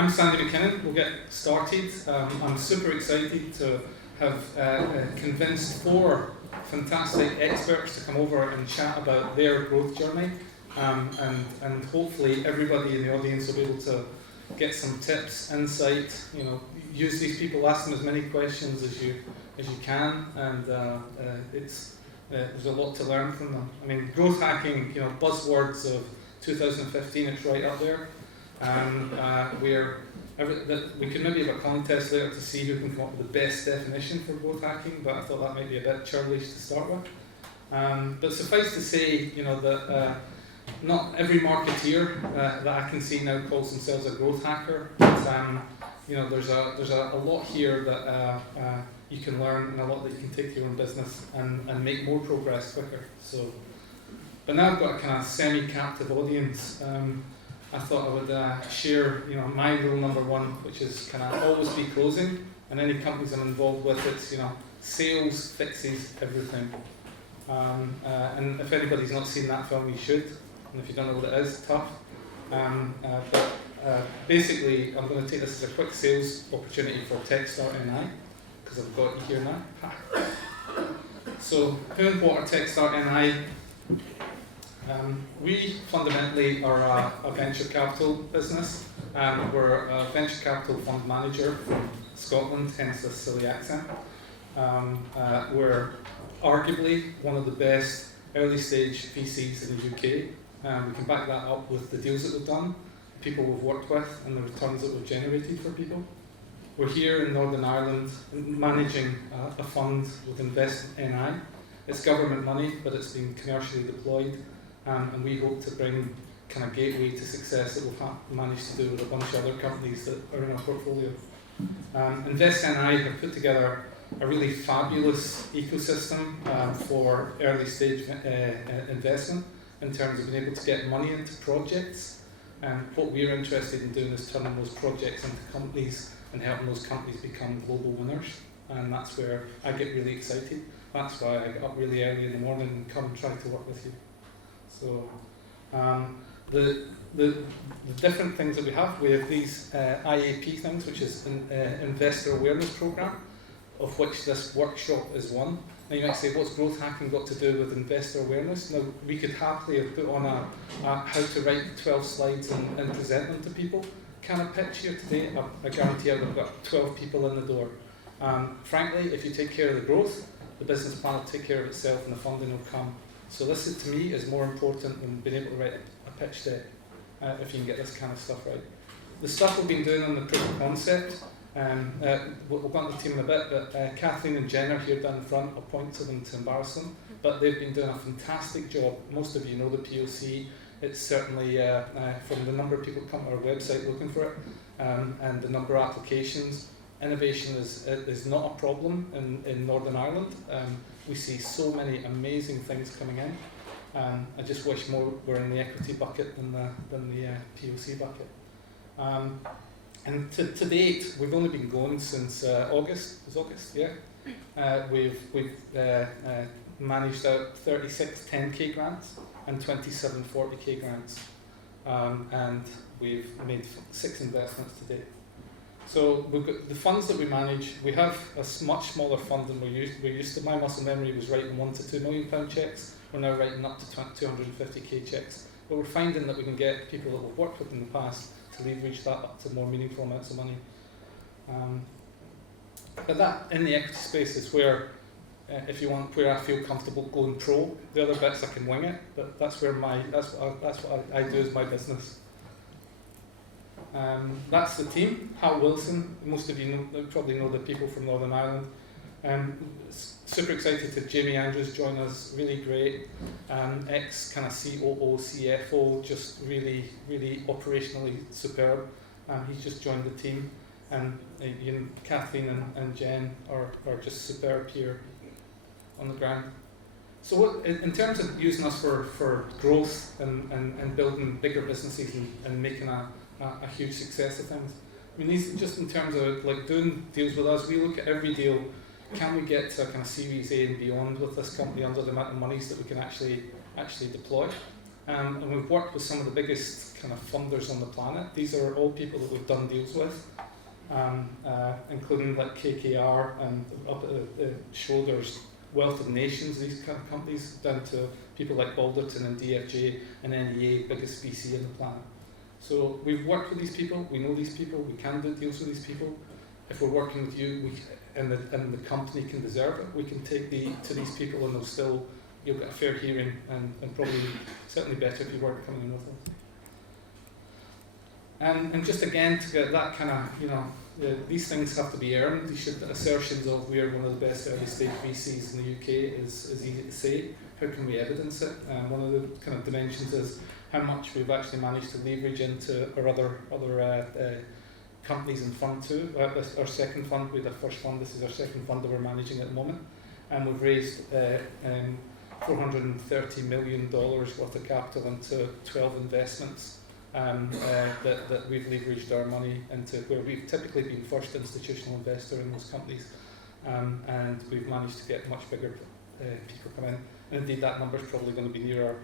I'm Sandy McKinnon. We'll get started. I'm super excited to have convinced 4 fantastic experts to come over and chat about their growth journey, and hopefully everybody in the audience will be able to get some tips, insight. You know, use these people, ask them as many questions as you can, and there's a lot to learn from them. I mean, growth hacking, you know, buzzwords of 2015, it's right up there. We could maybe have a contest later to see who can come up with the best definition for growth hacking, but I thought that might be a bit churlish to start with. But suffice to say, you know, that not every marketeer that I can see now calls themselves a growth hacker. But, you know, there's a lot here that you can learn, and a lot that you can take to your own business and make more progress quicker. So, but now I've got a kind of semi-captive audience. I thought I would share, you know, my rule number 1, which is kind of always be closing. And any companies I'm involved with, it's, you know, sales fixes everything. And if anybody's not seen that film, you should. And if you don't know what it is, tough. But basically, I'm going to take this as a quick sales opportunity for Techstart NI, because I've got you here now. So, who and what are Techstart NI? We fundamentally are a venture capital business. We're a venture capital fund manager from Scotland, hence this silly accent. We're arguably one of the best early stage VCs in the UK. We can back that up with the deals that we've done, people we've worked with, and the returns that we've generated for people. We're here in Northern Ireland managing a fund with Invest NI. It's government money, but it's been commercially deployed. And we hope to bring kind of gateway to success that we've managed to do with a bunch of other companies that are in our portfolio. Invest NI have put together a really fabulous ecosystem for early stage investment in terms of being able to get money into projects. And what we're interested in doing is turning those projects into companies and helping those companies become global winners. And that's where I get really excited. That's why I get up really early in the morning and come and try to work with you. So the different things that we have these IAP things, which is an investor awareness program, of which this workshop is one. Now you might say, what's growth hacking got to do with investor awareness? Now we could happily have put on a how to write 12 slides and present them to people kind of pitch here today. I guarantee I've got 12 people in the door. Frankly, if you take care of the growth, the business plan will take care of itself and the funding will come. So this, to me, is more important than being able to write a pitch deck, if you can get this kind of stuff right. The stuff we've been doing on the proof of concept, we'll go on the team in a bit, but Kathleen and Jen are here down the front. I'll point to them to embarrass them, but they've been doing a fantastic job. Most of you know the POC. It's certainly, from the number of people who come to our website looking for it, and the number of applications, innovation is not a problem in Northern Ireland. We see so many amazing things coming in. I just wish more were in the equity bucket than the POC bucket. And to date, we've only been going since August. It was August, yeah. We've managed out 36 10k grants and 27 40k grants, and we've made 6 investments to date. So we've got the funds that we manage. We have a much smaller fund than we're used to. My muscle memory was writing £1 to £2 million checks. We're now writing up to 250k checks. But we're finding that we can get people that we've worked with in the past to leverage that up to more meaningful amounts of money. But that in the equity space is where, if you want, where I feel comfortable going pro. The other bits I can wing it, but that's where that's what I do as my business. That's the team. Hal Wilson, most of you probably know the people from Northern Ireland. Super excited to Jamie Andrews join us, really great. Ex kind of COO, CFO, just really, really operationally superb. He's just joined the team. And you know, Kathleen and Jen are just superb here on the ground. So what, in terms of using us for growth and building bigger businesses and making a huge success of things. I mean, these just in terms of like doing deals with us, we look at every deal. Can we get to a kind of Series A and beyond with this company under the amount of monies that we can actually deploy? And we've worked with some of the biggest kind of funders on the planet. These are all people that we've done deals with, including like KKR and up at Schroders, Wealth of Nations, these kind of companies, down to people like Balderton and DFJ and NEA, biggest VC on the planet. So we've worked with these people, we know these people, we can do deals with these people. If we're working with you and the company can deserve it, we can take to these people and you'll get a fair hearing and probably certainly better if you weren't coming in with them. And just again, to get that kind of, these things have to be earned. These assertions of we're one of the best early stage VCs in the UK is easy to say. How can we evidence it? One of the kind of dimensions is how much we've actually managed to leverage into our other companies in Fund 2. Our second fund, we had our first fund, this is our second fund that we're managing at the moment. And we've raised $430 million worth of capital into 12 investments. That we've leveraged our money into, where we've typically been first institutional investor in those companies, and we've managed to get much bigger people come in. And indeed, that number is probably going to be nearer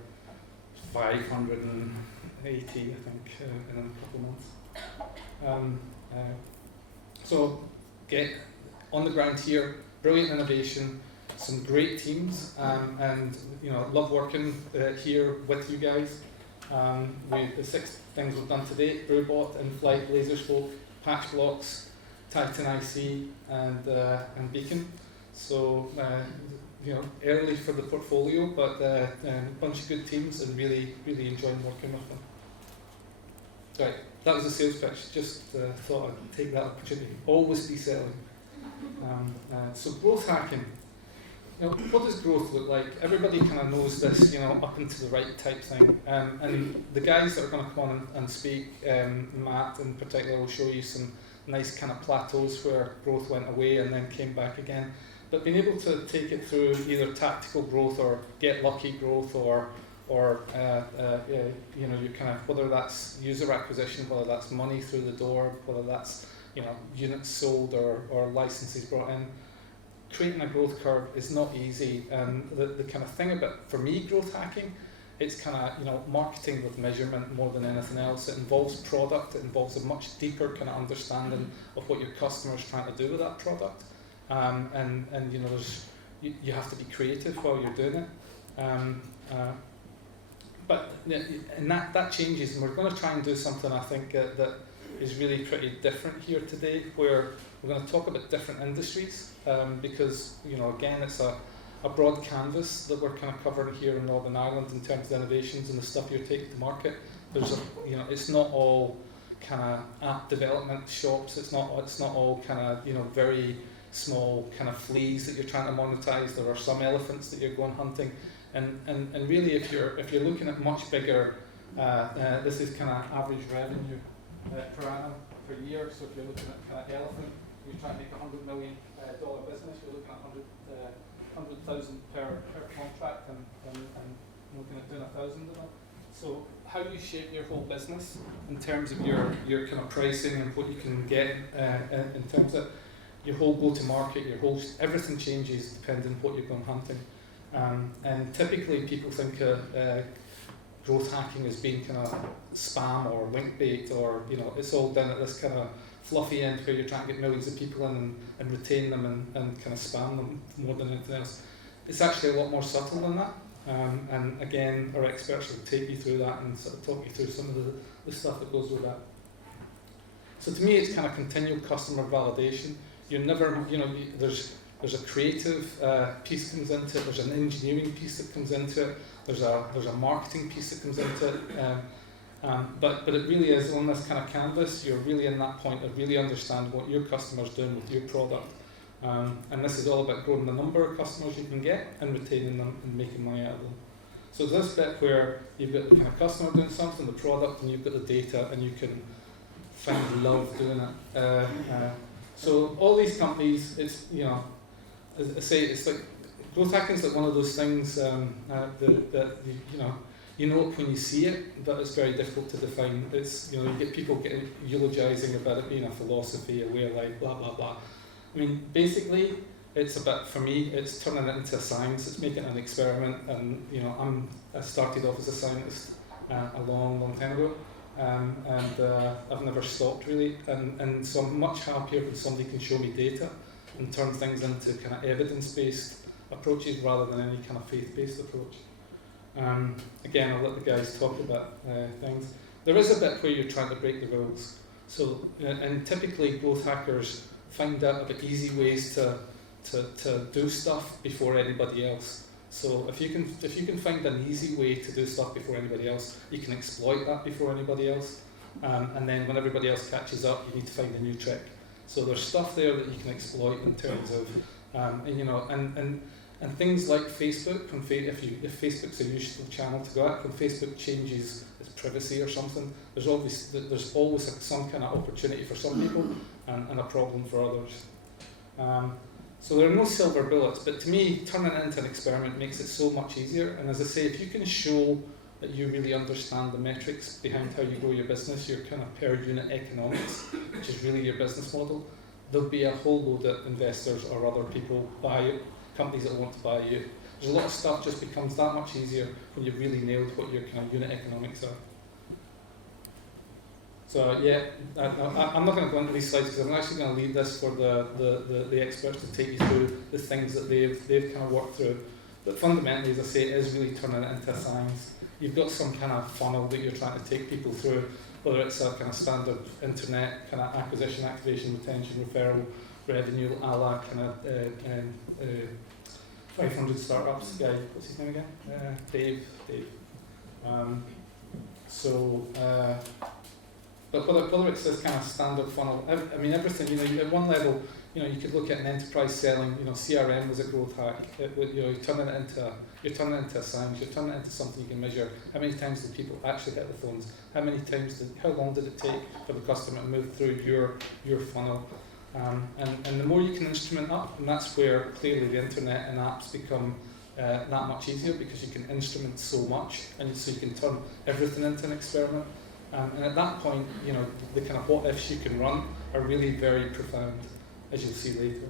580, I think, in a couple of months. So, get on the ground here, brilliant innovation, some great teams, and love working here with you guys. The 6 things we've done today: Brewbot, In-Flight, Laserscope, Patch Blocks, Titan IC, and Beacon. So early for the portfolio, but a bunch of good teams and really enjoying working with them. Right, that was a sales pitch. Just thought I'd take that opportunity. Always be selling. So growth hacking. What does growth look like? Everybody kind of knows this, up and to the right type thing. And the guys that are going to come on and speak, Matt in particular, will show you some nice kind of plateaus where growth went away and then came back again. But being able to take it through either tactical growth or get lucky growth, or you kind of, whether that's user acquisition, whether that's money through the door, whether that's units sold or licenses brought in. Creating a growth curve is not easy, and the kind of thing about, for me, growth hacking, it's kind of marketing with measurement more than anything else. It involves product, it involves a much deeper kind of understanding of what your customer is trying to do with that product, and you have to be creative while you're doing it. But and that changes, and we're going to try and do something I think that is really pretty different here today, where we're going to talk about different industries, because again, it's a broad canvas that we're kind of covering here in Northern Ireland in terms of innovations and the stuff you're taking to market. There's it's not all kind of app development shops. It's not all kind of very small kind of fleas that you're trying to monetize. There are some elephants that you're going hunting, and really if you're looking at much bigger, this is kind of average revenue per annum per year. So if you're looking at kind of elephant, you're trying to make $100 million business, you're looking at 100,000 per contract, and looking at doing 1,000 of them. So how you shape your whole business in terms of your kind of pricing and what you can get in terms of your whole go-to-market, everything changes depending on what you're going hunting. And typically people think growth hacking as being kind of spam or link bait, or it's all done at this kind of fluffy end where you're trying to get millions of people in and retain them and kind of spam them more than anything else. It's actually a lot more subtle than that. And again, our experts will take you through that and sort of talk you through some of the stuff that goes with that. So to me, it's kind of continual customer validation. You're never, there's a creative piece that comes into it. There's an engineering piece that comes into it. There's a marketing piece that comes into it. But it really is on this kind of canvas. You're really in that point of really understanding what your customer's doing with your product. And this is all about growing the number of customers you can get and retaining them and making money out of them. So this bit where you've got the kind of customer doing something, the product, and you've got the data, and you can find love doing it. So all these companies, it's as I say, it's like growth hacking is like one of those things that you know it when you see it, but it's very difficult to define. It's you get people getting eulogizing about it being a philosophy, a way of life, blah blah blah. I mean, basically, it's about, for me, it's turning it into a science. It's making an experiment, and I started off as a scientist, a long time ago. I've never stopped really, and so I'm much happier when somebody can show me data and turn things into kind of evidence-based approaches rather than any kind of faith-based approach. Again, I'll let the guys talk about things. There is a bit where you're trying to break the rules. So, and typically growth hackers find out about easy ways to do stuff before anybody else. So if you can find an easy way to do stuff before anybody else, you can exploit that before anybody else. And then when everybody else catches up, you need to find a new trick. So there's stuff there that you can exploit in terms of, and things like Facebook. If Facebook's a useful channel to go at, when Facebook changes its privacy or something, there's always some kind of opportunity for some people and a problem for others. So there are no silver bullets, but to me, turning it into an experiment makes it so much easier. And as I say, if you can show that you really understand the metrics behind how you grow your business, your kind of per unit economics, which is really your business model, there'll be a whole load of investors or other people companies that want to buy you. There's a lot of stuff just becomes that much easier when you've really nailed what your kind of unit economics are. So yeah, I'm not going to go into these slides because I'm actually going to leave this for the experts to take you through the things that they've kind of worked through. But fundamentally, as I say, it is really turning it into science. You've got some kind of funnel that you're trying to take people through, whether it's a kind of standard internet kind of acquisition, activation, retention, referral, revenue, a la kind of 500 startups guy. What's his name again? Dave. But whether it's this kind of standard funnel, I mean everything. At one level, you could look at an enterprise selling. CRM was a growth hack. You're turning it into a science. You're turning it into something you can measure. How many times did people actually hit the phones? How long did it take for the customer to move through your funnel? And the more you can instrument up, and that's where clearly the internet and apps become that much easier because you can instrument so much, and so you can turn everything into an experiment. And at that point, the kind of what ifs you can run are really very profound, as you'll see later.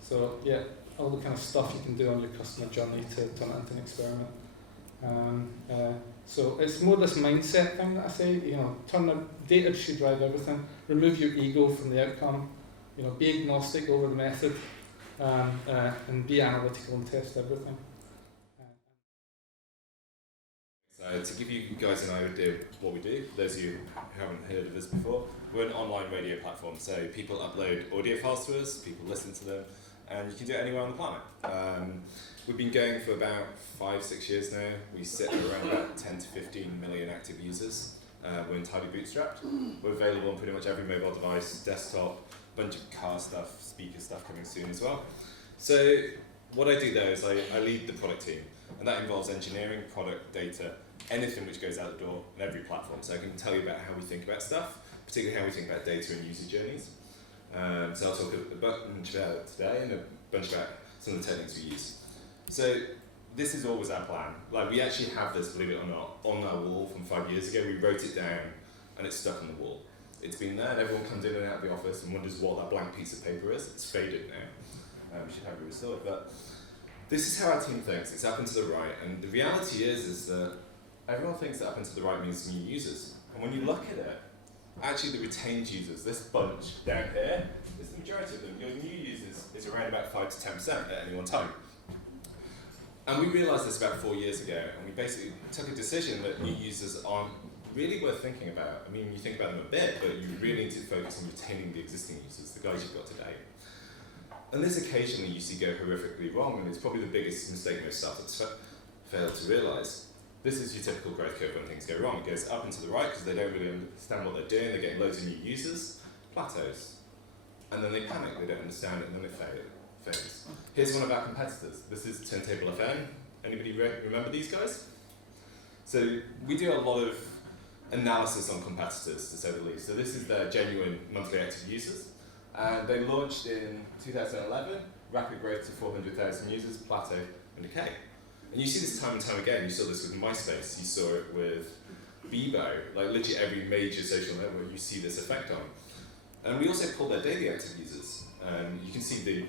So yeah, all the kind of stuff you can do on your customer journey to turn it into an experiment. So it's more this mindset thing that I say, turn the data should drive everything, remove your ego from the outcome, be agnostic over the method, and be analytical and test everything. To give you guys an idea of what we do, for those of you who haven't heard of us before, we're an online radio platform, so people upload audio files to us, people listen to them, and you can do it anywhere on the planet. We've been going for about 5-6 years now. We sit at around about 10 to 15 million active users. We're entirely bootstrapped. We're available on pretty much every mobile device, desktop, bunch of car stuff, speaker stuff coming soon as well. So what I do there is I lead the product team, and that involves engineering, product, data, anything which goes out the door on every platform. So I can tell you about how we think about stuff, particularly how we think about data and user journeys. So I'll talk a bunch about it today and a bunch about some of the techniques we use. So this is always our plan. Like, we actually have this, believe it or not, on our wall from 5 years ago. We wrote it down and it's stuck on the wall. It's been there and everyone comes in and out of the office and wonders what that blank piece of paper is. It's faded now. We should have it restored. But this is how our team thinks. It's up and to the right. And the reality is that everyone thinks that up and to the right means new users. And when you look at it, actually the retained users, this bunch down here, is the majority of them. Your new users is around about 5 to 10% at any one time. And we realised this about 4 years ago, and we basically took a decision that new users aren't really worth thinking about. I mean, you think about them a bit, but you really need to focus on retaining the existing users, the guys you've got today. And this occasionally you see go horrifically wrong, and it's probably the biggest mistake most startups fail to realise. This is your typical growth curve when things go wrong. It goes up and to the right because they don't really understand what they're doing, they're getting loads of new users, plateaus. And then they panic, they don't understand it, and then it fails. Here's one of our competitors. This is Turntable FM. Anybody remember these guys? So we do a lot of analysis on competitors, to say the least. So this is their genuine monthly active users. And they launched in 2011, rapid growth to 400,000 users, plateau and decay. And you see this time and time again. You saw this with MySpace, you saw it with Bebo, like literally every major social network you see this effect on. And we also pull their daily active users. You can see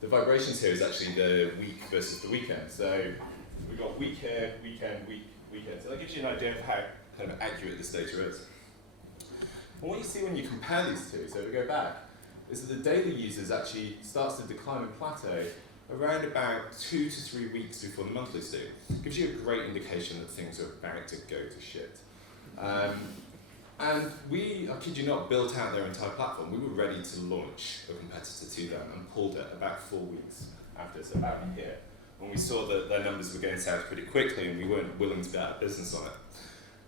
the vibrations here is actually the week versus the weekend. So we've got week here, weekend, week, weekend. So that gives you an idea of how kind of accurate this data is. And what you see when you compare these two, so we go back, is that the daily users actually starts to decline and plateau around about 2 to 3 weeks before the monthlies do. Gives you a great indication that things are about to go to shit. And we, I kid you not, built out their entire platform. We were ready to launch a competitor to them and pulled it about 4 weeks after, so about a year, when we saw that their numbers were going south pretty quickly and we weren't willing to be out of business on it.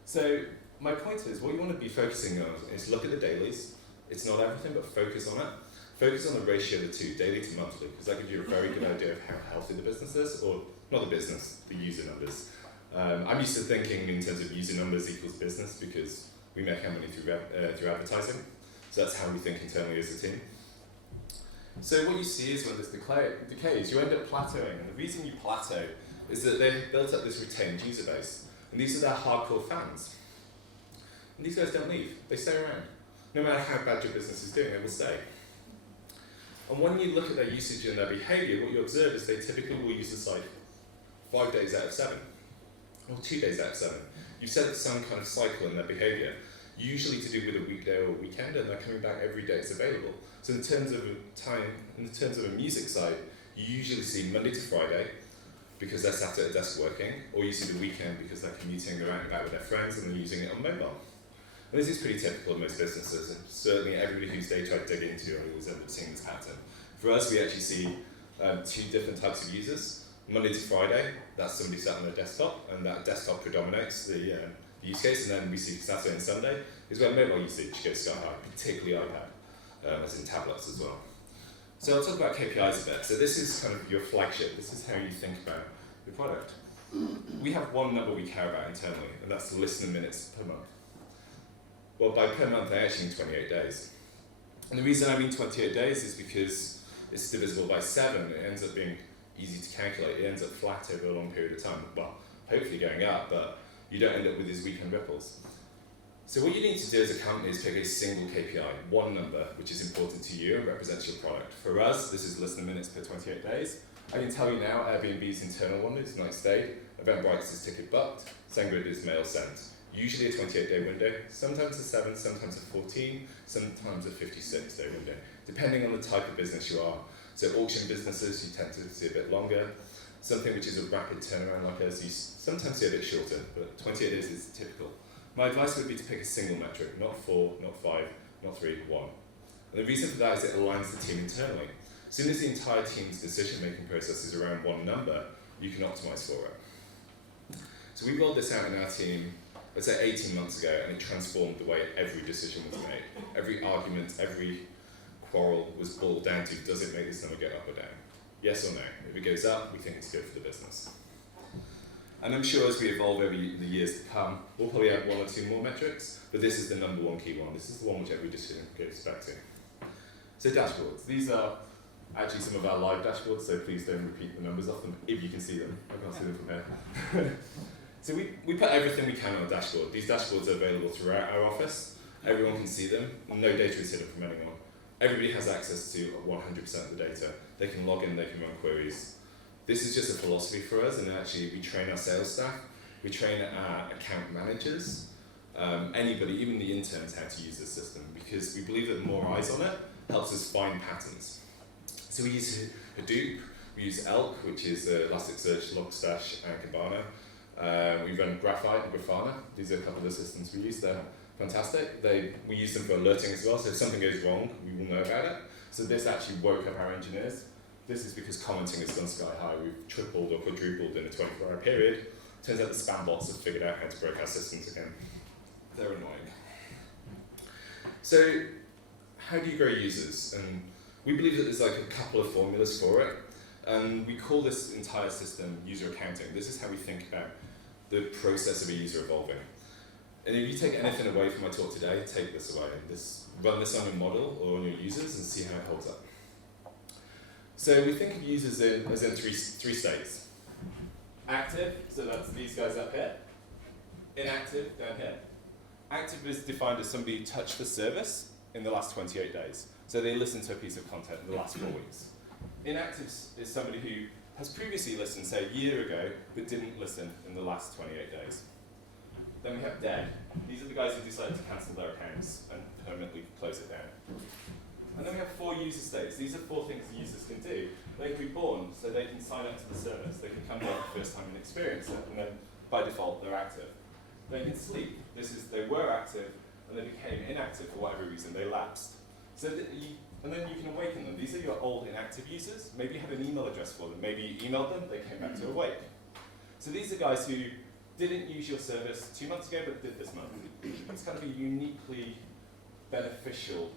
So my point is, what you want to be focusing on is look at the dailies. It's not everything, but focus on it. Focus on the ratio of the two, daily to monthly, because that gives you a very good idea of how healthy the business is, or not the business, the user numbers. I'm used to thinking in terms of user numbers equals business because we make our money through advertising. So that's how we think internally as a team. So what you see is when this decays, you end up plateauing. And the reason you plateau is that they've built up this retained user base. And these are their hardcore fans. And these guys don't leave, they stay around. No matter how bad your business is doing, they will stay. And when you look at their usage and their behaviour, what you observe is they typically will use the site 5 days out of 7, or 2 days out of 7. You've set up some kind of cycle in their behaviour, usually to do with a weekday or a weekend, and they're coming back every day it's available. So in terms of time, in terms of a music site, you usually see Monday to Friday, because they're sat at a desk working, or you see the weekend because they're commuting, they're out and about with their friends, and they're using it on mobile. And this is pretty typical of most businesses, and certainly everybody whose data I dig into, I always end up seeing this pattern. For us, we actually see 2 different types of users. Monday to Friday, that's somebody sat on their desktop, and that desktop predominates the use case, and then we see Saturday and Sunday is where mobile usage goes sky high, particularly iPad, as in tablets as well. So I'll talk about KPIs a bit. So this is kind of your flagship. This is how you think about your product. We have one number we care about internally, and that's the listener minutes per month. Well, by per month, I actually mean 28 days. And the reason I mean 28 days is because it's divisible by 7. It ends up being easy to calculate. It ends up flat over a long period of time. Well, hopefully going up, but you don't end up with these weekend ripples. So what you need to do as a company is pick a single KPI, one number, which is important to you and represents your product. For us, this is listener minutes per 28 days. I can tell you now, Airbnb's internal one is night stayed, Eventbrite's is ticket booked, SendGrid is mail sent. Usually a 28-day window, sometimes a 7, sometimes a 14, sometimes a 56-day window, depending on the type of business you are. So auction businesses, you tend to see a bit longer. Something which is a rapid turnaround like us, you sometimes see a bit shorter, but 28 days is typical. My advice would be to pick a single metric, not 4, not 5, not 3, 1. And the reason for that is it aligns the team internally. As soon as the entire team's decision-making process is around one number, you can optimize for it. So we rolled this out in our team, let's say 18 months ago, and it transformed the way every decision was made. Every argument, every quarrel was boiled down to, does it make this number go up or down? Yes or no? If it goes up, we think it's good for the business. And I'm sure as we evolve over the years to come, we'll probably add 1 or 2 more metrics, but this is the number 1 key one. This is the one which every decision goes back to. So dashboards. These are actually some of our live dashboards, so please don't repeat the numbers off them if you can see them. I can't see them from here. So we put everything we can on a dashboard. These dashboards are available throughout our office. Everyone can see them. No data is hidden from anyone. Everybody has access to 100% of the data. They can log in, they can run queries. This is just a philosophy for us, and actually we train our sales staff, we train our account managers, anybody, even the interns, how to use this system, because we believe that more eyes on it helps us find patterns. So we use Hadoop, we use Elk, which is Elasticsearch, Logstash, and Kibana. We run Graphite and Grafana. These are a couple of the systems we use. They're fantastic. We use them for alerting as well, so if something goes wrong, we will know about it. So this actually woke up our engineers. This is because commenting has gone sky high. We've tripled or quadrupled in a 24-hour period. Turns out the spam bots have figured out how to break our systems again. They're annoying. So how do you grow users? And we believe that there's like a couple of formulas for it. And we call this entire system user accounting. This is how we think about the process of a user evolving. And if you take anything away from my talk today, take this away. Run this on your model or on your users and see how it holds up. So we think of users as in three states. Active, so that's these guys up here. Inactive, down here. Active is defined as somebody who touched the service in the last 28 days. So they listened to a piece of content in the last 4 weeks. Inactive is somebody who has previously listened, say, a year ago, but didn't listen in the last 28 days. Then we have dead. These are the guys who decided to cancel their accounts and permanently close it down. And then we have 4 user states. These are 4 things the users can do. They can be born, so they can sign up to the service. They can come here for the first time and experience it, and then by default, they're active. They can sleep. They were active, and they became inactive for whatever reason. They lapsed. And then you can awaken them. These are your old inactive users. Maybe you had an email address for them. Maybe you emailed them, they came back to awake. So these are guys who didn't use your service 2 months ago, but did this month. It's kind of a uniquely beneficial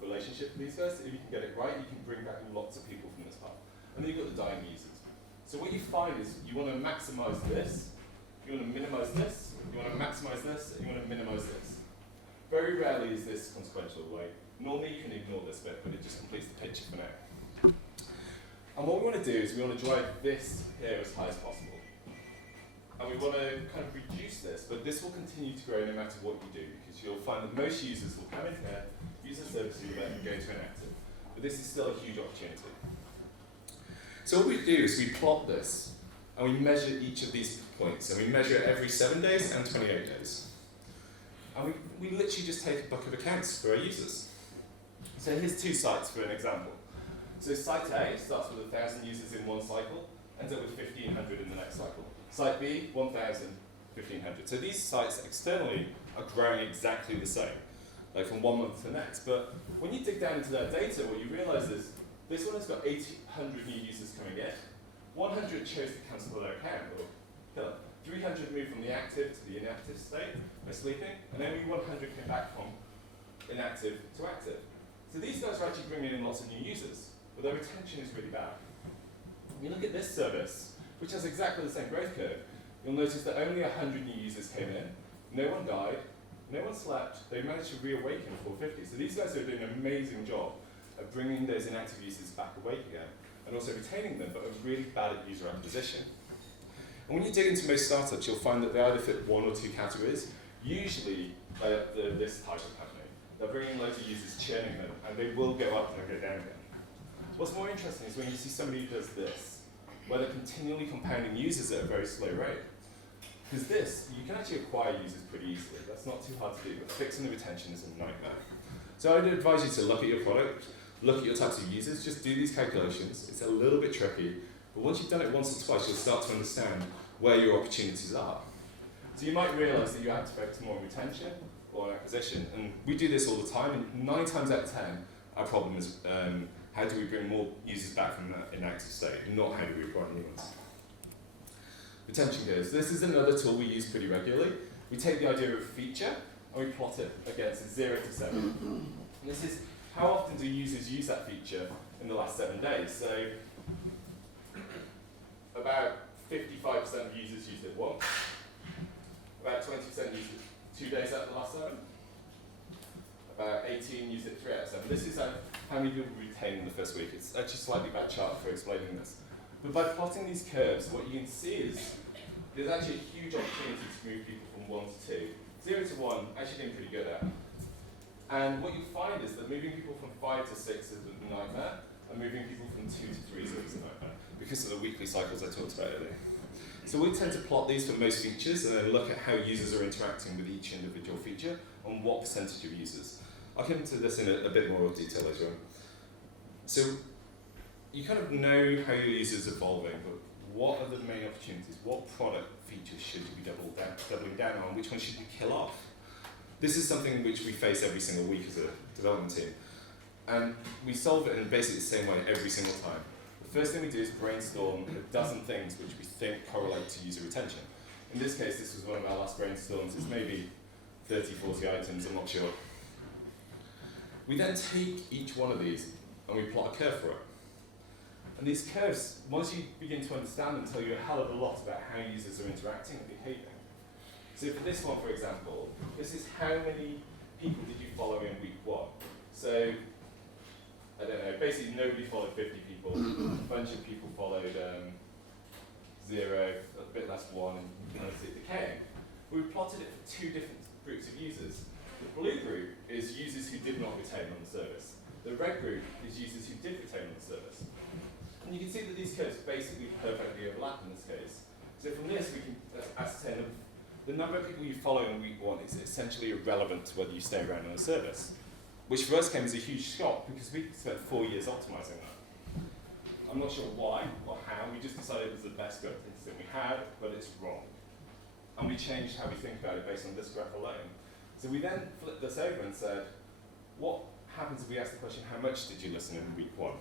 relationship for these guys. If you can get it right, you can bring back lots of people from this path. And then you've got the dying users. So what you find is you want to maximize this, you want to minimize this, you want to maximize this, and you want to minimize this. Very rarely is this consequential, right? Normally you can ignore this bit, but it just completes the picture for now. And what we want to do is we want to drive this here as high as possible. And we want to kind of reduce this, but this will continue to grow no matter what you do, because you'll find that most users will come in here, use the service you and go to inactive. But this is still a huge opportunity. So what we do is we plot this, and we measure each of these points, and we measure it every 7 days and 28 days. And we literally just take a book of accounts for our users. So here's 2 sites for an example. So site A starts with 1,000 users in one cycle, ends up with 1,500 in the next cycle. Site B, 1,000, 1,500. So these sites externally are growing exactly the same, like from 1 month to the next. But when you dig down into their data, what you realize is this one has got 800 new users coming in. 100 chose to cancel their account, or kill it. 300 moved from the active to the inactive state by sleeping, and only 100 came back from inactive to active. So these guys are actually bringing in lots of new users, but their retention is really bad. When you look at this service, which has exactly the same growth curve, you'll notice that only 100 new users came in, no one died, no one slept, they managed to reawaken 450. So these guys are doing an amazing job of bringing those inactive users back awake again, and also retaining them, but are really bad at user acquisition. And when you dig into most startups, you'll find that they either fit 1 or 2 categories, usually this type of company. They're bringing loads of users, churning them, and they will go up and go down again. What's more interesting is when you see somebody who does this, where they're continually compounding users at a very slow rate. Because this, you can actually acquire users pretty easily. That's not too hard to do, but fixing the retention is a nightmare. So I would advise you to look at your product, look at your types of users, just do these calculations. It's a little bit tricky, but once you've done it once or twice, you'll start to understand where your opportunities are. So you might realize that you have to focus more on retention or on acquisition, and we do this all the time, and 9 times out of 10, our problem is how do we bring more users back from that inactive state, not how do we acquire new ones. Retention curves. This is another tool we use pretty regularly. We take the idea of a feature and we plot it against 0 to 7. And this is how often do users use that feature in the last 7 days. So about 55% of users used it once. About 20% used it 2 days out of the last 7. About 18 used it 3 out of 7. This is how many people retain in the first week. It's actually a slightly bad chart for explaining this. But by plotting these curves, what you can see is there's actually a huge opportunity to move people from 1 to 2. 0 to 1, actually doing pretty good at. And what you find is that moving people from 5 to 6 is a nightmare, and moving people from 2 to 3 is always a nightmare, because of the weekly cycles I talked about earlier. So we tend to plot these for most features, and then look at how users are interacting with each individual feature, and what percentage of users. I'll come to this in a bit more detail later on. So you kind of know how your users are evolving, but what are the main opportunities? What product features should you be doubling down on? Which ones should you kill off? This is something which we face every single week as a development team. And we solve it in basically the same way every single time. The first thing we do is brainstorm a dozen things which we think correlate to user retention. In this case, this was one of our last brainstorms. It's maybe 30, 40 items, I'm not sure. We then take each one of these and we plot a curve for it. And these curves, once you begin to understand them, tell you a hell of a lot about how users are interacting and behaving. So for this one, for example, this is how many people did you follow in week 1. So, I don't know, basically nobody followed 50 people, a bunch of people followed 0, a bit less 1, and you kind of see it decaying. We plotted it for 2 different groups of users. The blue group is users who did not retain on the service. The red group is users who did retain on the service. And you can see that these curves basically perfectly overlap in this case. So from this, we can ascertain the number of people you follow in week 1 is essentially irrelevant to whether you stay around on a service, which for us came as a huge shock because we spent 4 years optimizing that. I'm not sure why or how, we just decided it was the best growth instinct we had, but it's wrong. And we changed how we think about it based on this graph alone. So we then flipped this over and said, what happens if we ask the question, how much did you listen in week 1?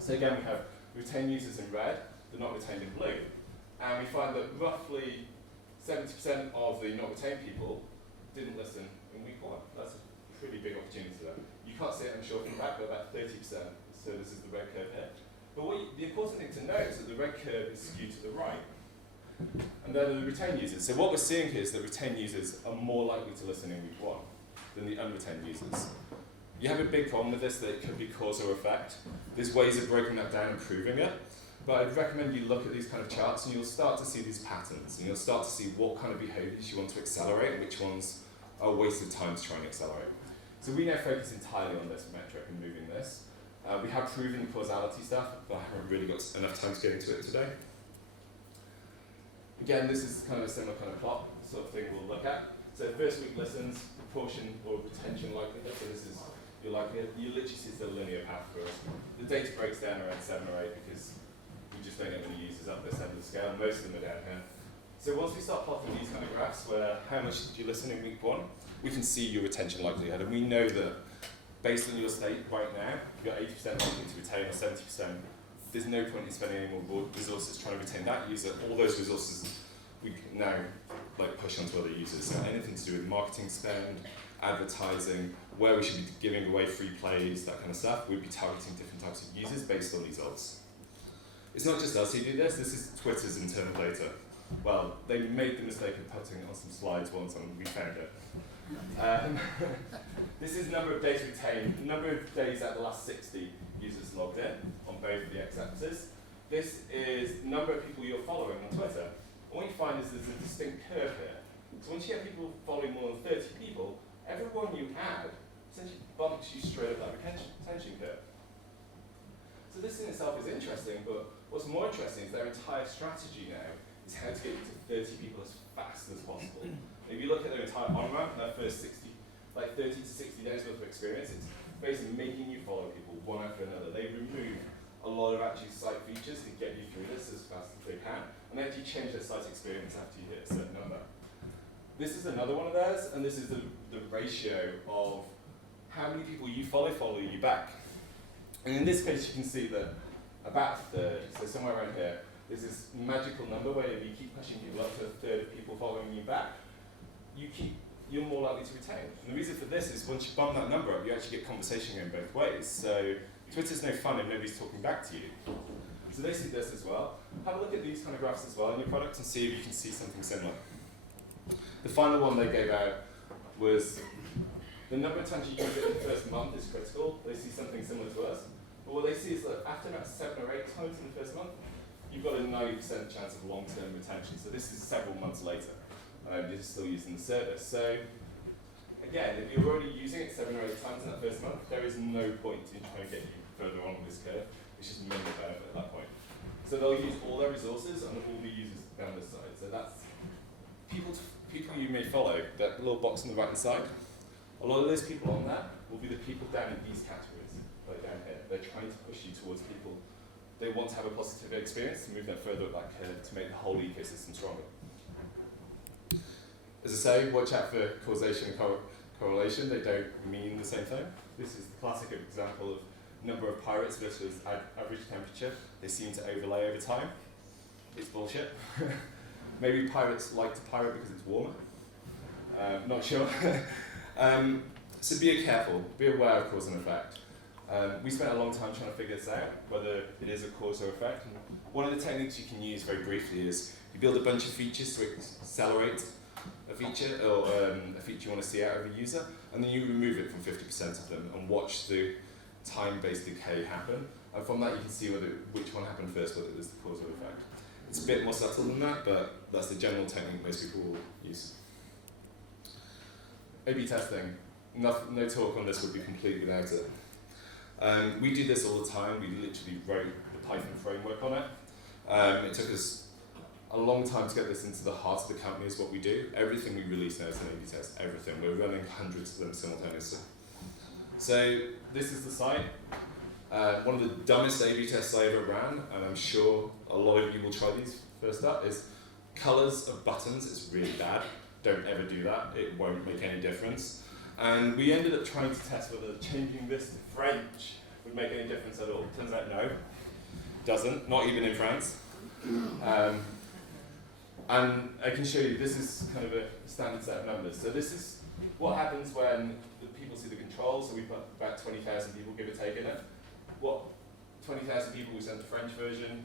So again, we have retained users in red, they're not retained in blue. And we find that roughly 70% of the not retained people didn't listen in week 1. That's a pretty big opportunity there. You can't see it, I'm sure, from back, but about 30%. So this is the red curve here. But the important thing to note is that the red curve is skewed to the right. And they're the retained users. So what we're seeing here is that retained users are more likely to listen in week 1 than the unretained users. You have a big problem with this that it could be cause or effect. There's ways of breaking that down and proving it. But I'd recommend you look at these kind of charts and you'll start to see these patterns and you'll start to see what kind of behaviours you want to accelerate and which ones are a waste of time to try and accelerate. So we now focus entirely on this metric and moving this. We have proven the causality stuff, but I haven't really got enough time to get into it today. Again, this is kind of a similar kind of plot sort of thing we'll look at. So first week listens, proportion or retention likelihood. So this is your likelihood. You literally see the linear path for us. The data breaks down around 7 or 8 because we just don't get many users up this end of the scale. Most of them are down here. So once we start plotting these kind of graphs where how much did you listen in week 1, we can see your retention likelihood. And we know that based on your state right now, you've got 80% likely to retain or 70%. There's no point in spending any more resources trying to retain that user. All those resources we now push onto other users. So anything to do with marketing spend, advertising, where we should be giving away free plays, that kind of stuff, we'd be targeting different types of users based on results. It's not just us who do this, this is Twitter's internal data. Well, they made the mistake of putting it on some slides once and we found it. This is number of days retained, number of days out of the last 60 users logged in on both of the x-axis. This is number of people you're following on Twitter. And what you find is there's a distinct curve here. So once you get people following more than 30 people, everyone you add essentially bumps you straight up that retention curve. So this in itself is interesting, but what's more interesting is their entire strategy now is how to get you to 30 people as fast as possible. If you look at their entire on-ramp, their first 30 to 60 days worth of experience, it's basically making you follow people one after another. They remove a lot of actually site features to get you through this as fast as they can. And they actually change their site experience after you hit a certain number. This is another one of theirs, and this is the ratio of how many people you follow you back. And in this case, you can see that about a third, so somewhere around here, there's this magical number where if you keep pushing people up to a third of people following you back, you're more likely to retain. And the reason for this is once you bump that number up, you actually get conversation going both ways. So Twitter's no fun if nobody's talking back to you. So they see this as well. Have a look at these kind of graphs as well in your product and see if you can see something similar. The final one they gave out was the number of times you use it in the first month is critical. They see something similar to us. But what they see is that after about 7 or 8 times in the first month, you've got a 90% chance of long-term retention. So this is several months later. You're still using the service. So again, if you're already using it 7 or 8 times in that first month, there is no point in trying to get you further on this curve. It's just minimal benefit at that point. So they'll use all their resources and all the users down this side. So that's people you may follow, that little box on the right hand side. A lot of those people on that will be the people down in these categories, like down here. They're trying to push you towards people. They want to have a positive experience to move them further up that curve to make the whole ecosystem stronger. As I say, watch out for causation and correlation. They don't mean the same thing. This is the classic example of number of pirates versus average temperature. They seem to overlay over time. It's bullshit. Maybe pirates like to pirate because it's warmer. Not sure. So be careful. Be aware of cause and effect. We spent a long time trying to figure this out, whether it is a cause or effect. And one of the techniques you can use very briefly is you build a bunch of features to accelerate a feature or a feature you want to see out of a user, and then you remove it from 50% of them and watch the time-based decay happen. And from that you can see which one happened first, whether it was the cause or effect. It's a bit more subtle than that, but that's the general technique most people will use. A/B testing. No talk on this would be complete without it. We do this all the time. We literally wrote the Python framework on it. It took us a long time to get this into the heart of the company is what we do. Everything we release now is an A/B test, everything. We're running hundreds of them simultaneously. So this is the site. One of the dumbest A/B tests I ever ran, and I'm sure a lot of you will try these first up, is colors of buttons is really bad. Don't ever do that. It won't make any difference. And we ended up trying to test whether changing this to French would make any difference at all. Turns out no, doesn't, not even in France. And I can show you, this is kind of a standard set of numbers. So this is what happens when the people see the control. So we've got about 20,000 people, give or take, in it. What 20,000 people we sent the French version,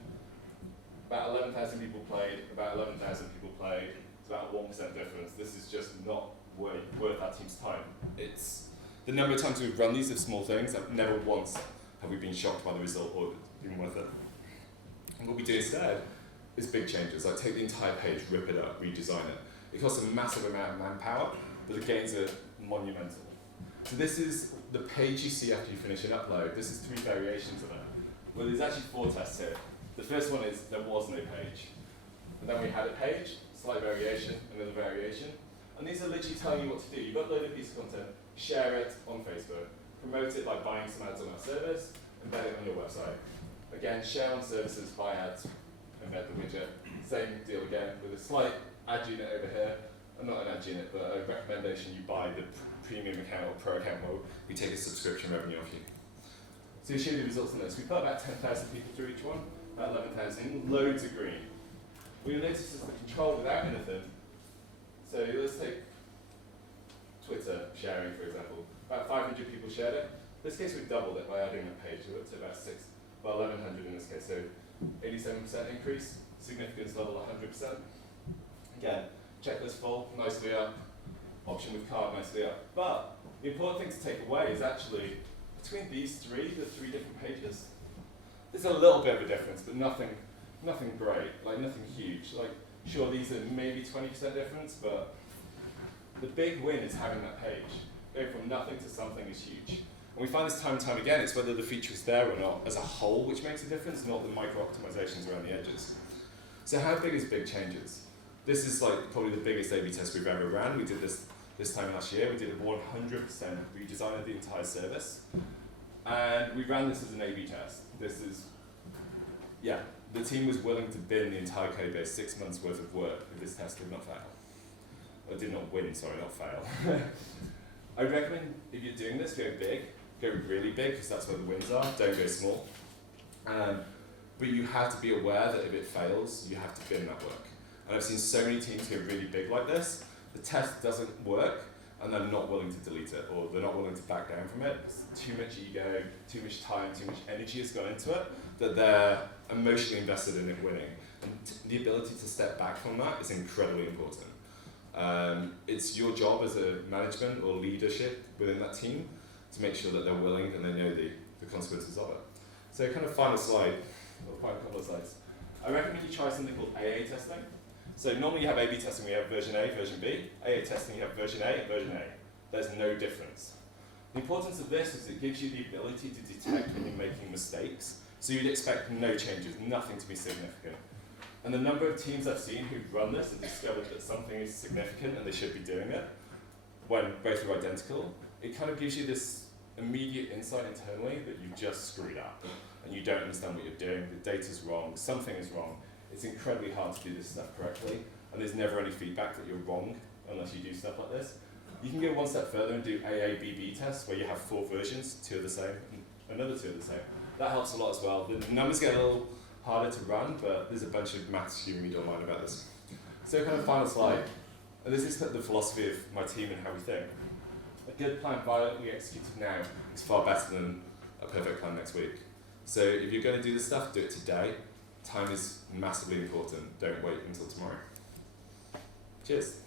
about 11,000 people played, about 11,000 people played. It's about a 1% difference. This is just not worth our team's time. It's the number of times we've run these of small things, never once have we been shocked by the result or been worth it. And what we do instead is big changes, like take the entire page, rip it up, redesign it. It costs a massive amount of manpower, but the gains are monumental. So this is the page you see after you finish an upload. This is 3 variations of it. Well, there's actually 4 tests here. The first one is there was no page. And then we had a page, slight variation, another variation. And these are literally telling you what to do. You've uploaded a piece of content, share it on Facebook, promote it by buying some ads on our service, embed it on your website. Again, share on services, buy ads, embed the widget. Same deal again, with a slight ad unit over here. Not an ad unit, but a recommendation you buy the premium account or pro account where we take a subscription revenue off you. So you show you the results on this. We put about 10,000 people through each one, about 11,000, loads of green. What you'll notice is the control without anything. So let's take Twitter sharing, for example. About 500 people shared it. In this case, we've doubled it by adding a page to it, so about 1,100 in this case. So 87% increase, significance level 100%. Again, checklist full, nicely up. Option with card, nicely up. But the important thing to take away is actually between these three, the 3 different pages, there's a little bit of a difference, but nothing great, like nothing huge. Like, sure, these are maybe 20% difference, but the big win is having that page. Going from nothing to something is huge. And we find this time and time again, it's whether the feature is there or not as a whole which makes a difference, not the micro-optimizations around the edges. So how big is big changes? This is like probably the biggest A/B test we've ever ran. We did this time last year. We did a 100% redesign of the entire service. And we ran this as an A/B test. This is, yeah, the team was willing to bin the entire code base, 6 months worth of work if this test did not fail. Or did not win, sorry, not fail. I recommend if you're doing this, go big, go really big, because that's where the wins are, don't go small. But you have to be aware that if it fails, you have to bin that work. And I've seen so many teams go really big like this, the test doesn't work, and they're not willing to delete it, or they're not willing to back down from it. It's too much ego, too much time, too much energy has gone into it, that they're emotionally invested in it winning. And the ability to step back from that is incredibly important. It's your job as a management or leadership within that team to make sure that they're willing and they know the consequences of it. So kind of final slide, or final couple of slides. I recommend you try something called AA testing. So normally you have A/B testing, we have version A, version B. AA testing, you have version A and version A. There's no difference. The importance of this is it gives you the ability to detect when you're making mistakes. So you'd expect no changes, nothing to be significant. And the number of teams I've seen who've run this and discovered that something is significant and they should be doing it, when both are identical, it kind of gives you this immediate insight internally that you've just screwed up and you don't understand what you're doing, the data's wrong, something is wrong. It's incredibly hard to do this stuff correctly, and there's never any feedback that you're wrong unless you do stuff like this. You can go one step further and do AA/BB tests where you have 4 versions, 2 are the same, and another 2 are the same. That helps a lot as well. The numbers get a little harder to run, but there's a bunch of maths you can read online about this. So kind of final slide, and this is the philosophy of my team and how we think. A good plan violently executed now is far better than a perfect plan next week. So if you're going to do this stuff, do it today. Time is massively important. Don't wait until tomorrow. Cheers.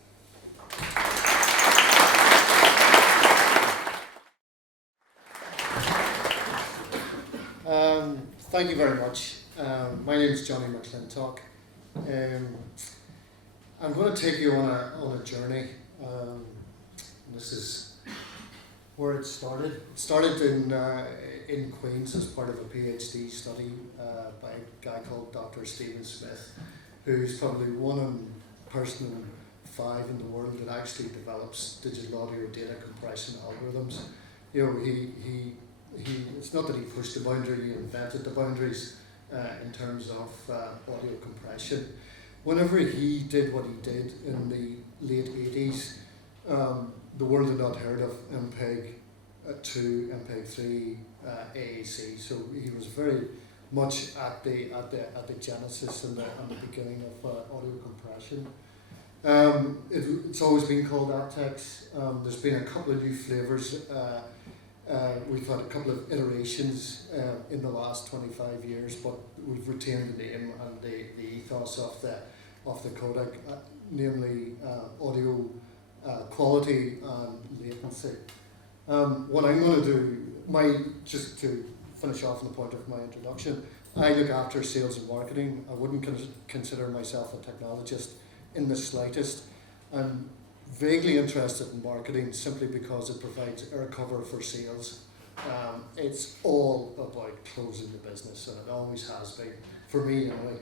Thank you very much. My name is Johnny McClintock. I'm going to take you on a journey. This is where it started. It started in Queen's as part of a PhD study by a guy called Dr. Stephen Smith, who's probably person in 5 in the world that actually develops digital audio data compression algorithms. You know, he it's not that he pushed the boundary, he invented the boundaries in terms of audio compression. Whenever he did what he did in the late 80s, the world had not heard of MPEG 2, MPEG 3, AAC. So he was very much at the genesis and the beginning of audio compression. It's always been called aptX. There's been a couple of new flavors. We've had a couple of iterations in the last 25 years, but we've retained the name and the ethos of the codec, namely audio quality and latency. What I'm going to do, just to finish off on the point of my introduction, I look after sales and marketing. I wouldn't consider myself a technologist in the slightest. I'm vaguely interested in marketing simply because it provides air cover for sales. It's all about closing the business, and it always has been, for me anyway.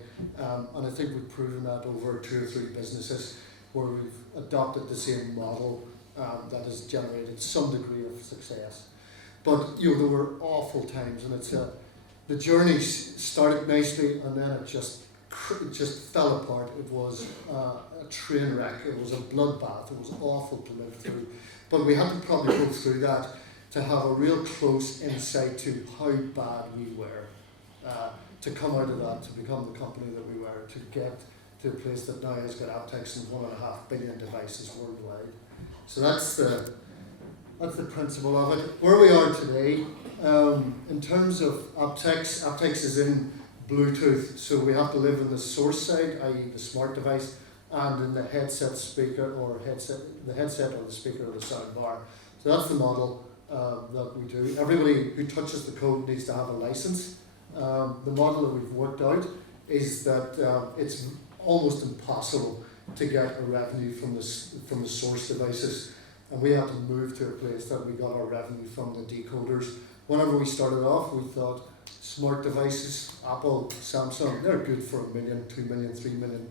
And I think we've proven that over 2 or 3 businesses where we've adopted the same model that has generated some degree of success. But you know, there were awful times, and the journey started nicely, and then it just fell apart. It was a train wreck. It was a bloodbath. It was awful to live through. But we had to probably go through that to have a real close insight to how bad we were, to come out of that, to become the company that we were, to get to a place that now has got aptX and 1.5 billion devices worldwide. So that's the principle of it. Where we are today, in terms of aptX is in Bluetooth, so we have to live in the source side, i.e. the smart device, and in the headset speaker or the headset or the speaker or the sound bar. So that's the model that we do. Everybody who touches the code needs to have a license. The model that we've worked out is that it's almost impossible to get a revenue from the source devices, and we had to move to a place that we got our revenue from the decoders. Whenever we started off, we thought smart devices, Apple, Samsung, they're good for $1 million, $2 million, $3 million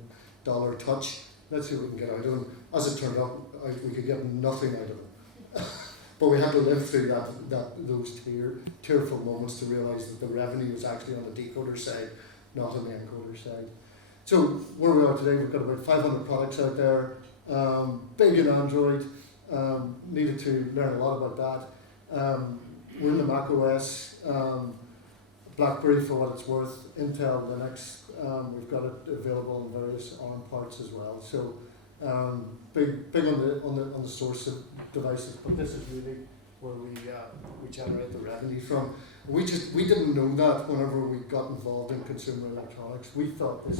touch. Let's see what we can get out of them. As it turned out, we could get nothing out of them. But we had to live through those tearful moments to realise that the revenue was actually on the decoder side, not on the encoder side. So where we are today, we've got about 500 products out there, big in Android, needed to learn a lot about that. We're in the Mac OS, BlackBerry for what it's worth, Intel, Linux, we've got it available on various ARM parts as well. So big on the source of devices, but this is really where we generate the revenue from. We didn't know that whenever we got involved in consumer electronics. We thought this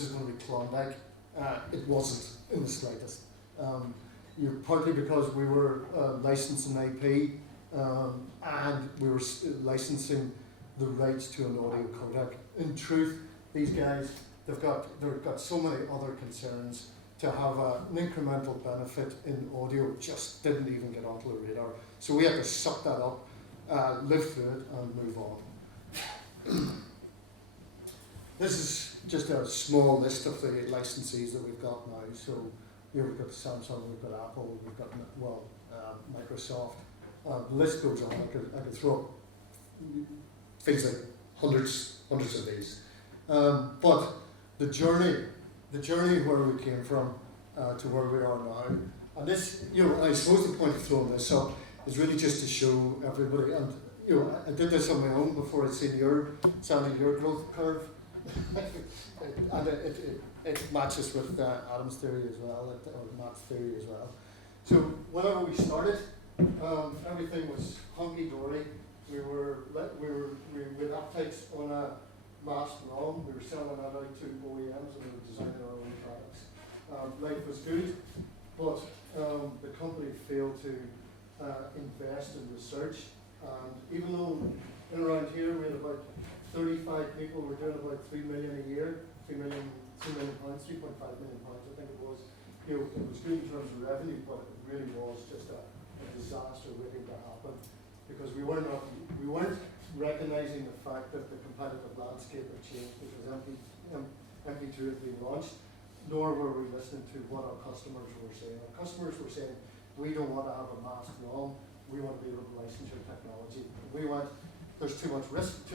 is going to be Klondike. It wasn't in the slightest. Partly because we were licensing IP and we were licensing the rights to an audio codec. In truth, these guys they've got so many other concerns. To have an incremental benefit in audio just didn't even get onto the radar. So we had to suck that up, live through it, and move on. This is just a small list of the licensees that we've got now. So here we've got Samsung, we've got Apple, we've got Microsoft. The list goes on. I could throw up things like hundreds of these. But the journey where we came from to where we are now, and this, I suppose the point of throwing this up is really just to show everybody. And I did this on my own before I'd seen your growth curve, and it matches with Adam's theory as well, or Matt's theory as well. So whenever we started, everything was hunky dory. We had aptX on a mass run. We were selling that out to OEMs and we were designing our own products. Life was good, but the company failed to invest in research. And even though in around here we had about 35 people, we're doing about 3 million a year, 3 million pounds, 3.5 million pounds, I think it was. It was good in terms of revenue, but it really was just a disaster waiting to happen, because we were we weren't recognising the fact that the competitive landscape had changed because MP2 had been launched, nor were we listening to what our customers were saying. Our customers were saying, we don't want to have a mask ROM, we want to be able to license your technology. We want, there's too much risk to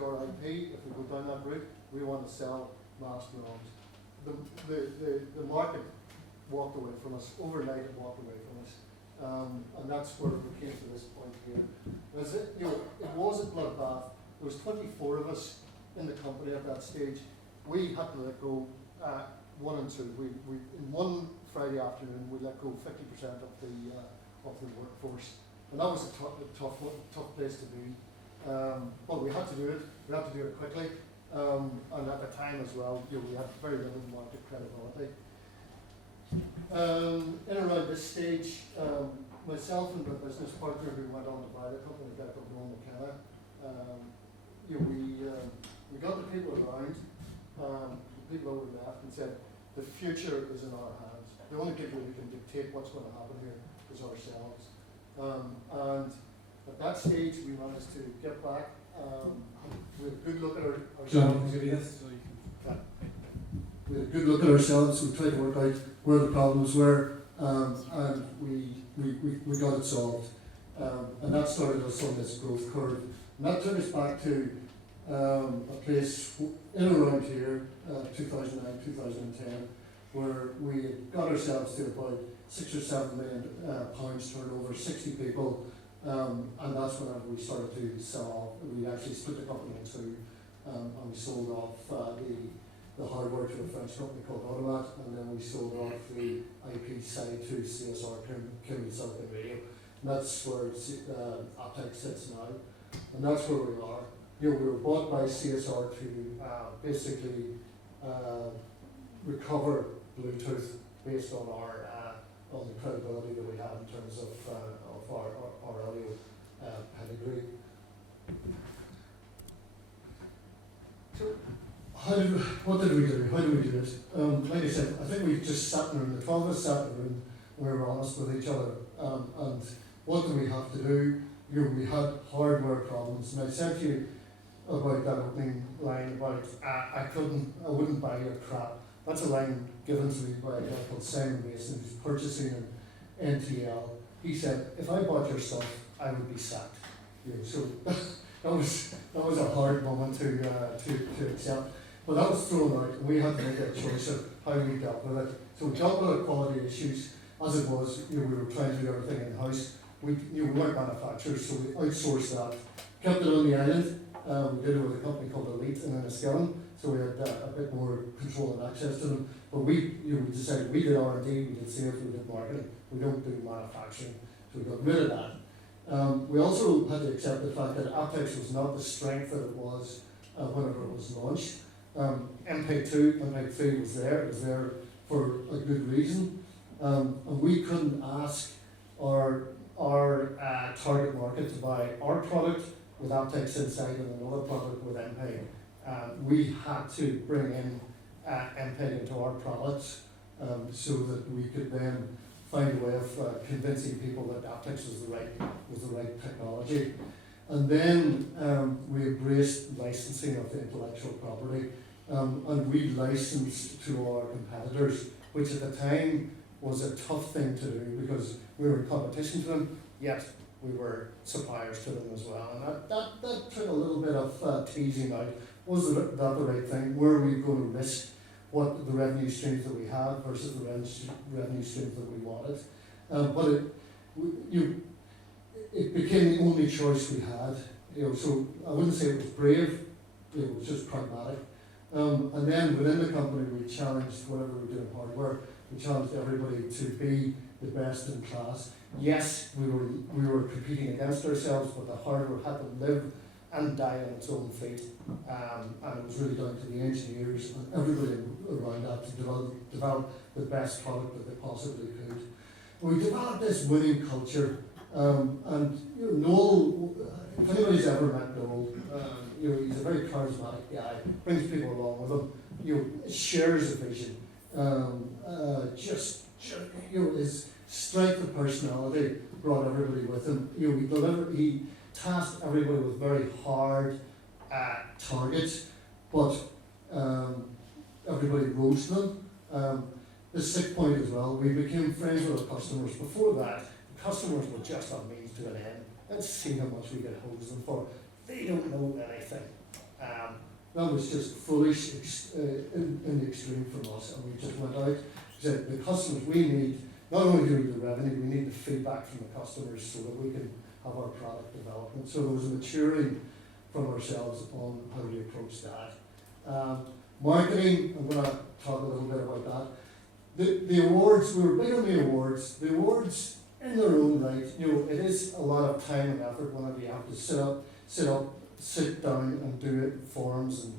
our IP if we go down that route. We want to sell mask ROMs. The market walked away from us, overnight it walked away from us. And that's where we came to this point here. It was a bloodbath. There was 24 of us in the company at that stage. We had to let go 1 and 2. We in one Friday afternoon we let go 50% of the workforce, and that was a tough place to be. But we had to do it. We had to do it quickly, and at the time as well, we had very little market credibility. In around this stage, myself and my business partner who went on to buy the company, a guy called Noel McKenna, we got the people around, the people that we left, and said, the future is in our hands. The only people who can dictate what's going to happen here is ourselves. And at that stage, we managed to get back. We had a good look at ourselves. We had a good look at ourselves. We tried to work out where the problems were, and we got it solved. And that started us on this growth curve. And that took us back to a place in around here, 2009, 2010, where we had got ourselves to about £6 or £7 million turnover, 60 people, and that's whenever we started to sell off. We actually split the company in two, and we sold off the hardware to a French company called Automat, and then we sold off the IP side to CSR, Kimberley Southern Radio. And that's where Aptech sits now, and that's where we are. We were bought by CSR to basically recover Bluetooth based on on the credibility that we have in terms of our audio pedigree. So, what did we do? How did we do it? Like I said, I think we just sat in the room. The 12 of us sat in the room, and we were honest with each other. And what do we have to do? We had hardware problems, and I said to you about that opening line about I wouldn't buy your crap. That's a line given to me by a guy called Simon Mason, who's purchasing an NTL. He said, if I bought your stuff, I would be sacked. So that was a hard moment to accept. But that was thrown out, and we had to make a choice of how we dealt with it. So we dealt with our quality issues. As it was, we were trying to do everything in-house. We weren't manufacturers, so we outsourced that. Kept it on the island. We did it with a company called Elite in Enniskillen, so we had a bit more control and access to them. But we decided we did R&D, we did sales, we did marketing. We don't do manufacturing, so we got rid of that. We also had to accept the fact that Aptech was not the strength that it was whenever it was launched. MP2, MP3 was there. It was there for a good reason, and we couldn't ask our target market to buy our product with Aptech inside and another product with MP. We had to bring in MP into our products so that we could then find a way of convincing people that Aptech was the right technology. And then we embraced licensing of the intellectual property, and we licensed to our competitors, which at the time was a tough thing to do because we were in competition to them, yet we were suppliers to them as well. And that took a little bit of teasing out. Was that the right thing? Were we going to risk what the revenue streams that we had versus the revenue streams that we wanted? But it became the only choice we had. So I wouldn't say it was brave. It was just pragmatic. And then within the company, we challenged whatever we were doing hardware. We challenged everybody to be the best in class. Yes, we were competing against ourselves, but the hardware had to live and die on its own feet. And it was really down to the engineers and everybody around that to develop the best product that they possibly could. We developed this winning culture. And Noel, if anybody's ever met Noel, he's a very charismatic guy, brings people along with him, shares a vision, is strength of personality brought everybody with him. You know, he tasked everybody with very hard targets, but everybody rose to them. The sick point as well, we became friends with our customers. Before that, the customers were just a means to an end. Let's see how much we could hose them for. They don't know anything. That was just foolish in the extreme from us, and we just went out. Said the customers, we need, not only do we need the revenue, we need the feedback from the customers so that we can have our product development. So there was a maturing from ourselves on how we approach that. Marketing, I'm going to talk a little bit about that. The awards, we were big on the awards. The awards in their own right, you know, it is a lot of time and effort whenever you have to sit down and do it, forms and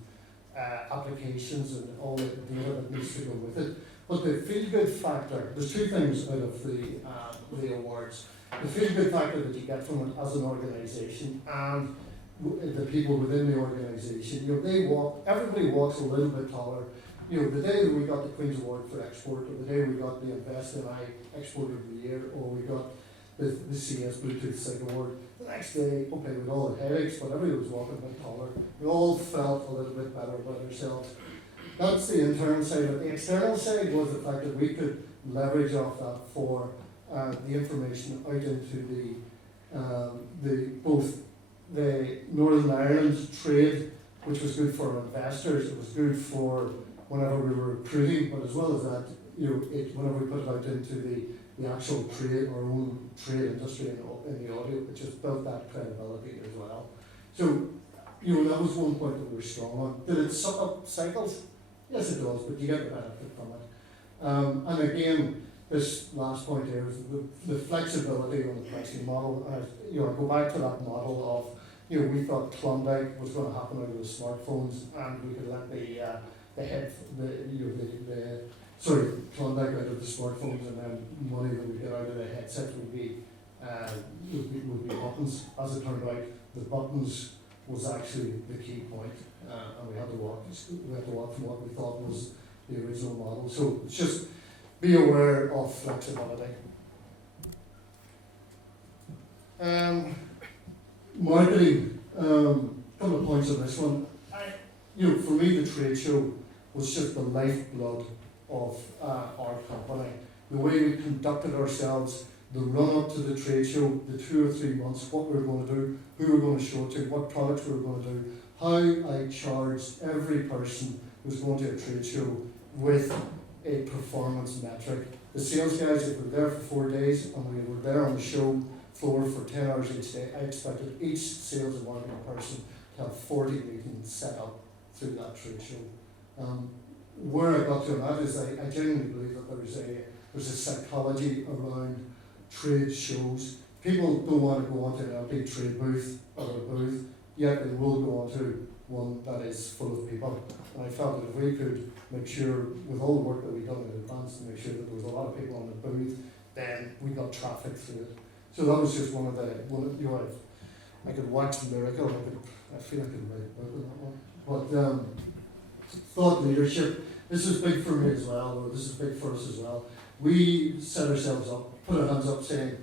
applications and all the data that needs to go with it. But the feel-good factor, there's two things out of the awards. The feel-good factor that you get from it as an organisation and the people within the organisation, you know, everybody walks a little bit taller. You know, the day that we got the Queen's Award for Export, or the day we got the Invest in I Exporter of the Year, or we got the CS Bluetooth SIG Award, the next day, okay, with all the headaches, but everybody was walking a bit taller. We all felt a little bit better about ourselves. That's the internal side of it. The external side was the fact that we could leverage off that for the information out into both the Northern Ireland trade, which was good for our investors. It was good for whenever we were recruiting, but as well as that, you know, whenever we put it out into the actual trade, our own trade industry in the audio, it just built that credibility as well. So, you know, that was one point that we were strong on. Did it suck up cycles? Yes, it does, but you get the benefit from it. And again, this last point here is the flexibility on the pricing model. You know, I go back to that model of, you know, we thought Klondike was going to happen out of the smartphones, and we could let Klondike out of the smartphones, and then money that we get out of the headsets would be buttons. As it turned out, the buttons was actually the key point, and we had to walk from what we thought was the original model. So it's just be aware of flexibility. Marketing, couple of points on this one. You know, for me, the trade show was just the lifeblood of our company. The way we conducted ourselves, the run-up to the trade show, the 2 or 3 months, what we were going to do, who we were going to show it to, what products we were going to do, how I charged every person who was going to a trade show with a performance metric. The sales guys, if we were there for 4 days and we were there on the show floor for 10 hours each day, I expected each sales and marketing person to have 40 meetings set up through that trade show. Where I got to on that is I genuinely believe that there's a psychology around trade shows. People don't want to go onto an empty trade booth or a booth, yet they will go onto one that is full of people. And I felt that if we could make sure, with all the work that we've done in advance, to make sure that there was a lot of people on the booth, then we got traffic through it. So that was just you know, I could watch the miracle. I feel I could write a book on that one. But thought leadership, this is big for me as well, or this is big for us as well. We set ourselves up, put our hands up saying,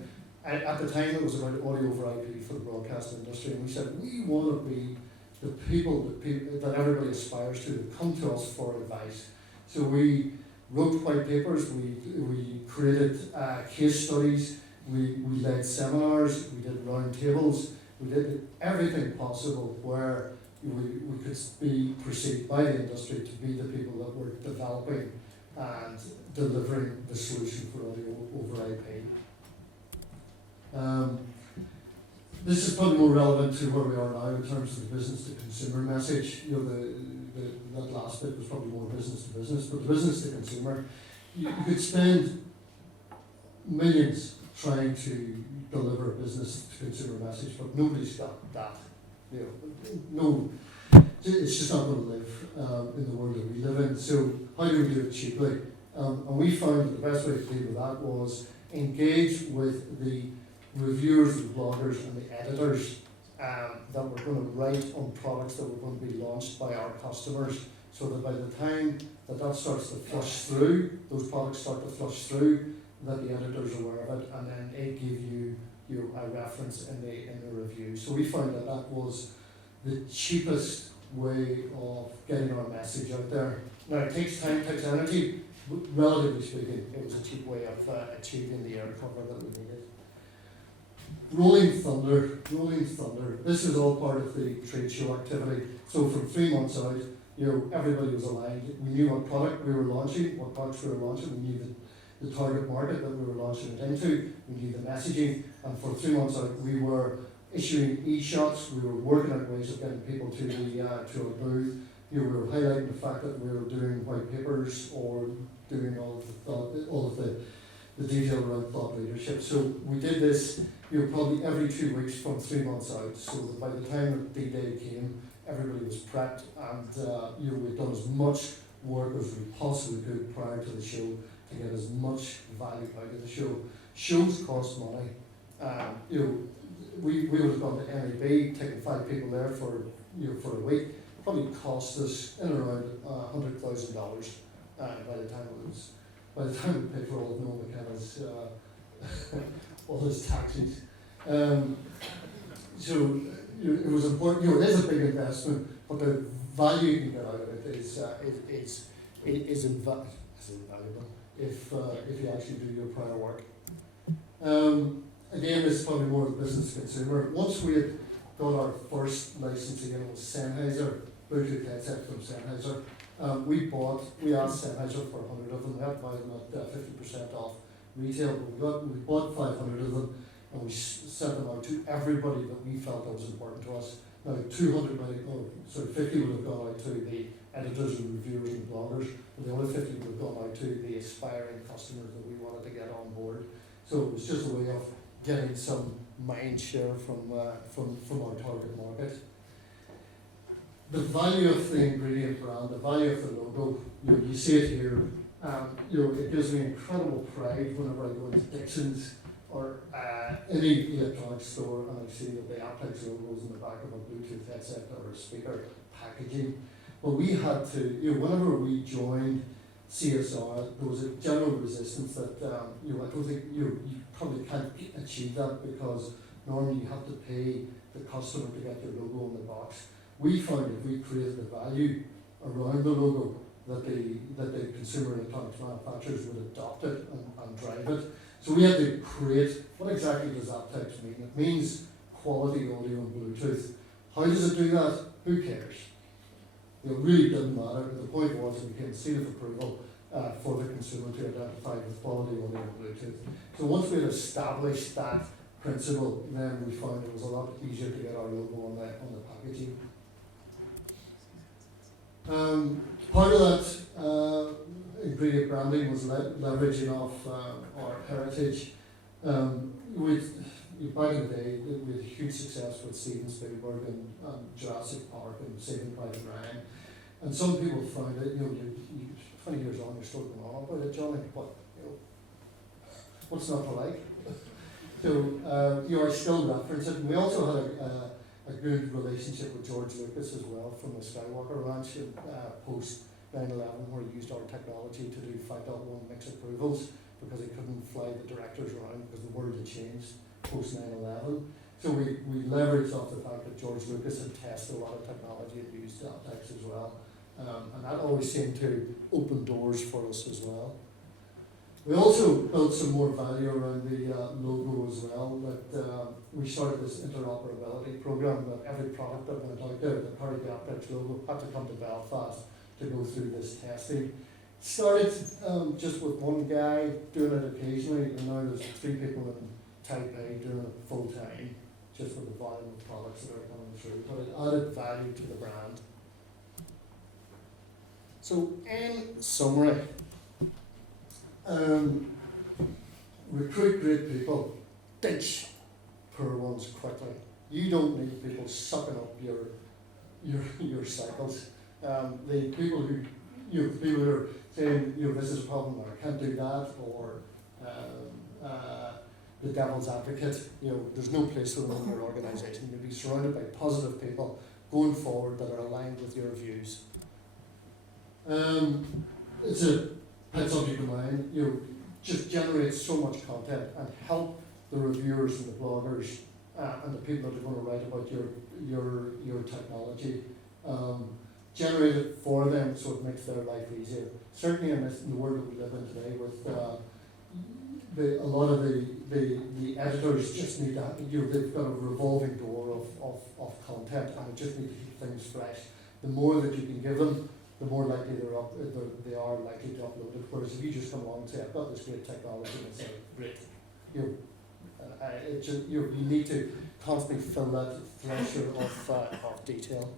at the time it was about audio over IP for the broadcast industry, and we said we want to be the people that everybody aspires to, that come to us for advice. So we wrote white papers, we created case studies, we led seminars, we did round tables, we did everything possible where we could be perceived by the industry to be the people that were developing and delivering the solution for audio over IP. This is probably more relevant to where we are now in terms of the business to consumer message. You know, that last bit was probably more business to business, but the business to consumer, you could spend millions trying to deliver a business to consumer message, but nobody's got that. You know, it's just not going to live in the world that we live in. So how do we do it cheaply? And we found that the best way to deal with that was engage with the reviewers, the bloggers, and the editors that were going to write on products that were going to be launched by our customers, so that by the time that starts to flush through, those products start to flush through, that the editor's aware of it, and then it give you a reference in the review. So we found that that was the cheapest way of getting our message out there. Now it takes time, takes energy, but relatively speaking, it was a cheap way of achieving the air cover that we needed. Rolling Thunder. This is all part of the trade show activity. So from 3 months out, everybody was aligned. We knew what product we were launching, what products we were launching. We knew the target market that we were launching it into. We knew the messaging. And for 3 months out, we were issuing e-shots. We were working out ways of getting people to our booth. We were highlighting the fact that we were doing white papers or doing all of the detail around thought leadership. So we did this probably every 2 weeks from 3 months out, so that by the time that D-Day came, everybody was prepped, and we'd done as much work as we possibly could prior to the show to get as much value out of the show. Shows cost money. We would have gone to NAB, taken 5 people there for a week, probably cost us in around $100,000 by the time we paid for all of Noel McKenna's all his taxes. So it was important. It is a big investment, but the value you can get out of it is invaluable if you actually do your prior work. Again, this is probably more of the business to consumer. Once we had got our first licensing, it was Sennheiser, Bluetooth headset from Sennheiser. We asked Sennheiser for 100 of them. We had to buy them at 50% off retail, but we bought 500 of them, and we sent them out to everybody that we felt that was important to us. Now 50 would have gone out to the editors and reviewers and bloggers, and the other 50 would have gone out to the aspiring customers that we wanted to get on board. So it was just a way of getting some mind share from our target market. The value of the ingredient brand, the value of the logo, you see it here. It gives me incredible pride whenever I go into Dixon's or any electronics store and I see that the Aptex logo is in the back of a Bluetooth headset or a speaker packaging. But we had to, whenever we joined CSR, there was a general resistance that I don't think you probably can't achieve that, because normally you have to pay the customer to get your logo on the box. We found if we created the value around the logo, that the consumer electronics manufacturers would adopt it and drive it. So we had to create, what exactly does Aptex mean? It means quality audio and Bluetooth. How does it do that? Who cares? It really didn't matter. The point was it became a seal of approval for the consumer to identify with quality audio and Bluetooth. So once we had established that principle, then we found it was a lot easier to get our logo on the packaging. Part of that ingredient branding was leveraging off our heritage. Back in the day, we had huge success with Steven Spielberg and Jurassic Park and Saving Private Ryan. And some people find it, you 20 years on, you're still going on about it, Johnny, but what's not to like? So I still reference it. And we also had a good relationship with George Lucas as well from the Skywalker Ranch post 9/11, where he used our technology to do 5.1 mix approvals because he couldn't fly the directors around because the world had changed post 9/11. So we leveraged off the fact that George Lucas had tested a lot of technology and used Aptex as well. And that always seemed to open doors for us as well. We also built some more value around the logo as well. That we started this interoperability program that every product that went out there that carried the Aptex logo had to come to Belfast to go through this testing. Started just with one guy doing it occasionally, and now there's 3 people in Taipei doing it full time, just with the volume of products that are coming through. But it added value to the brand. So in summary, recruit great people, ditch poor ones quickly. You don't need people sucking up your cycles. The people who are saying, this is a problem, or I can't do that, or the devil's advocate, there's no place for them in your organisation. You'll be surrounded by positive people going forward that are aligned with your views. It's a pet subject of mine. just generate so much content and help the reviewers and the bloggers and the people that are going to write about your technology. Generate it for them so it makes their life easier. Certainly in the world that we live in today, with a lot of the editors just need to, they've got a revolving door of content, and they just need to keep things fresh. The more that you can give them, the more likely they are likely to upload it. Whereas if you just come along and say, I've got this great technology, and say, great, you need to constantly fill that treasure of detail.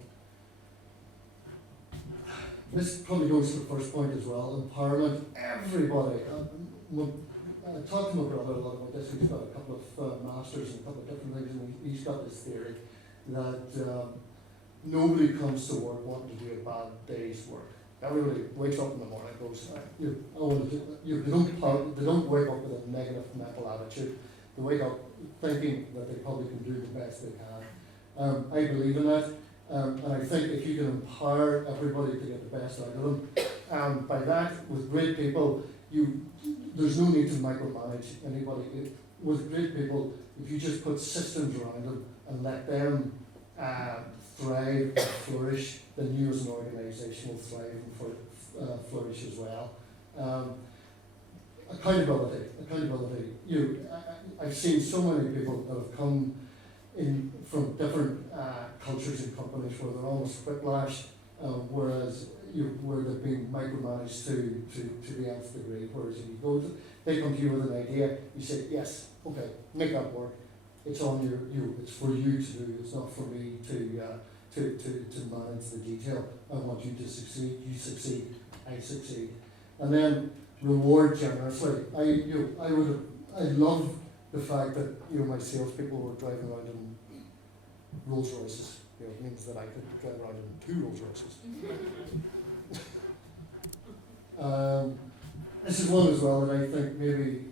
This probably goes to the first point as well, empowerment. Everybody, I talked to my brother a lot about this. He's got a couple of masters and a couple of different things, and he's got this theory that nobody comes to work wanting to do a bad day's work. Everybody wakes up in the morning and goes, they don't wake up with a negative mental attitude. They wake up thinking that they probably can do the best they can. I believe in that. And I think if you can empower everybody to get the best out of them, by that, with great people, there's no need to micromanage anybody. With great people, if you just put systems around them and let them thrive and flourish, then you as an organisation will thrive and flourish as well. Accountability. I've seen so many people that have come in from different cultures and companies where they're almost whiplash, whereas where they've been micromanaged to the nth degree. Whereas if they come to you with an idea, you say, yes, okay, make that work. It's on you. It's for you to do. It's not for me to manage the detail. I want you to succeed. You succeed. I succeed. And then reward generously. I love the fact that my salespeople were driving around in Rolls Royces. It means that I could drive around in 2 Rolls Royces. This is one as well that I think maybe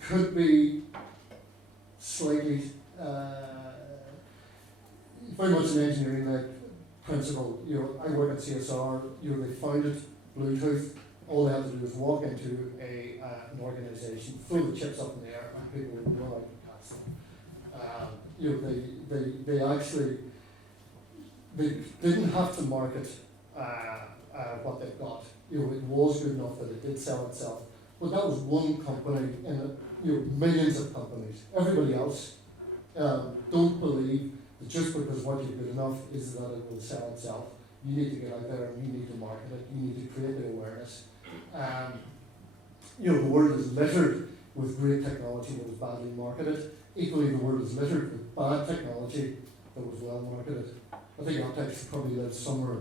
could be slightly very much an engineering-led principle. I work at CSR. They founded Bluetooth. All they have to do is walk into an organisation, throw the chips up in the air, and people will run out and catch them. They didn't have to market what they've got. It was good enough that it did sell itself. But that was one company in millions of companies. Everybody else don't believe that just because what you're good enough is that it will sell itself. You need to get out there and you need to market it. You need to create the awareness. The world is littered with great technology that was badly marketed. Equally, the world is littered with bad technology that was well marketed. I think Optex probably lives somewhere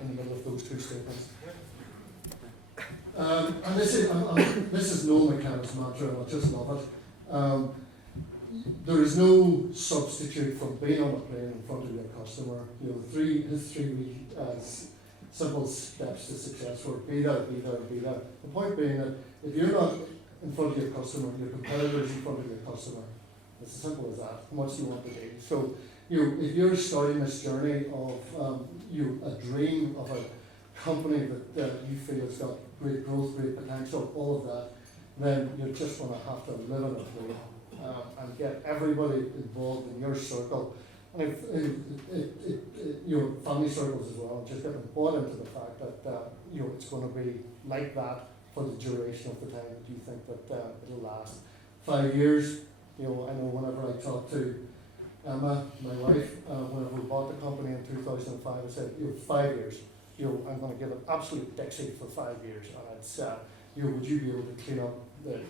in the middle of those two statements. And this is no mechanics mantra, and I just love it. There is no substitute for being on a plane in front of your customer. His three simple steps to success were be there, be there, be there. The point being that if you're not in front of your customer, your competitor is in front of your customer. It's as simple as that. How much do you want to do? So, if you're starting this journey of a dream of a company that you feel has got great growth, great potential, all of that, then you're just going to have to live in it and get everybody involved in your circle. And family circles as well, just get them bought into the fact that it's going to be like that for the duration of the time that you think that it'll last. 5 years, I know whenever I talk to Emma, my wife, whenever we bought the company in 2005, I said, 5 years. I'm going to give it absolute Dixie for 5 years, and it's, would you be able to clean up the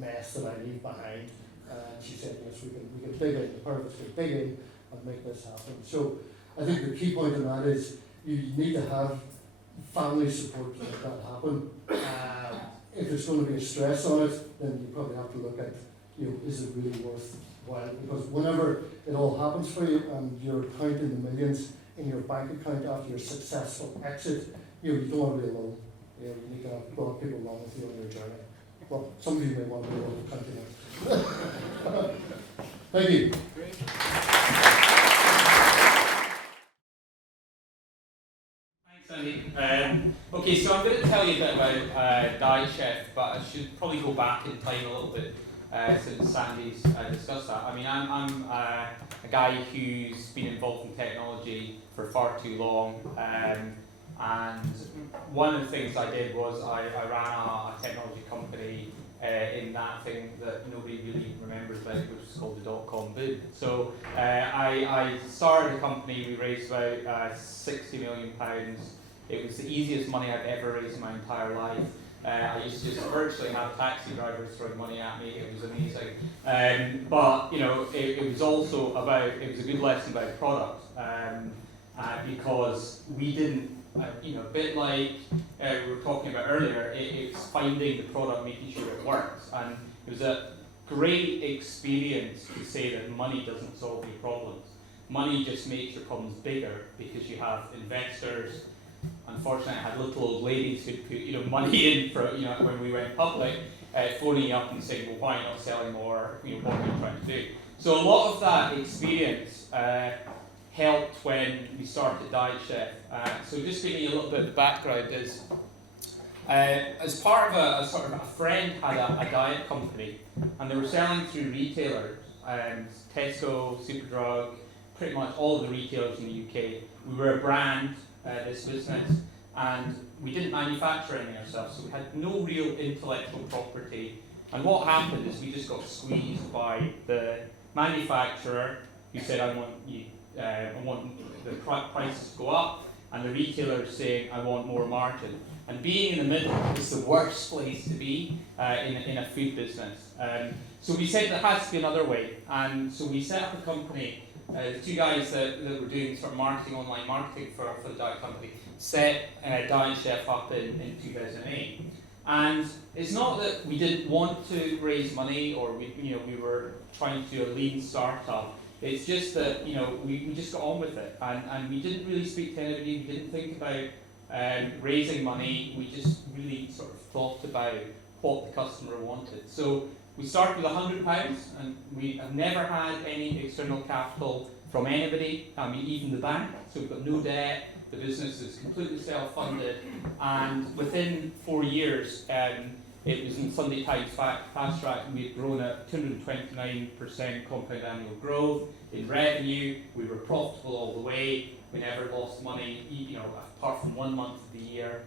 mess that I leave behind? And she said, yes, we can dig in. The pair of us can dig in and make this happen. So I think the key point in that is you need to have family support to make that happen. If there's going to be a stress on it, then you probably have to look at, is it really worthwhile? Because whenever it all happens for you and you're counting the millions in your bank account after your successful exit, you don't want to be alone. You need to have people along with you on your journey. Well, some of you may want to be alone, continue. Thank you. Great. Thanks, Andy. Okay, so I'm going to tell you a bit about Diet Chef, but I should probably go back in time a little bit since Sandy's discussed that. I mean, I'm a guy who's been involved in technology for far too long, and one of the things I did was I ran a technology company in that thing that nobody really remembers about, which is called the dot-com boom. So I started a company. We raised about £60 million. It was the easiest money I've ever raised in my entire life. I used to just virtually have taxi drivers throwing money at me. It was amazing. But you know, it was also about, it was a good lesson about product, because we didn't, you know, a bit like we were talking about earlier, it's finding the product, making sure it works. And it was a great experience to say that money doesn't solve your problems. Money just makes your problems bigger because you have investors. Unfortunately, I had little old ladies who put, you know, money in for, you know, when we went public, phoning up and saying, well, why not selling more? You know, what are you trying to do? So a lot of that experience helped when we started Diet Chef. So just giving you a little bit of the background is, as part of a friend had a diet company, and they were selling through retailers, Tesco, Superdrug, pretty much all of the retailers in the UK. We were a brand, this business, and we didn't manufacture anything ourselves, so we had no real intellectual property. And what happened is we just got squeezed by the manufacturer, who said, I want the prices to go up, and the retailer saying, I want more margin. And being in the middle is the worst place to be in a food business. So we said there has to be another way, and so we set up a company. The two guys that were doing sort of marketing, online marketing for the diet company, set Diet Chef up in 2008. And it's not that we didn't want to raise money, or we were trying to do a lean startup. It's just that we just got on with it, and we didn't really speak to anybody. We didn't think about raising money. We just really sort of thought about what the customer wanted. So we started with £100, and we have never had any external capital from anybody. I mean, even the bank. So we've got no debt. The business is completely self-funded, and within 4 years, it was in Sunday Times Fast Track, and we had grown at 229% compound annual growth in revenue. We were profitable all the way. We never lost money, apart from 1 month of the year.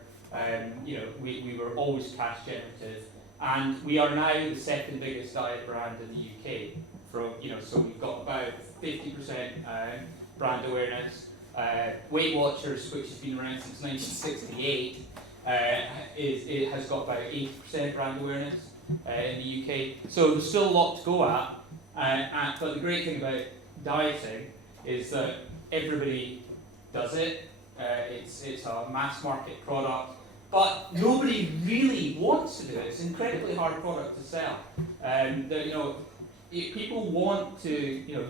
We were always cash generative, and we are now the second biggest diet brand in the UK. So we've got about 50% brand awareness. Weight Watchers, which has been around since 1968, it has got about 80% brand awareness in the UK. So there's still a lot to go at, but the great thing about dieting is that everybody does it. It's a mass market product, but nobody really wants to do it. It's an incredibly hard product to sell. People want to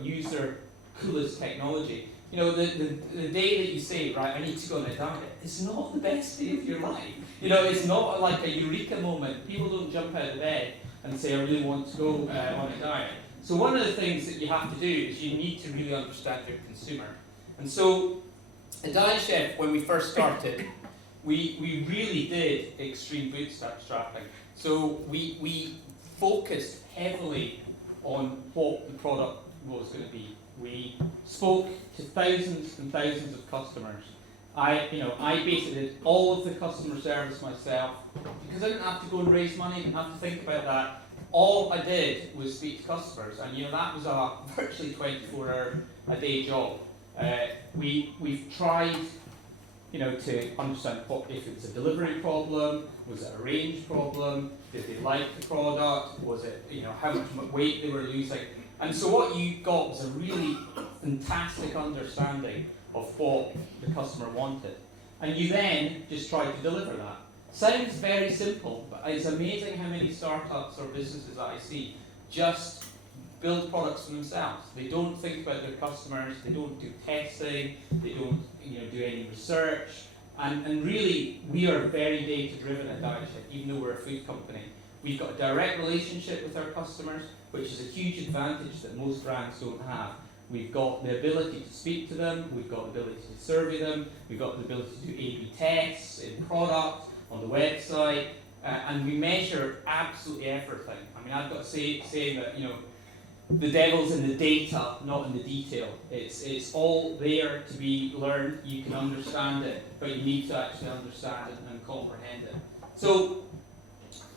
use their coolest technology. The day that you say, right, I need to go on a diet, it's not the best day of your life. It's not like a eureka moment. People don't jump out of bed and say, I really want to go on a diet. So one of the things that you have to do is you need to really understand your consumer. And so at Diet Chef, when we first started, we really did extreme bootstrapping. So we focused heavily on what the product was going to be. We spoke to thousands and thousands of customers. I basically did all of the customer service myself because I didn't have to go and raise money, didn't have to think about that. All I did was speak to customers, and that was a virtually 24-hour-a-day job. We've tried, to understand if it was a delivery problem, was it a range problem, did they like the product, was it how much weight they were losing. And so what you got was a really fantastic understanding of what the customer wanted. And you then just tried to deliver that. Sounds very simple, but it's amazing how many startups or businesses that I see just build products for themselves. They don't think about their customers, they don't do testing, they don't do any research. And really, we are very data-driven at Diet Chef, even though we're a food company. We've got a direct relationship with our customers, which is a huge advantage that most brands don't have. We've got the ability to speak to them, we've got the ability to survey them, we've got the ability to do A/B tests in product, on the website, and we measure absolutely everything. I mean, I've got to saying that, the devil's in the data, not in the detail. It's all there to be learned. You can understand it, but you need to actually understand it and comprehend it. So,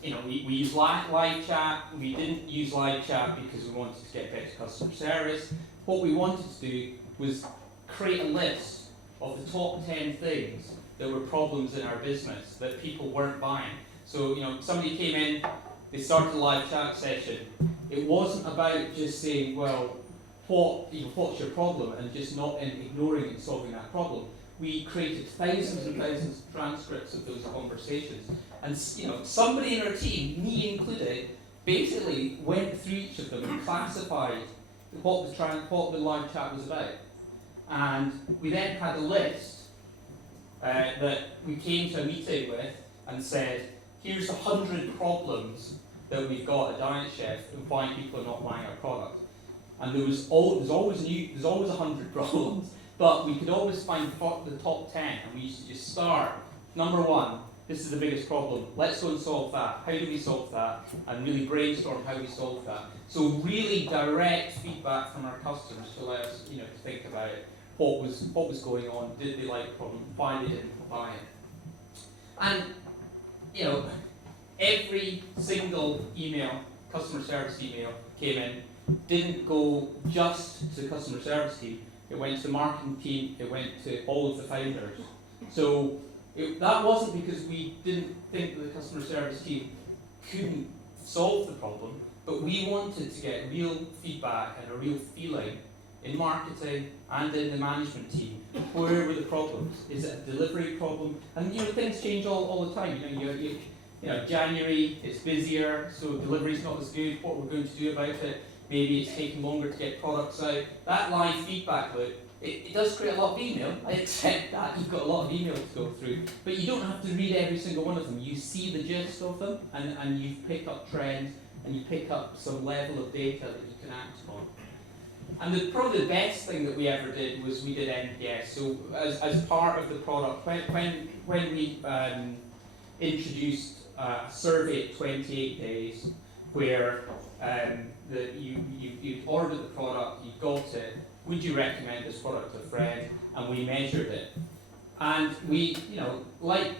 we use live chat. We didn't use live chat because we wanted to get better customer service. What we wanted to do was create a list of the top 10 things that were problems in our business that people weren't buying. So, somebody came in, they started a live chat session. It wasn't about just saying, well, what's your problem, and just not ignoring and solving that problem. We created thousands and thousands of transcripts of those conversations. And somebody in our team, me included, basically went through each of them and classified what the live chat was about. And we then had a list that we came to a meeting with and said, here's 100 problems that we've got at Diet Chef and why people are not buying our product. And there's always 100 problems, but we could always find the top 10, and we used to just start. Number 1, this is the biggest problem. Let's go and solve that. How do we solve that? And really brainstorm how we solve that. So really direct feedback from our customers to allow us, to think about it. What was going on? Did they like the problem? Why they didn't buy it? And every single email, customer service email, came in, didn't go just to the customer service team. It went to the marketing team. It went to all of the founders. So that wasn't because we didn't think that the customer service team couldn't solve the problem, but we wanted to get real feedback and a real feeling in marketing and in the management team. Where were the problems? Is it a delivery problem? And things change all the time. January it's busier, so delivery's not as good. What we're going to do about it? Maybe it's taking longer to get products out. That live feedback loop, it does create a lot of email. I accept that. You've got a lot of email to go through, but you don't have to read every single one of them. You see the gist of them, and you pick up trends, and you pick up some level of data that you can act on. And probably the best thing that we ever did was we did NPS. So as part of the product, when we introduced a survey at 28 days, where you ordered the product, you got it, would you recommend this product to a friend? And we measured it. And we, like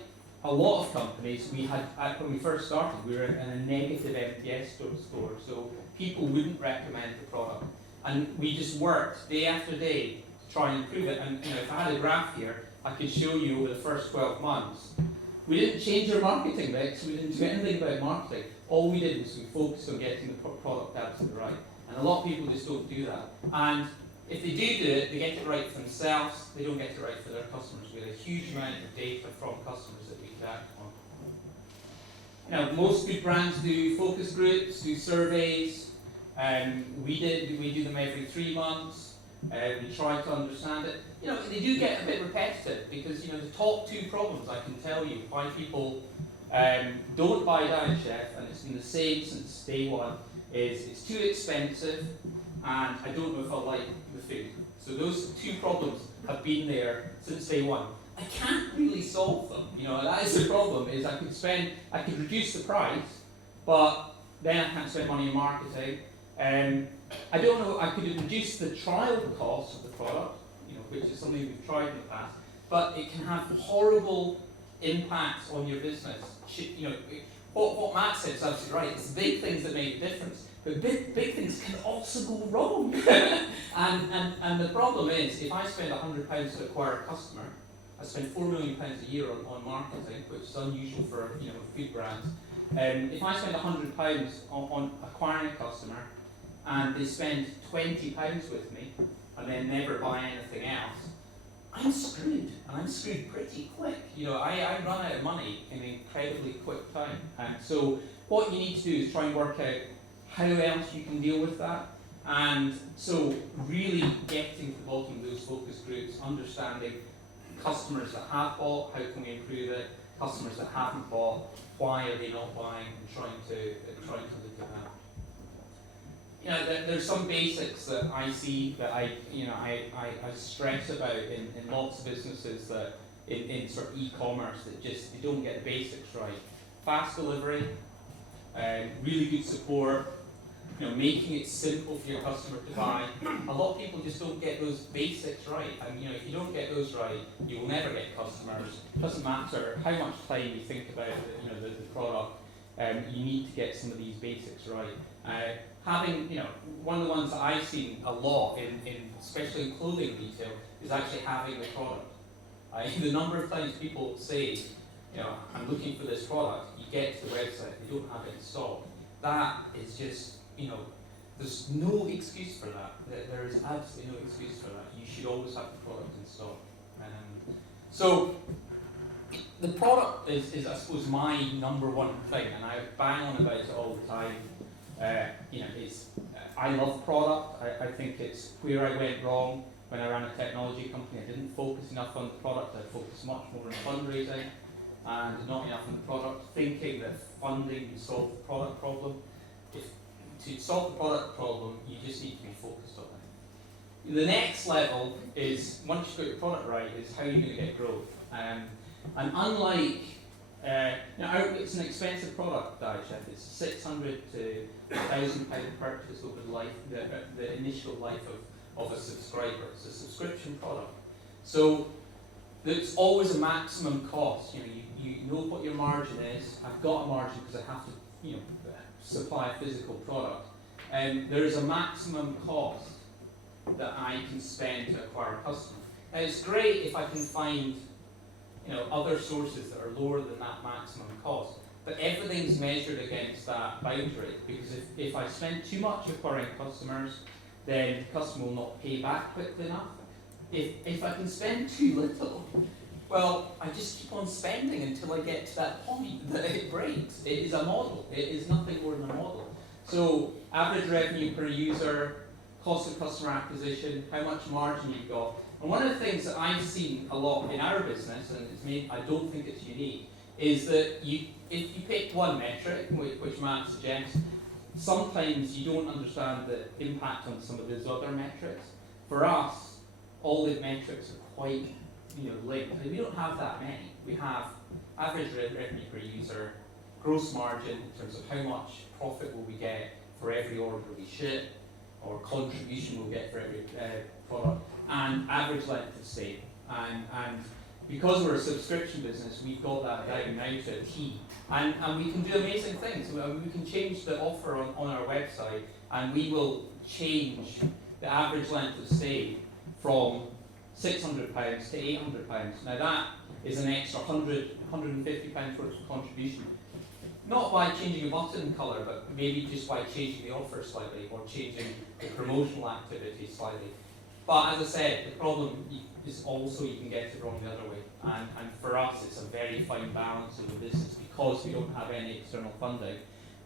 a lot of companies, we had, when we first started, we were in a negative NPS score, so people wouldn't recommend the product. And we just worked day after day to try and improve it. And if I had a graph here, I could show you over the first 12 months. We didn't change our marketing mix, we didn't do anything about marketing. All we did was we focused on getting the product absolutely right. And a lot of people just don't do that. And if they do it, they get it right for themselves, they don't get it right for their customers. We had a huge amount of data from customers that we could act on. Most good brands do focus groups, do surveys. We do them every 3 months. We try to understand it. They do get a bit repetitive because the top 2 problems I can tell you why people don't buy Diet Chef, and it's been the same since day one, is it's too expensive and I don't know if I like the food. So those 2 problems have been there since day one. I can't really solve them. That is the problem, is I could reduce the price, but then I can't spend money in marketing. I don't know, I could reduce the trial cost of the product, which is something we've tried in the past, but it can have horrible impacts on your business. What Matt said is absolutely right. It's big things that make a difference, but big things can also go wrong. and the problem is, if I spend £100 to acquire a customer, I spend £4 million a year on marketing, which is unusual for food brands. If I spend £100 on acquiring a customer, and they spend £20 with me, and then never buy anything else, I'm screwed, and I'm screwed pretty quick. I run out of money in an incredibly quick time. And so what you need to do is try and work out how else you can deal with that. And so really getting to the bottom of those focus groups, understanding customers that have bought, how can we improve it, customers that haven't bought, why are they not buying, and trying to look at that. there's some basics that I see that I stress about in lots of businesses that in sort of e-commerce that just they don't get the basics right. Fast delivery, really good support, making it simple for your customer to buy. A lot of people just don't get those basics right, and if you don't get those right, you will never get customers. It doesn't matter how much time you think about the product. You need to get some of these basics right. Having, one of the ones that I've seen a lot in especially in clothing retail is actually having the product. The number of times people say, I'm looking for this product, you get to the website, they don't have it in stock. That is just, there's no excuse for that. There is absolutely no excuse for that. You should always have the product in stock. So the product is, I suppose, my number one thing, and I bang on about it all the time. I love product. I think it's where I went wrong when I ran a technology company. I didn't focus enough on the product. I focused much more on fundraising and not enough on the product, thinking that funding would solve the product problem. To solve the product problem, you just need to be focused on it. The next level is, once you've got your product right, is how you're going to get growth. And unlike, it's an expensive product, DiveChef. It's 600 to £1,000 purchase over the life, the initial life of a subscriber. It's a subscription product. So there's always a maximum cost. You know what your margin is. I've got a margin because I have to, supply a physical product. And there is a maximum cost that I can spend to acquire a customer. Now it's great if I can find other sources that are lower than that maximum cost, but everything's measured against that boundary, because if I spend too much acquiring customers, then the customer will not pay back quickly enough. If I can spend too little, well, I just keep on spending until I get to that point that it breaks. It is a model. It is nothing more than a model. So average revenue per user, cost of customer acquisition, how much margin you've got. And one of the things that I've seen a lot in our business, and I don't think it's unique, is that if you pick one metric, which Matt suggests, sometimes you don't understand the impact on some of those other metrics. For us, all the metrics are quite linked. I mean, we don't have that many. We have average revenue per user, gross margin in terms of how much profit will we get for every order we ship, or contribution we'll get for every product, and average length of stay. And because we're a subscription business, we've got that down now to a T. And we can do amazing things. We can change the offer on our website, and we will change the average length of stay from £600 to £800. Now that is an extra £150 worth of contribution. Not by changing a button colour, but maybe just by changing the offer slightly, or changing the promotional activity slightly. But as I said, the problem is also you can get it wrong the other way. And for us, it's a very fine balance in the business. Because we don't have any external funding,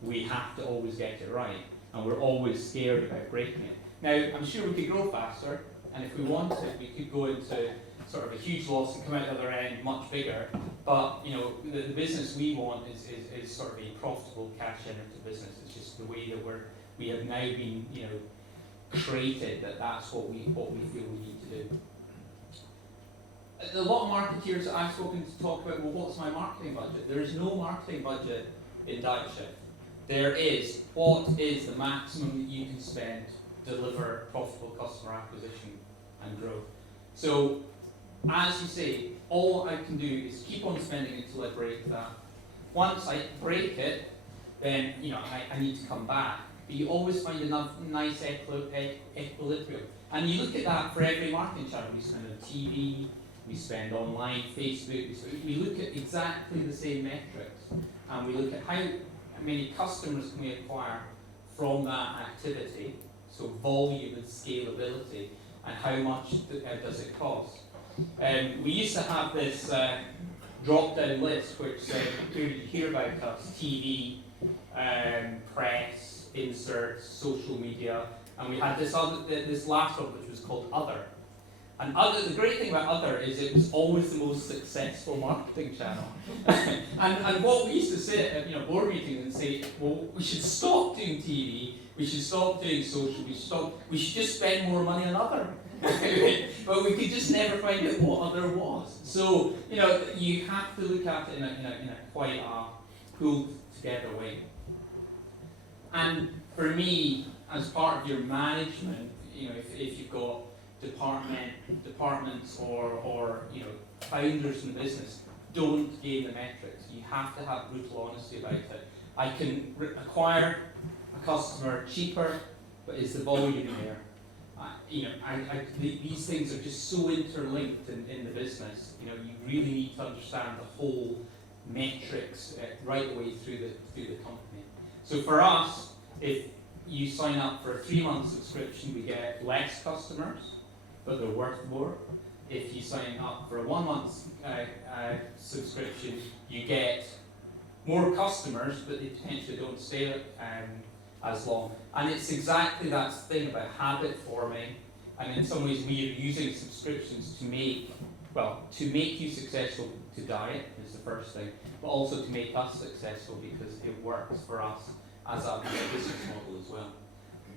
we have to always get it right. And we're always scared about breaking it. Now, I'm sure we could grow faster, and if we wanted, we could go into sort of a huge loss and come out the other end much bigger. But the business we want is sort of a profitable, cash generative business. It's just the way that we have now been created that's what we feel we need to do. A lot of marketeers that I've spoken to talk about, well, what's my marketing budget? There is no marketing budget in DiveChef. There is what is the maximum that you can spend to deliver profitable customer acquisition and growth. So, as you say, all I can do is keep on spending until I break that. Once I break it, then I need to come back. But you always find a nice equilibrium. And you look at that for every marketing channel. We spend on TV, we spend online, Facebook. We look at exactly the same metrics. And we look at how many customers can we acquire from that activity, so volume and scalability, and how much does it cost. We used to have this drop-down list which said, who did you hear about us? TV, press, inserts, social media, and we had this last one which was called Other. And the great thing about Other is it was always the most successful marketing channel. and what we used to say at board meetings and say, well, we should stop doing TV We should stop doing social. We should just spend more money on other. But we could just never find out what other was. So you have to look at it in a quite a pulled together way. And for me, as part of your management, if you've got departments or founders in the business, don't game the metrics. You have to have brutal honesty about it. I can acquire a customer cheaper, but is the volume there? These things are just so interlinked in the business. You really need to understand the whole metrics right the way through the company. So for us, if you sign up for a 3-month subscription, we get less customers, but they're worth more. If you sign up for a 1-month subscription, you get more customers, but they potentially don't stay as long. And it's exactly that thing about habit forming. And in some ways, we are using subscriptions to make you successful to diet is the first thing, but also to make us successful because it works for us as a business model as well.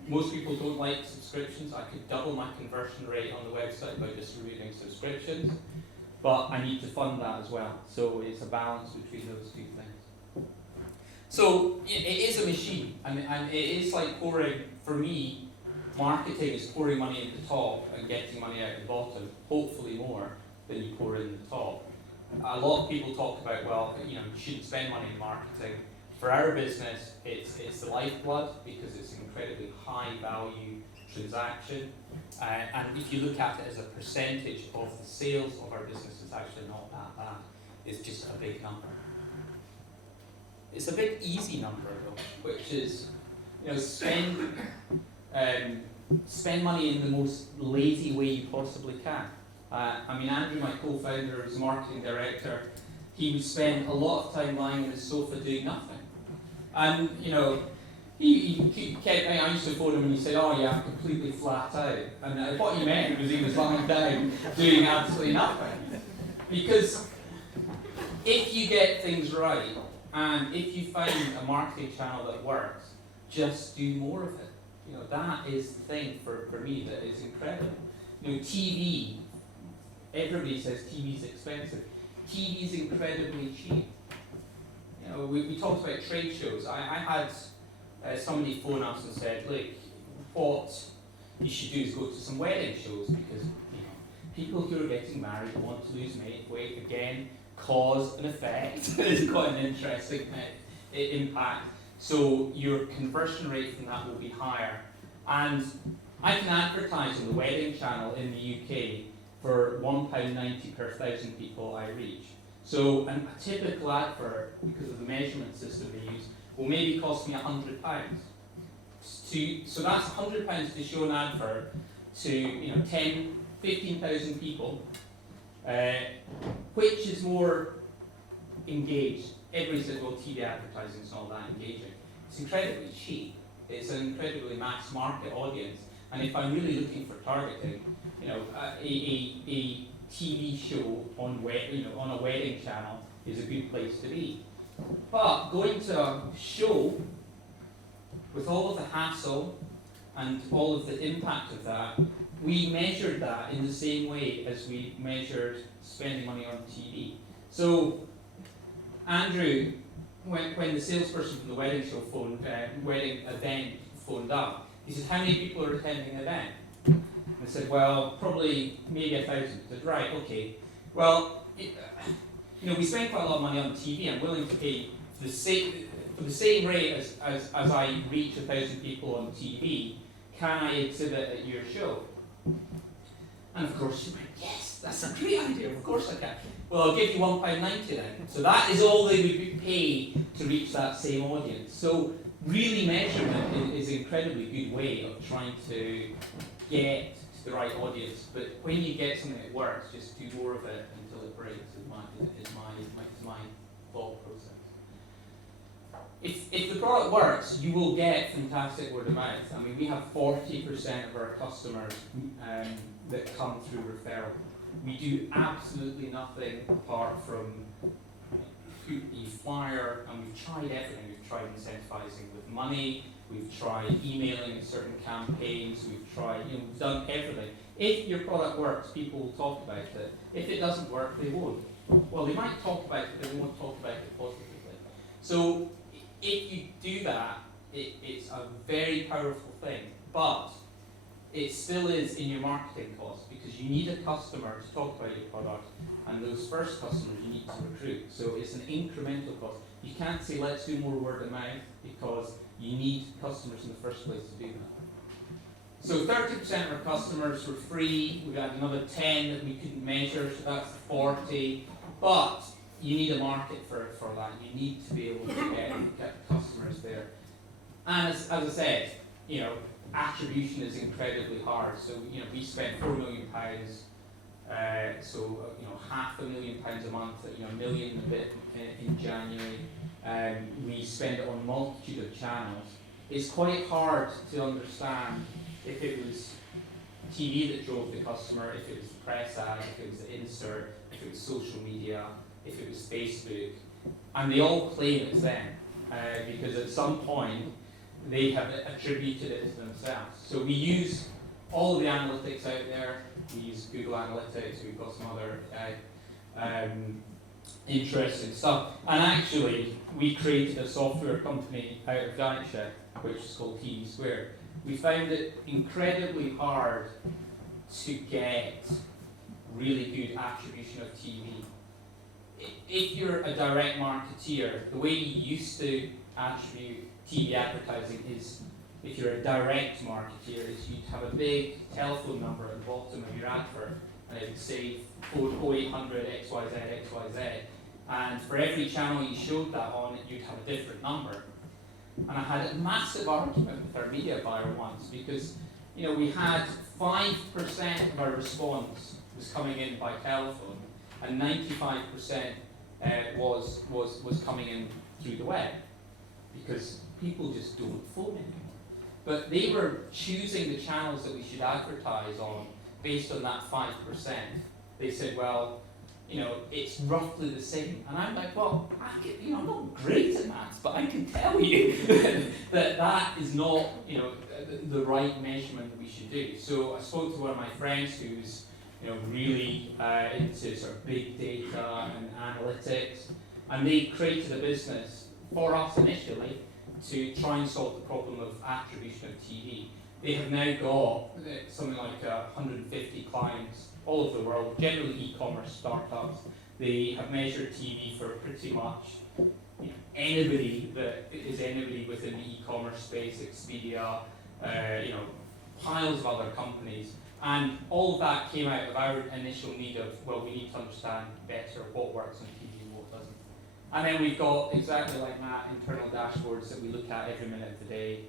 Most people don't like subscriptions. I could double my conversion rate on the website by distributing subscriptions, but I need to fund that as well. So it's a balance between those two things. So it is a machine, and it is like pouring, for me, marketing is pouring money in the top and getting money out the bottom, hopefully more than you pour in the top. A lot of people talk about, you shouldn't spend money in marketing. For our business, it's the lifeblood because it's an incredibly high value transaction. And if you look at it as a percentage of the sales of our business, it's actually not that bad. It's just a big number. It's a big easy number though, which is, spend money in the most lazy way you possibly can. Andrew, my co-founder, is marketing director. He would spend a lot of time lying on his sofa doing nothing. And, he kept, I used to phone him and he said, "Oh yeah, I'm completely flat out." And what he meant was he was lying down doing absolutely nothing. Because if you get things right, and if you find a marketing channel that works, just do more of it. That is the thing for me that is incredible. TV, everybody says TV is expensive. TV is incredibly cheap. We talked about trade shows. I had somebody phone us and said, "Look, what you should do is go to some wedding shows because people who are getting married want to lose weight again, cause and effect." It's quite an interesting impact. So your conversion rate from that will be higher. And I can advertise on the wedding channel in the UK for £1.90 per 1,000 people I reach. So a typical advert, because of the measurement system they use, will maybe cost me £100. So that's £100 to show an advert to 10, 15,000 people, which is more engaged. Everybody says, well, TV advertising is not that engaging. It's incredibly cheap. It's an incredibly mass market audience. And if I'm really looking for targeting, a TV show on a wedding channel is a good place to be. But going to a show with all of the hassle and all of the impact of that, we measured that in the same way as we measured spending money on TV. So Andrew, when the salesperson from the wedding show wedding event phoned up, he said, "How many people are attending the event?" I said, "Well, probably maybe 1,000. I said, "Right, okay. Well, we spend quite a lot of money on TV. I'm willing to pay for the same rate as I reach 1,000 people on TV. Can I exhibit at your show?" And of course she went, "Yes, that's a great idea. Of course I can." "Well, I'll give you £1.90 then." So that is all they would pay to reach that same audience. So really measurement is an incredibly good way of trying to get to the right audience. But when you get something that works, just do more of it until it breaks, is my thought process. If the product works, you will get fantastic word of mouth. We have 40% of our customers that come through referral. We do absolutely nothing apart from put the flyer, and we've tried everything. We've tried incentivizing with money, we've tried emailing certain campaigns, we've tried, we've done everything. If your product works, people will talk about it. If it doesn't work, they won't. Well, they might talk about it, but they won't talk about it positively. So if you do that, it's a very powerful thing, but it still is in your marketing cost, because you need a customer to talk about your product, and those first customers you need to recruit. So it's an incremental cost. You can't say let's do more word of mouth, because you need customers in the first place to do that. So 30% of our customers were free. We had another 10 that we couldn't measure, so that's 40. But you need a market for that. You need to be able to get customers there. And as I said, attribution is incredibly hard. So we spent £4 million, so £500,000 a month, £1 million and a bit in January. We spend it on a multitude of channels. It's quite hard to understand if it was TV that drove the customer, if it was the press ad, if it was the insert, if it was social media, if it was Facebook. And they all claim it's them, because at some point they have attributed it to themselves. So we use all the analytics out there. We use Google Analytics, we've got some other interesting stuff. And actually, we created a software company out of Derbyshire, which is called TV Squared. We found it incredibly hard to get really good attribution of TV. If you're a direct marketeer, the way you used to attribute TV advertising is, if you're a direct marketeer, is you'd have a big telephone number at the bottom of your advert, and it would say 0800 XYZ XYZ, and for every channel you showed that on, you'd have a different number. And I had a massive argument with our media buyer once, because we had 5% of our response was coming in by telephone, and 95% was coming in through the web, because people just don't phone anymore. But they were choosing the channels that we should advertise on based on that 5%. They said, well, it's roughly the same. And I'm like, well, I'm not great at maths, but I can tell you that is not, the right measurement that we should do. So I spoke to one of my friends who's, really into sort of big data and analytics, and they created a business for us initially to try and solve the problem of attribution of TV. They have now got something like 150 clients all over the world, generally e-commerce startups. They have measured TV for pretty much anybody that is anybody within the e-commerce space, Expedia, piles of other companies. And all of that came out of our initial need of, well, we need to understand better what works on TV and what doesn't. And then we've got, exactly like that, internal dashboards that we look at every minute of the day,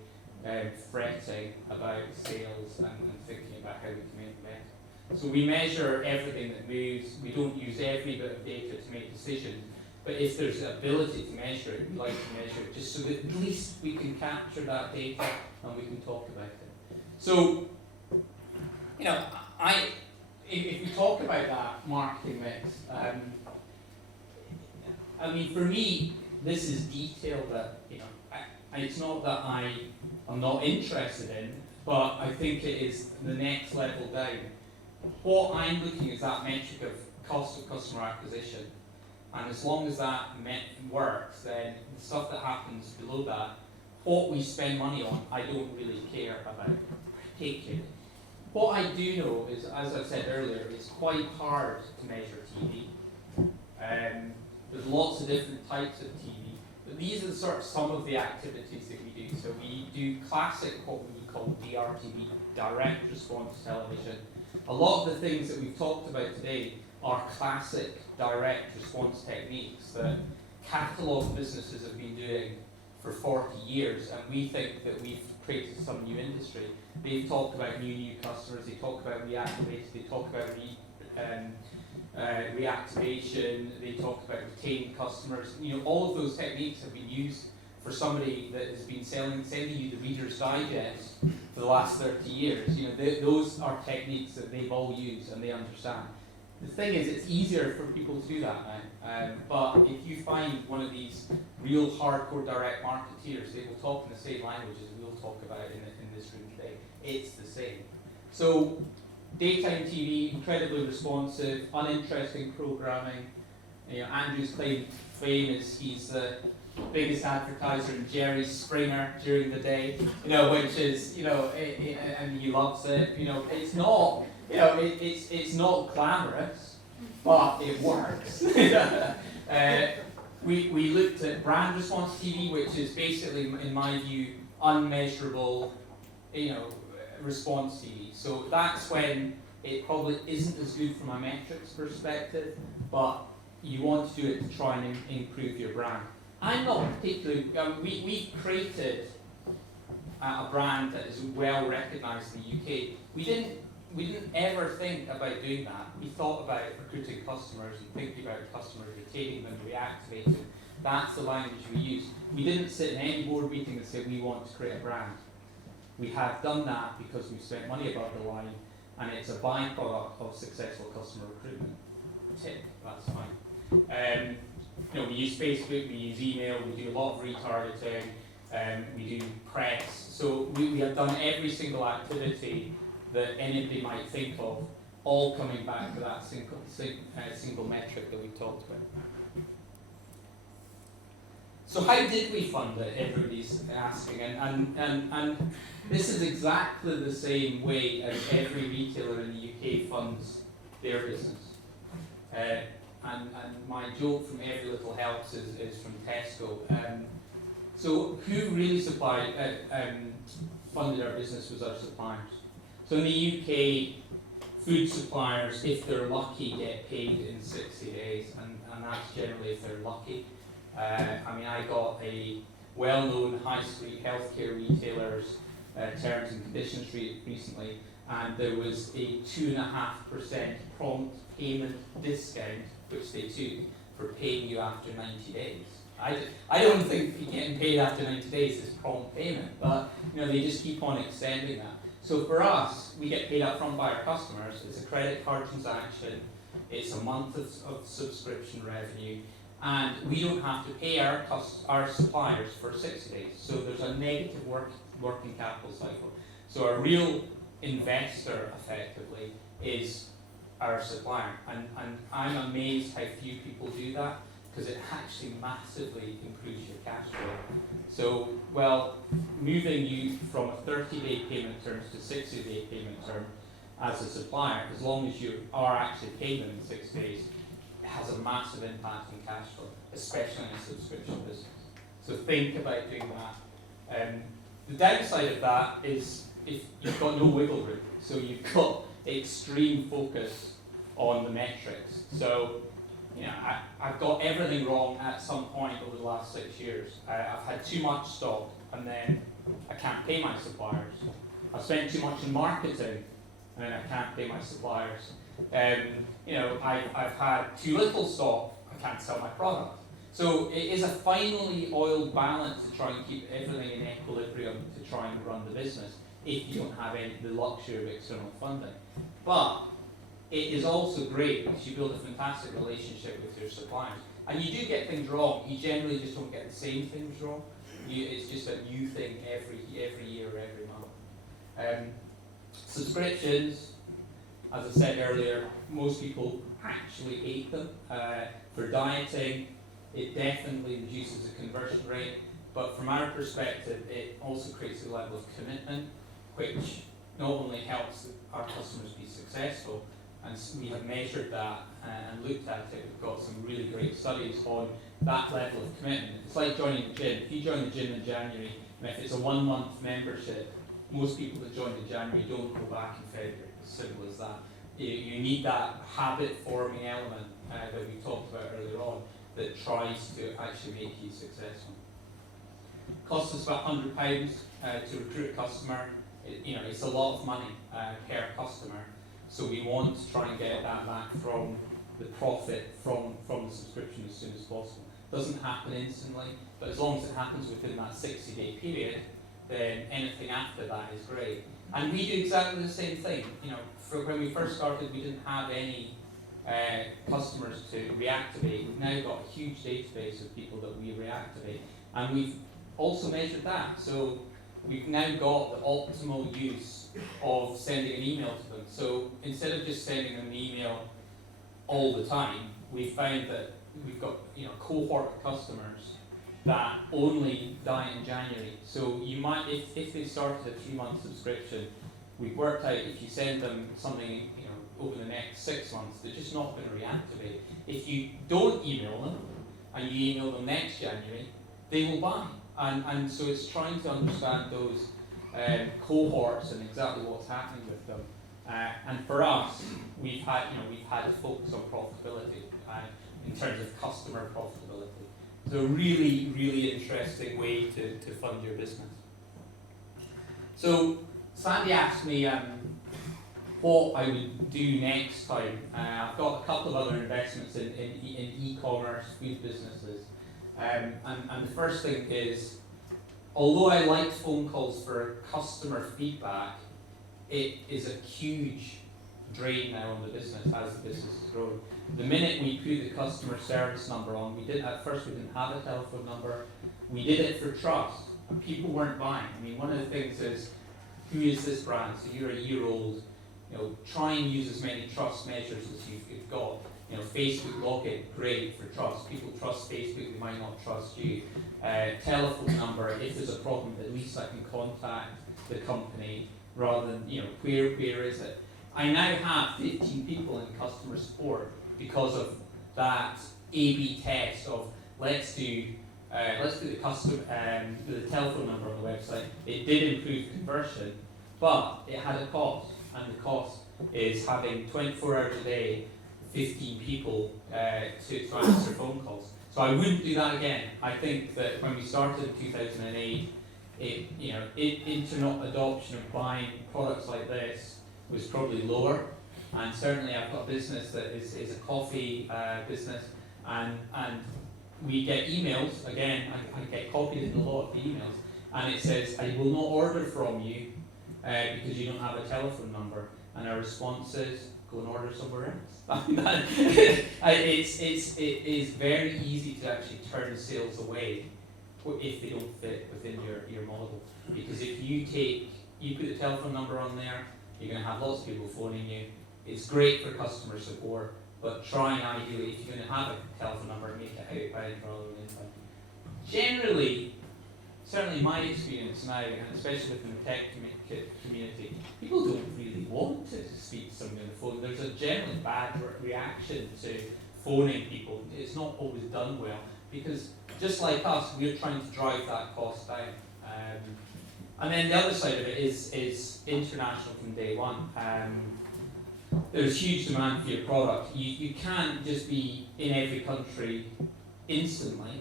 fretting about sales and thinking about how we can make it better. So we measure everything that moves. We don't use every bit of data to make decisions, but if there's the ability to measure it, we like to measure it just so that at least we can capture that data and we can talk about it. So, if we talk about that marketing mix, for me, this is detail that, it's not that I'm not interested in, but I think it is the next level down. What I'm looking at is that metric of cost of customer acquisition, and as long as that works, then the stuff that happens below that, what we spend money on, I don't really care about particularly. What I do know is, as I said earlier, it's quite hard to measure TV. There's lots of different types of TV, but these are sort of some of the activities that we do. So we do classic, what we would call DRTV, direct response television. A lot of the things that we've talked about today are classic direct response techniques that catalogue businesses have been doing for 40 years, and we think that we've created some new industry. They've talked about new customers, they talk about reactivation, they talk about reactivation, they talk about retained customers. All of those techniques have been used for somebody that has been sending you the Reader's Digest for the last 30 years. Those are techniques that they've all used and they understand. The thing is, it's easier for people to do that now. But if you find one of these real hardcore direct marketeers, they will talk in the same language as we'll talk about in this room today. It's the same. So daytime TV, incredibly responsive, uninteresting programming. You know, Andrew's claim is he's the biggest advertiser in Jerry Springer during the day, you know, which is, you know, and he loves it. You know, it's not, you know, it's not glamorous, but it works. We looked at brand response TV, which is basically, in my view, unmeasurable, you know, response TV. So that's when it probably isn't as good from a metrics perspective, but you want to do it to try and improve your brand. I'm not particularly, we've created a brand that is well recognised in the UK. We didn't ever think about doing that. We thought about recruiting customers and thinking about customers, retaining them, reactivating. That's the language we use. We didn't sit in any board meeting and say we want to create a brand. We have done that because we've spent money above the line, and it's a byproduct of successful customer recruitment. Tick, that's fine. You know, we use Facebook, we use email, we do a lot of retargeting, we do press. So we have done every single activity that anybody might think of, all coming back to that single metric that we talked about. So how did we fund it? Everybody's asking, and this is exactly the same way as every retailer in the UK funds their business. And my joke from Every Little Helps is from Tesco. So who really funded our business was our suppliers. So in the UK, food suppliers, if they're lucky, get paid in 60 days, and that's generally if they're lucky. I mean, I got a well-known high street healthcare retailer's terms and conditions recently, and there was a 2.5% prompt payment discount which they took for paying you after 90 days. I don't think getting paid after 90 days is prompt payment, but you know, they just keep on extending that. So for us, we get paid up front by our customers. It's a credit card transaction, it's a month of subscription revenue, and we don't have to pay our suppliers for 60 days. So there's a negative working capital cycle. So a real investor, effectively, is our supplier. And I'm amazed how few people do that, because it actually massively improves your cash flow. So, well, moving you from a 30-day payment terms to 60-day payment term as a supplier, as long as you are actually paying them in 6 days, it has a massive impact on cash flow, especially in a subscription business. So think about doing that. The downside of that is if you've got no wiggle room, so you've got extreme focus on the metrics. So, you know, I've got everything wrong at some point over the last 6 years. I've had too much stock, and then I can't pay my suppliers. I've spent too much in marketing, and then I can't pay my suppliers. You know, I've had too little stock, I can't sell my product. So it is a finely oiled balance to try and keep everything in equilibrium to try and run the business if you don't have the luxury of external funding. But it is also great because you build a fantastic relationship with your suppliers. And you do get things wrong. You generally just don't get the same things wrong. It's just a new thing every year or every month. Subscriptions, as I said earlier, most people actually hate them. For dieting, it definitely reduces the conversion rate. But from our perspective, it also creates a level of commitment, which not only helps our customers be successful, and we have measured that and looked at it. We've got some really great studies on that level of commitment. It's like joining the gym. If you join the gym in January, and if it's a 1 month membership, most people that join in January don't go back in February. As simple as that. You need that habit forming element that we talked about earlier on that tries to actually make you successful. Costs us about £100 to recruit a customer. It's a lot of money per customer. So we want to try and get that back from the profit from the subscription as soon as possible. Doesn't happen instantly, but as long as it happens within that 60-day period, then anything after that is great. And we do exactly the same thing. For when we first started, we didn't have any customers to reactivate. We've now got a huge database of people that we reactivate, and we've also measured that. So we've now got the optimal use of sending an email to them. So instead of just sending them an email all the time, we found that we've got a cohort of customers that only die in January. So you might, if they started a 3-month subscription, we've worked out if you send them something over the next 6 months, they're just not going to reactivate. If you don't email them and you email them next January, they will buy. And so it's trying to understand those cohorts and exactly what's happening with them. And for us, we've had a focus on profitability in terms of customer profitability. So a really, really interesting way to fund your business. So Sandy asked me what I would do next time. I've got a couple of other investments in e-commerce food businesses. And the first thing is, although I like phone calls for customer feedback, it is a huge drain now on the business as the business is growing. The minute we put the customer service number on, at first we didn't have a telephone number. We did it for trust, and people weren't buying. I mean, one of the things is, who is this brand? So you're a year old. Try and use as many trust measures as you've got. Facebook login, great for trust. People trust Facebook, they might not trust you. Telephone number, if there's a problem, at least I can contact the company rather than, where is it? I now have 15 people in customer support because of that A/B test of let's do the telephone number on the website. It did improve conversion, but it had a cost, and the cost is having 24 hours a day, 15 people to answer phone calls. So I wouldn't do that again. I think that when we started in 2008, internet adoption of buying products like this was probably lower, and certainly I've got a business that is a coffee business, and we get emails. Again, I get copied in a lot of the emails, and it says, I will not order from you because you don't have a telephone number. And our response is, go and order somewhere else. It is very easy to actually turn sales away if they don't fit within your model. Because if you put the telephone number on there, you're going to have lots of people phoning you. It's great for customer support, but try and ideally, if you're going to have a telephone number, make it outbound rather than inbound. Generally, certainly my experience now, and especially within the tech community, people don't really want to speak to somebody on the phone. There's a generally bad reaction to phoning people. It's not always done well, because just like us, we're trying to drive that cost down. And then the other side of it is international from day one. There's huge demand for your product. You can't just be in every country instantly,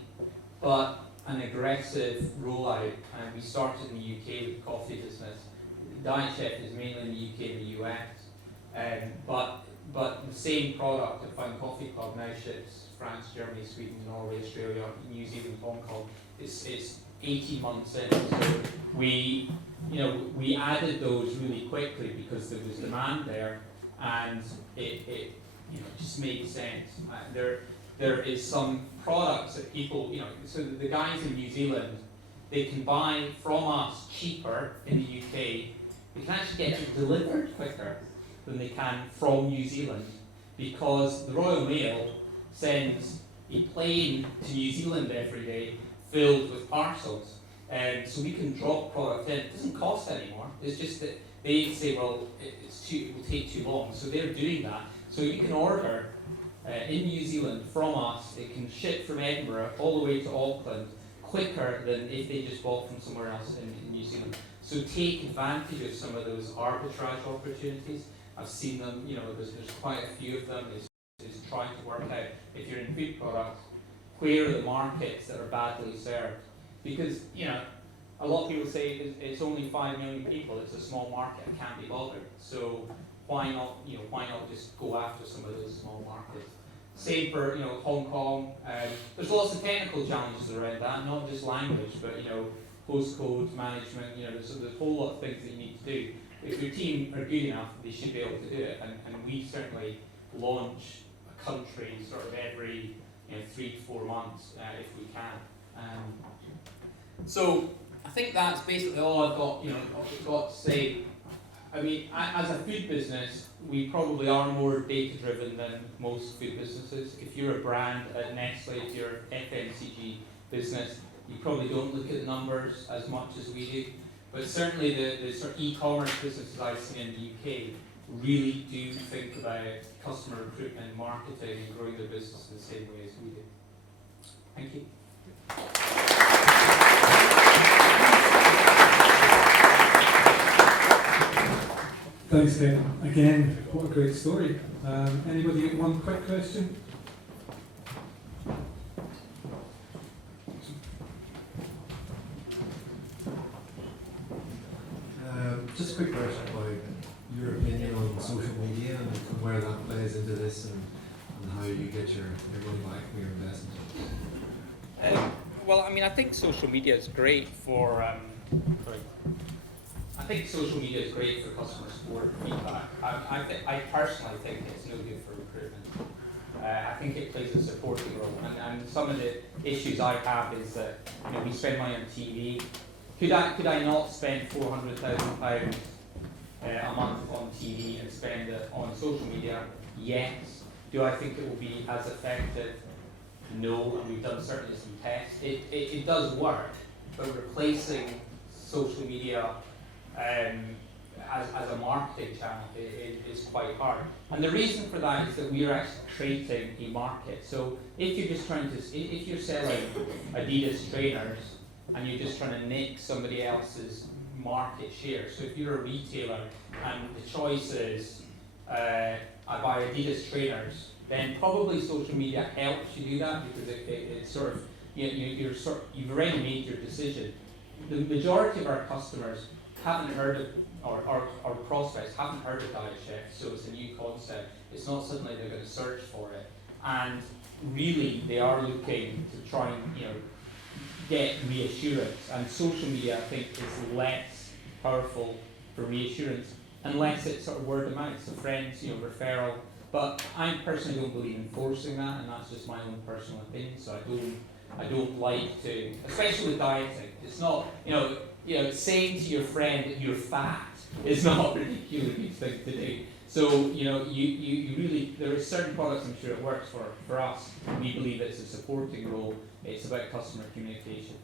but an aggressive rollout. We started in the UK with the coffee business. Diet Chef is mainly in the UK and the US, but the same product at Fine Coffee Club now ships France, Germany, Sweden, Norway, Australia, New Zealand, Hong Kong. It's 18 months in, so we added those really quickly because there was demand there, and it just made sense. There is some products that people, so the guys in New Zealand, they can buy from us cheaper in the UK. They can actually get it delivered quicker than they can from New Zealand, because the Royal Mail sends a plane to New Zealand every day filled with parcels. So we can drop product in. It doesn't cost anymore. It's just that they say, well, it will take too long. So they're doing that. So you can order in New Zealand from us. It can ship from Edinburgh all the way to Auckland quicker than if they just bought from somewhere else in New Zealand. So take advantage of some of those arbitrage opportunities. I've seen them, there's quite a few of them. Is trying to work out, if you're in food products, where are the markets that are badly served? Because, a lot of people say it's only 5 million people, it's a small market, I can't be bothered. So why not just go after some of those small markets? Same for, Hong Kong. There's lots of technical challenges around that, not just language, but, postcode management, there's a whole lot of things that you need to do. If your team are good enough, they should be able to do it. And we certainly launch country sort of every 3 to 4 months if we can. So I think that's basically all I've got to say. I mean, as a food business, we probably are more data driven than most food businesses. If you're a brand at Nestle, if you're an FMCG business, you probably don't look at the numbers as much as we do. But certainly the sort of e-commerce businesses I've seen in the UK really do think about customer recruitment, marketing, and growing their business in the same way as we do. Thank you. Thanks, Kevin. Again, what a great story. Anybody got one quick question? Just a quick question about your opinion on social media and where that plays into this and how you get your money back from your investment. Well, I mean, I think social media is great for. I think social media is great for customer support and feedback. I personally think it's no good for recruitment. I think it plays a supporting role, and some of the issues I have is that we spend money on TV. Could I not spend £400,000 a month on TV and spend it on social media? Yes. Do I think it will be as effective? No. And we've done certainly some tests. It does work, but replacing social media as a marketing channel is quite hard. And the reason for that is that we are actually creating a market. So if you're just if you're selling Adidas trainers and you're just trying to nick somebody else's market share. So if you're a retailer and the choice is I buy Adidas trainers, then probably social media helps you do that because it sort of you've already made your decision. The majority of our customers haven't heard of our prospects haven't heard of Diet Chef, so it's a new concept. It's not suddenly they're going to search for it, and really they are looking to try and get reassurance. And social media, I think, is less powerful for reassurance unless it's sort of word of mouth, so friends, referral. But I personally don't believe in forcing that, and that's just my own personal opinion. So I don't like to, especially with dieting. It's not saying to your friend that you're fat is not a particularly good thing to do. So you really, there are certain products I'm sure it works for us. We believe it's a supporting role. It's about customer communication.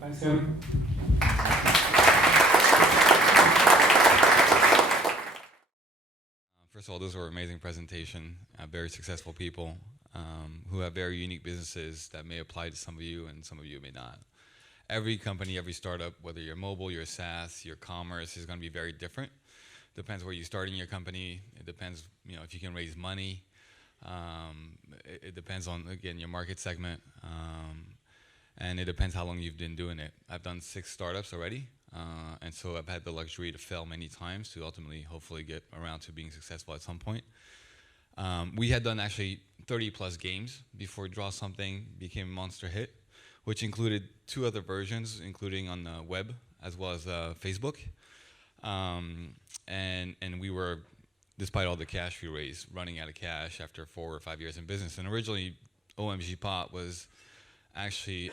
Thanks, Kevin. First of all, those were an amazing presentation. Very successful people who have very unique businesses that may apply to some of you and some of you may not. Every company, every startup, whether you're mobile, you're SaaS, you're commerce, is going to be very different. Depends where you start in your company. It depends, if you can raise money. It depends on, again, your market segment. And it depends how long you've been doing it. I've done 6 startups already. And so I've had the luxury to fail many times to ultimately, hopefully, get around to being successful at some point. We had done actually 30 plus games before Draw Something became a monster hit, which included 2 other versions, including on the web as well as Facebook. And we were, despite all the cash we raised, running out of cash after 4 or 5 years in business. And originally, OMG Pot was actually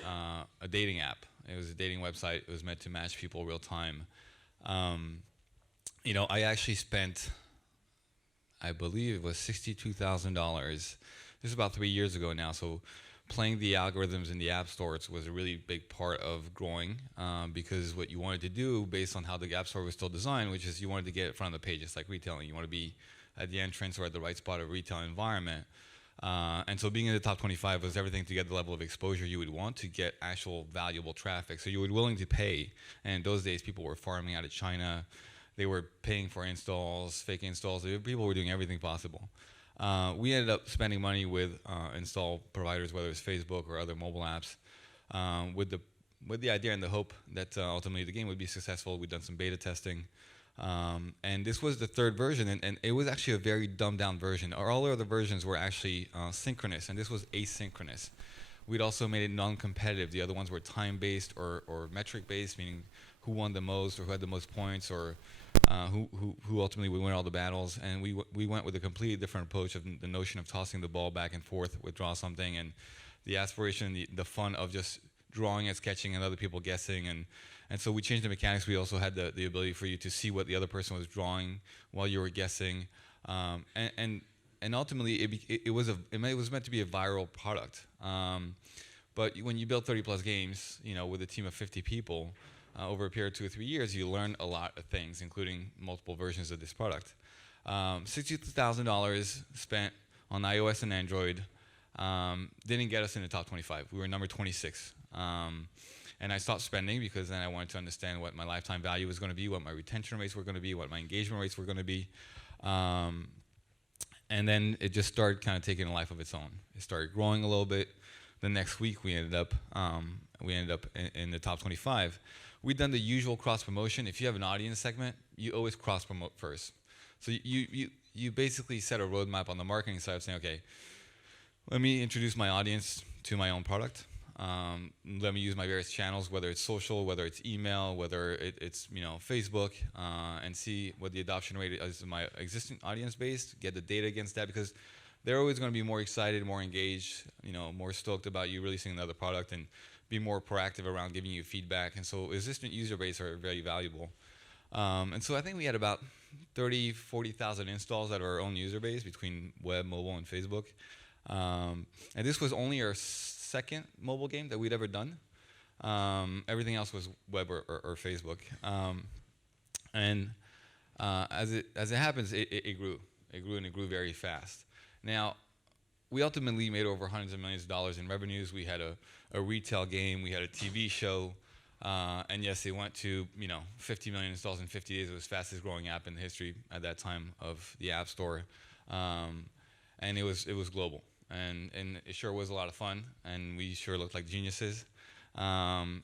a dating app. It was a dating website. It was meant to match people real time. I actually spent, I believe it was $62,000. This is about 3 years ago now. So playing the algorithms in the app stores was a really big part of growing because what you wanted to do based on how the app store was still designed, which is you wanted to get in front of the page. It's like retailing. You want to be at the entrance or at the right spot of a retail environment. And so being in the top 25 was everything to get the level of exposure you would want to get actual valuable traffic. So you were willing to pay. And in those days, people were farming out of China. They were paying for installs, fake installs. People were doing everything possible. We ended up spending money with install providers, whether it's Facebook or other mobile apps, with the idea and the hope that ultimately the game would be successful. We'd done some beta testing. And this was the 3rd version, and it was actually a very dumbed-down version. All our other versions were actually synchronous, and this was asynchronous. We'd also made it non-competitive. The other ones were time-based or metric-based, meaning who won the most or who had the most points or who ultimately would win all the battles. And we went with a completely different approach of the notion of tossing the ball back and forth, withdraw something, and the aspiration, the fun of just drawing and sketching and other people guessing. And so we changed the mechanics. We also had the ability for you to see what the other person was drawing while you were guessing. And ultimately, it was meant to be a viral product. But when you build 30 plus games, with a team of 50 people, over a period of 2 or 3 years, you learn a lot of things, including multiple versions of this product. $62,000 spent on iOS and Android didn't get us in the top 25. We were number 26. And I stopped spending because then I wanted to understand what my lifetime value was going to be, what my retention rates were going to be, what my engagement rates were going to be. And then it just started kind of taking a life of its own. It started growing a little bit. The next week we ended up in the top 25. We'd done the usual cross promotion. If you have an audience segment, you always cross promote first. So you basically set a roadmap on the marketing side of saying, okay, let me introduce my audience to my own product. Let me use my various channels, whether it's social, whether it's email, whether it's Facebook, and see what the adoption rate is of my existing audience base. Get the data against that, because they're always going to be more excited, more engaged, more stoked about you releasing another product, and be more proactive around giving you feedback. And so existing user base are very valuable. And so I think we had about 30, 40,000 installs out of our own user base between web, mobile, and Facebook. And this was only our second mobile game that we'd ever done. Everything else was web or Facebook. As it happens, it grew. It grew, and it grew very fast. Now, we ultimately made over hundreds of millions of dollars in revenues. We had a retail game. We had a TV show. And yes, it went to 50 million installs in 50 days. It was the fastest growing app in the history at that time of the App Store. And it was global. And it sure was a lot of fun. And we sure looked like geniuses. The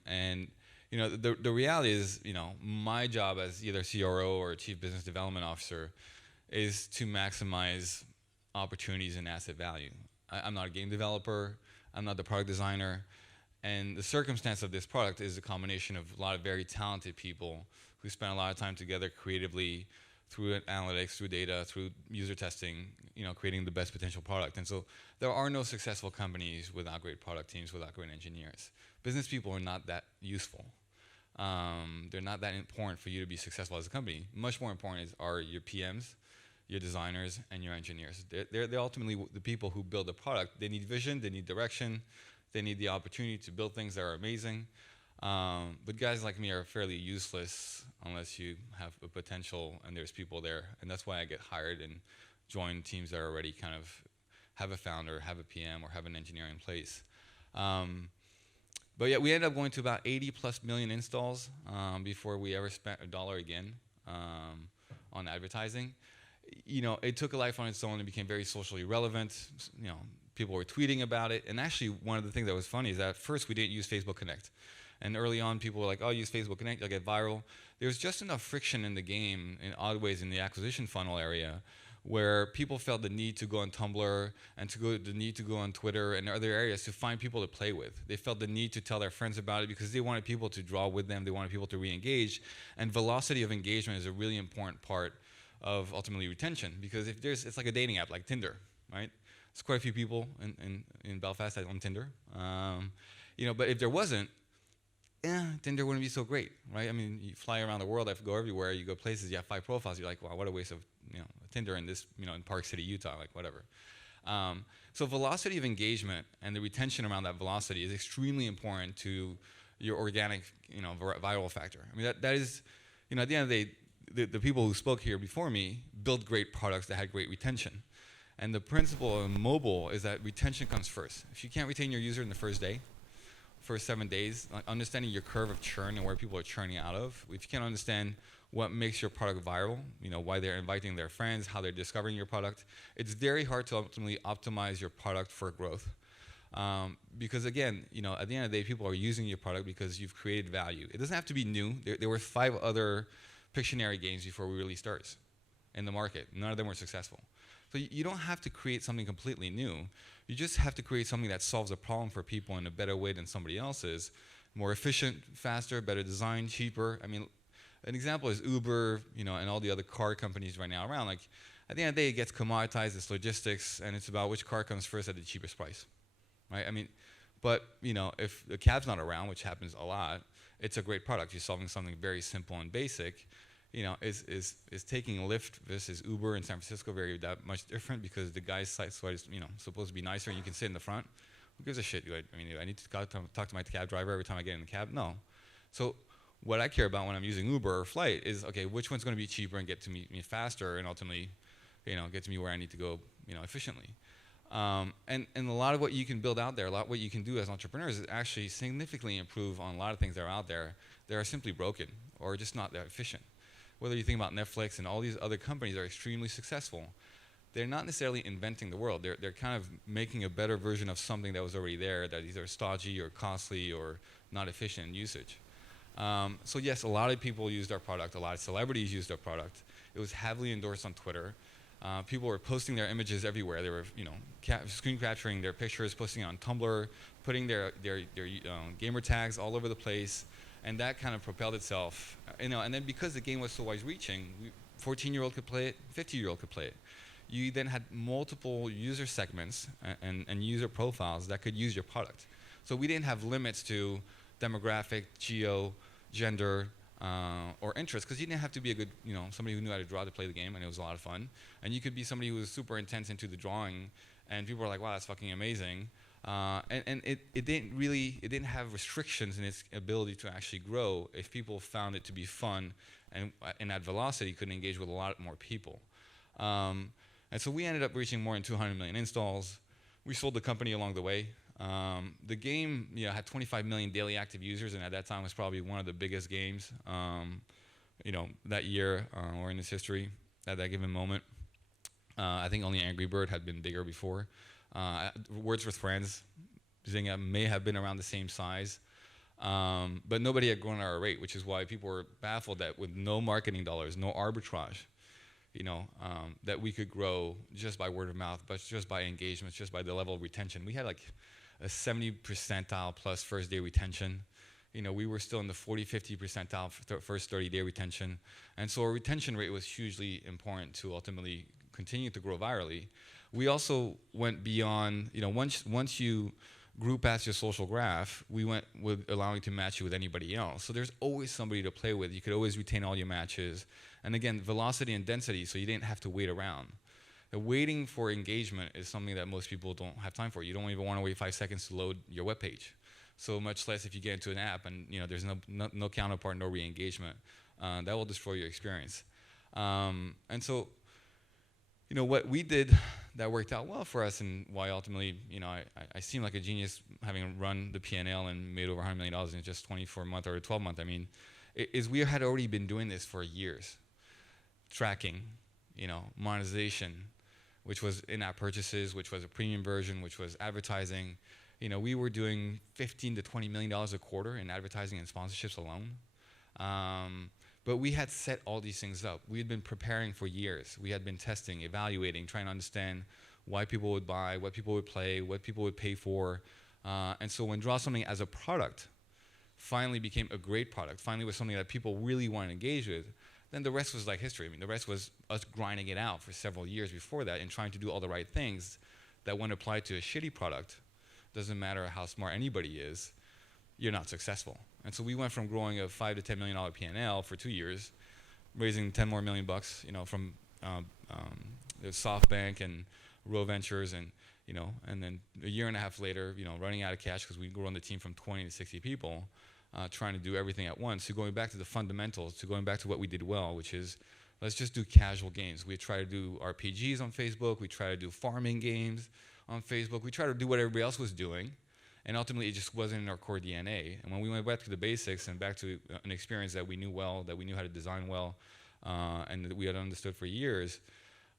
reality is, my job as either CRO or Chief Business Development Officer is to maximize opportunities and asset value. I'm not a game developer. I'm not the product designer. And the circumstance of this product is a combination of a lot of very talented people who spend a lot of time together creatively through analytics, through data, through user testing, creating the best potential product. And so there are no successful companies without great product teams, without great engineers. Business people are not that useful. They're not that important for you to be successful as a company. Much more important are your PMs, your designers, and your engineers. They're ultimately the people who build the product. They need vision, they need direction, they need the opportunity to build things that are amazing. But guys like me are fairly useless unless you have a potential and there's people there. And that's why I get hired and join teams that are already kind of have a founder, have a PM, or have an engineer in place. But yeah, we ended up going to about 80 plus million installs before we ever spent $1 again on advertising. It took a life on its own. It became very socially relevant. People were tweeting about it. And actually, one of the things that was funny is that at first we didn't use Facebook Connect. And early on, people were like, oh, use Facebook Connect, you'll get viral. There was just enough friction in the game, in odd ways, in the acquisition funnel area, where people felt the need to go on Tumblr and the need to go on Twitter and other areas to find people to play with. They felt the need to tell their friends about it because they wanted people to draw with them. They wanted people to re-engage. And velocity of engagement is a really important part of ultimately retention, because it's like a dating app, like Tinder, right? There's quite a few people in Belfast on Tinder. But if there wasn't, Tinder wouldn't be so great, right? I mean, you fly around the world, I go everywhere, you go places, you have 5 profiles, you're like, wow, what a waste of Tinder in this, in Park City, Utah, like whatever. So velocity of engagement and the retention around that velocity is extremely important to your organic, viral factor. I mean, that is, at the end of the day, the people who spoke here before me built great products that had great retention. And the principle in mobile is that retention comes first. If you can't retain your user in the first 7 days, like understanding your curve of churn and where people are churning out of, if you can't understand what makes your product viral, why they're inviting their friends, how they're discovering your product, it's very hard to ultimately optimize your product for growth. Because again, at the end of the day, people are using your product because you've created value. It doesn't have to be new. There were 5 other Pictionary games before we released ours in the market. None of them were successful. So you don't have to create something completely new. You just have to create something that solves a problem for people in a better way than somebody else's. More efficient, faster, better designed, cheaper. I mean, an example is Uber, and all the other car companies right now around. Like, at the end of the day, it gets commoditized, it's logistics, and it's about which car comes first at the cheapest price, right? I mean, but, if the cab's not around, which happens a lot, it's a great product. You're solving something very simple and basic. Is taking Lyft versus Uber in San Francisco very that much different because the guy's site is, supposed to be nicer and you can sit in the front? Who gives a shit? Do I need to talk to my cab driver every time I get in the cab? No. So what I care about when I'm using Uber or Flight is, okay, which one's going to be cheaper and get to me faster and ultimately, get to me where I need to go, efficiently. And a lot of what you can build out there, a lot of what you can do as entrepreneurs is actually significantly improve on a lot of things that are out there that are simply broken or just not that efficient. Whether you think about Netflix and all these other companies are extremely successful, they're not necessarily inventing the world. They're kind of making a better version of something that was already there that either stodgy or costly or not efficient in usage. So yes, a lot of people used our product. A lot of celebrities used our product. It was heavily endorsed on Twitter. People were posting their images everywhere. They were, screen capturing their pictures, posting it on Tumblr, putting their gamer tags all over the place, and that kind of propelled itself. And then because the game was so wide-reaching, 14-year-old could play it, 50-year-old could play it. You then had multiple user segments and user profiles that could use your product. So we didn't have limits to demographic, geo, gender, or interest, because you didn't have to be a good, somebody who knew how to draw to play the game, and it was a lot of fun. And you could be somebody who was super intense into the drawing, and people were like, wow, that's fucking amazing. And it didn't have restrictions in its ability to actually grow if people found it to be fun, and at velocity could engage with a lot more people. And so we ended up reaching more than 200 million installs. We sold the company along the way. The game had 25 million daily active users, and at that time was probably one of the biggest games that year or in its history at that given moment. I think only Angry Bird had been bigger before. Words with Friends, Zynga may have been around the same size, but nobody had grown at our rate, which is why people were baffled that with no marketing dollars, no arbitrage, that we could grow just by word of mouth, but just by engagements, just by the level of retention. We had like a 70 percentile plus first day retention. We were still in the 40, 50 percentile first 30-day retention. And so our retention rate was hugely important to ultimately continue to grow virally. We also went beyond, once you grew past your social graph, we went with allowing to match you with anybody else. So there's always somebody to play with. You could always retain all your matches. And again, velocity and density, so you didn't have to wait around. The waiting for engagement is something that most people don't have time for. You don't even want to wait 5 seconds to load your web page. So much less if you get into an app and there's no counterpart, no re-engagement. That will destroy your experience. And so, what we did that worked out well for us, and why ultimately, I seem like a genius having run the P&L and made over $100 million in just 24 months or 12 months. I mean, is we had already been doing this for years. Tracking, monetization, which was in-app purchases, which was a premium version, which was advertising. We were doing $15 to $20 million a quarter in advertising and sponsorships alone. But we had set all these things up. We had been preparing for years. We had been testing, evaluating, trying to understand why people would buy, what people would play, what people would pay for. And so when Draw Something as a product finally became a great product, finally was something that people really wanted to engage with, then the rest was like history. I mean, the rest was us grinding it out for several years before that and trying to do all the right things that when applied to a shitty product, doesn't matter how smart anybody is, you're not successful. And so we went from growing a $5 to $10 million P&L for 2 years, raising 10 more million bucks, from the SoftBank and Row Ventures, and and then a year and a half later, running out of cash because we grew on the team from 20 to 60 people, trying to do everything at once. So going back to the fundamentals, to going back to what we did well, which is let's just do casual games. We try to do RPGs on Facebook. We try to do farming games on Facebook. We try to do what everybody else was doing. And ultimately, it just wasn't in our core DNA. And when we went back to the basics and back to an experience that we knew well, that we knew how to design well, and that we had understood for years,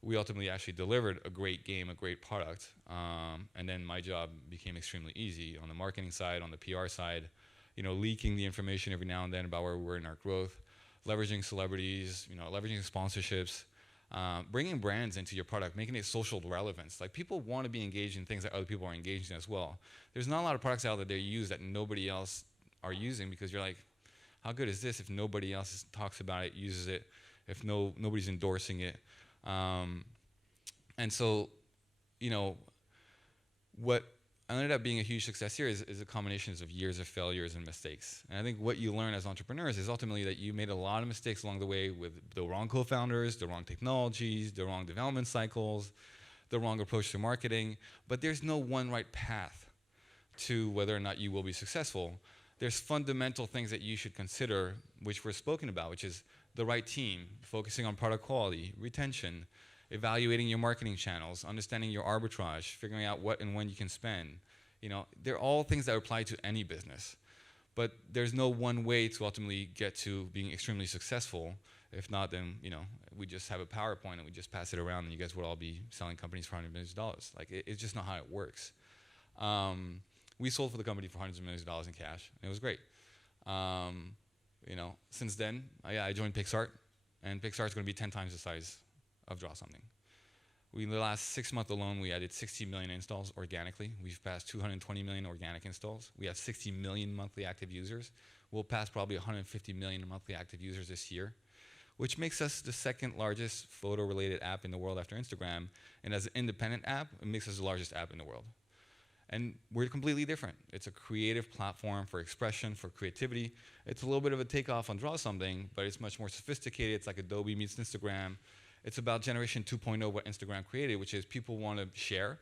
we ultimately actually delivered a great game, a great product. And then my job became extremely easy on the marketing side, on the PR side, leaking the information every now and then about where we were in our growth, leveraging celebrities, leveraging sponsorships, bringing brands into your product, making it social relevance. Like, people want to be engaged in things that other people are engaged in as well. There's not a lot of products out there that you use that nobody else are using, because you're like, How good is this if nobody else talks about it, uses it, if nobody's endorsing it? And so, you know, what ended up being a huge success here is a combination of years of failures and mistakes. And I think what you learn as entrepreneurs is ultimately that you made a lot of mistakes along the way with the wrong co-founders, the wrong technologies, the wrong development cycles, the wrong approach to marketing. But there's no one right path to whether or not you will be successful. There's fundamental things that you should consider, which we're spoken about, which is the right team, focusing on product quality, retention, evaluating your marketing channels, understanding your arbitrage, figuring out what and when you can spend. You know, they're all things that apply to any business. But there's no one way to ultimately get to being extremely successful. If not, then, you know, we just have a PowerPoint and we just pass it around and you guys would all be selling companies for $100 million. Like, it's just not how it works. We sold for the company for hundreds of millions of dollars in cash. And it was great. You know, since then, I joined Pixart, and Pixart's going to be 10 times the size of Draw Something. In the last 6 months alone, we added 60 million installs organically. We've passed 220 million organic installs. We have 60 million monthly active users. We'll pass probably 150 million monthly active users this year, which makes us the second largest photo-related app in the world after Instagram. And as an independent app, it makes us the largest app in the world. And we're completely different. It's a creative platform for expression, for creativity. It's a little bit of a takeoff on Draw Something, but it's much more sophisticated. It's like Adobe meets Instagram. It's about generation 2.0, what Instagram created, which is people want to share,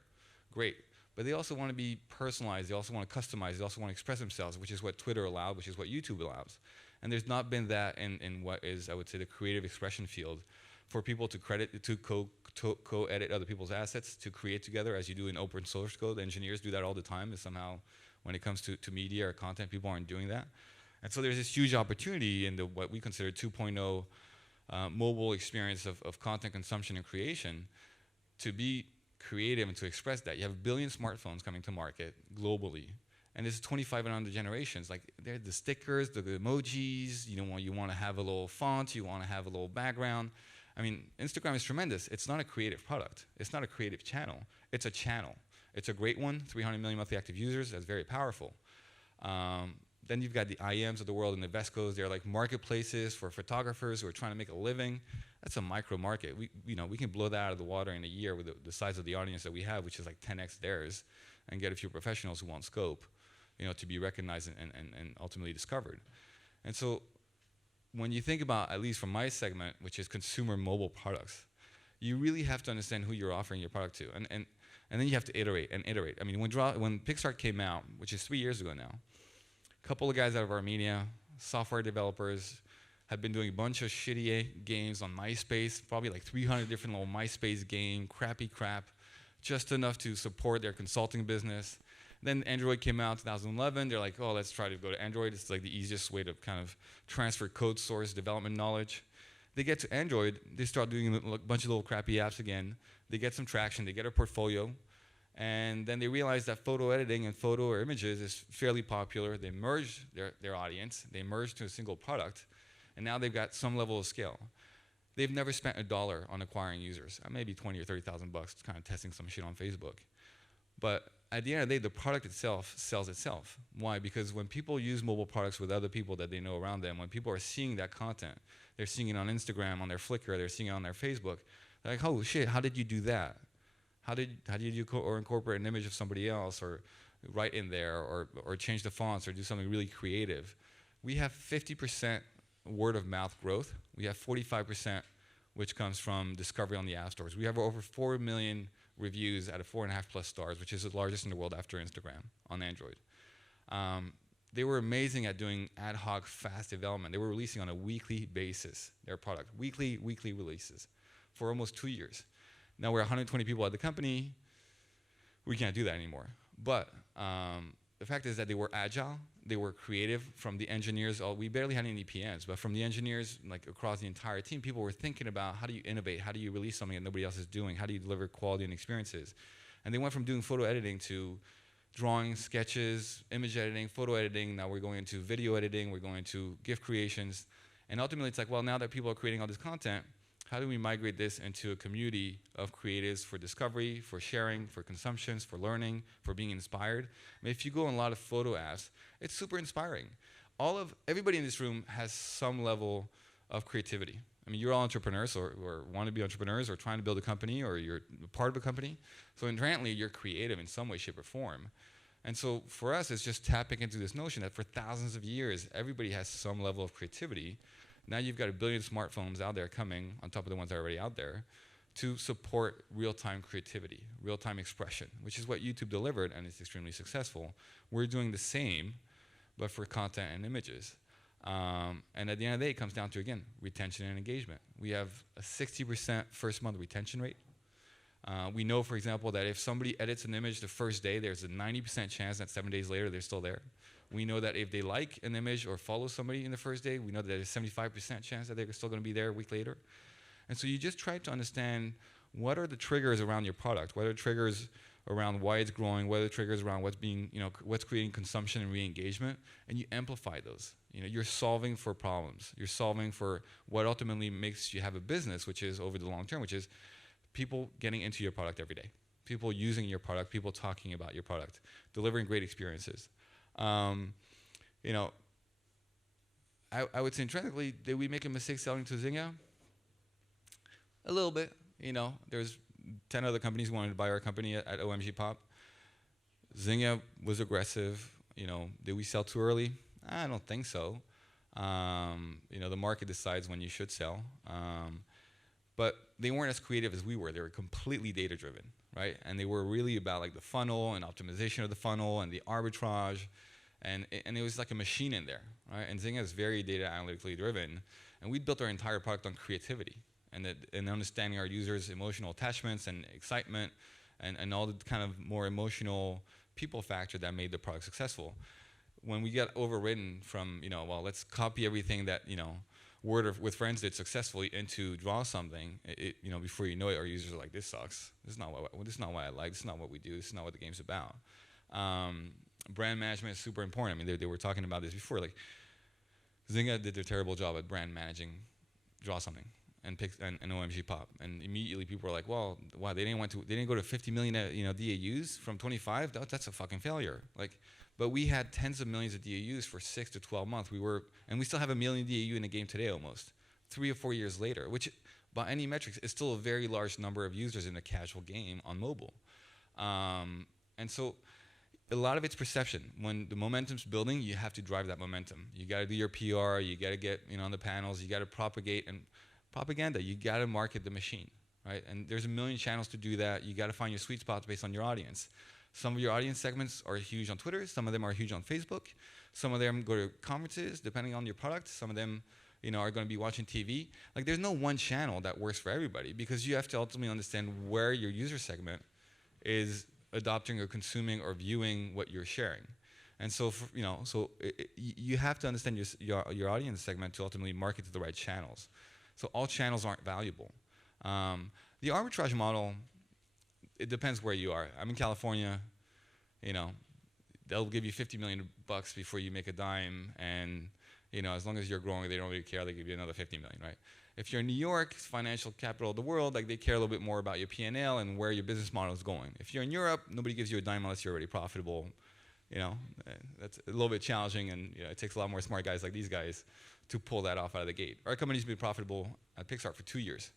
great. But they also want to be personalized. They also want to customize. They also want to express themselves, which is what Twitter allowed, which is what YouTube allows. And there's not been that in what is, I would say, the creative expression field for people to co-edit other people's assets, to create together as you do in open source code. Engineers do that all the time, and somehow when it comes to media or content, people aren't doing that. And so there's this huge opportunity in what we consider 2.0 mobile experience of content consumption and creation to be creative and to express that. You have a billion smartphones coming to market globally. And there's 25 and under generations. Like, they're the stickers, the emojis, you want to have a little font, you want to have a little background. I mean, Instagram is tremendous. It's not a creative product. It's not a creative channel. It's a channel. It's a great one, 300 million monthly active users. That's very powerful. Then you've got the IMs of the world and the Vescos. They're like marketplaces for photographers who are trying to make a living. That's a micro market. We can blow that out of the water in a year with the size of the audience that we have, which is like 10x theirs, and get a few professionals who want scope, to be recognized and ultimately discovered. And so when you think about, at least from my segment, which is consumer mobile products, you really have to understand who you're offering your product to. And then you have to iterate and iterate. I mean, when Pixart came out, which is 3 years ago now, a couple of guys out of Armenia, software developers, had been doing a bunch of shitty games on MySpace, probably like 300 different little MySpace game, crappy crap, just enough to support their consulting business. Then Android came out in 2011. They're like, oh, let's try to go to Android. It's like the easiest way to kind of transfer code source development knowledge. They get to Android. They start doing a bunch of little crappy apps again. They get some traction. They get a portfolio. And then they realize that photo editing and photo or images is fairly popular. They merge their audience. They merge to a single product. And now they've got some level of scale. They've never spent $1 on acquiring users. Maybe 20 or 30,000 bucks, kind of testing some shit on Facebook. But at the end of the day, the product itself sells itself. Why? Because when people use mobile products with other people that they know around them, when people are seeing that content, they're seeing it on Instagram, on their Flickr, they're seeing it on their Facebook, they're like, oh shit, how did you do that? How did you incorporate an image of somebody else, or write in there, or change the fonts, or do something really creative? We have 50% word of mouth growth. We have 45%, which comes from discovery on the app stores. We have over 4 million reviews out of 4.5+ stars, which is the largest in the world after Instagram on Android. They were amazing at doing ad hoc, fast development. They were releasing on a weekly basis their product, weekly releases for almost 2 years. Now we're 120 people at the company. We can't do that anymore. But the fact is that they were agile, they were creative. From the engineers, we barely had any PMs, but from the engineers, like across the entire team, people were thinking about, how do you innovate? How do you release something that nobody else is doing? How do you deliver quality and experiences? And they went from doing photo editing to drawing, sketches, image editing, photo editing. Now we're going into video editing, we're going into GIF creations. And ultimately it's like, well, now that people are creating all this content, how do we migrate this into a community of creatives for discovery, for sharing, for consumptions, for learning, for being inspired? I mean, if you go on a lot of photo apps, it's super inspiring. everybody in this room has some level of creativity. I mean, you're all entrepreneurs or want to be entrepreneurs or trying to build a company or you're part of a company. So inherently, you're creative in some way, shape, or form. And so for us, it's just tapping into this notion that for thousands of years, everybody has some level of creativity. Now you've got 1 billion smartphones out there coming on top of the ones that are already out there to support real-time creativity, real-time expression, which is what YouTube delivered, and it's extremely successful. We're doing the same, but for content and images. And at the end of the day, it comes down to, again, retention and engagement. We have a 60% first month retention rate. We know, for example, that if somebody edits an image the first day, there's a 90% chance that 7 days later they're still there. We know that if they like an image or follow somebody in the first day, we know that there's a 75% chance that they're still going to be there a week later. And so you just try to understand what are the triggers around your product, what are the triggers around why it's growing, what are the triggers around what's creating consumption and re-engagement, and you amplify those. You're solving for problems. You're solving for what ultimately makes you have a business, which is over the long term, which is people getting into your product every day, people using your product, people talking about your product, delivering great experiences. I would say intrinsically, did we make a mistake selling to Zynga? A little bit. There's 10 other companies who wanted to buy our company at OMG Pop. Zynga was aggressive. Did we sell too early? I don't think so. The market decides when you should sell. But they weren't as creative as we were. They were completely data-driven, right? And they were really about like the funnel and optimization of the funnel and the arbitrage. And it was like a machine in there, right? And Zynga is very data analytically driven. And we built our entire product on creativity and understanding our users' emotional attachments and excitement and all the kind of more emotional people factor that made the product successful. When we get overridden from, let's copy everything that, Word with Friends did successfully into draw something, before you know it, our users are like, this sucks. This is not what I like. This is not what we do. This is not what the game's about. Brand management is super important. I mean, they were talking about this before. Like, Zynga did their terrible job at brand managing draw something and OMG Pop, and immediately people were like, well, wow, they didn't go to 50 million, DAUs from 25. That's a fucking failure. Like, but we had tens of millions of DAUs for 6 to 12 months. And we still have 1 million DAU in the game today almost, 3 or 4 years later, which by any metrics is still a very large number of users in a casual game on mobile. And so a lot of it's perception. When the momentum's building, you have to drive that momentum. You got to do your PR, you got to get on the panels, you got to propagate and propaganda, you got to market the machine, right? And there's 1 million channels to do that. You got to find your sweet spots based on your audience. Some of your audience segments are huge on Twitter. Some of them are huge on Facebook. Some of them go to conferences, depending on your product. Some of them, are going to be watching TV. Like, there's no one channel that works for everybody because you have to ultimately understand where your user segment is adopting or consuming or viewing what you're sharing. And so, you have to understand your audience segment to ultimately market to the right channels. So all channels aren't valuable. The arbitrage model, it depends where you are. I'm in California, they'll give you $50 million before you make a dime, and as long as you're growing, they don't really care. They give you another 50 million, right? If you're in New York, financial capital of the world, like they care a little bit more about your P&L and where your business model is going. If you're in Europe, nobody gives you a dime unless you're already profitable. That's a little bit challenging, and it takes a lot more smart guys like these guys to pull that off out of the gate. Our company's been profitable at Pixar for 2 years.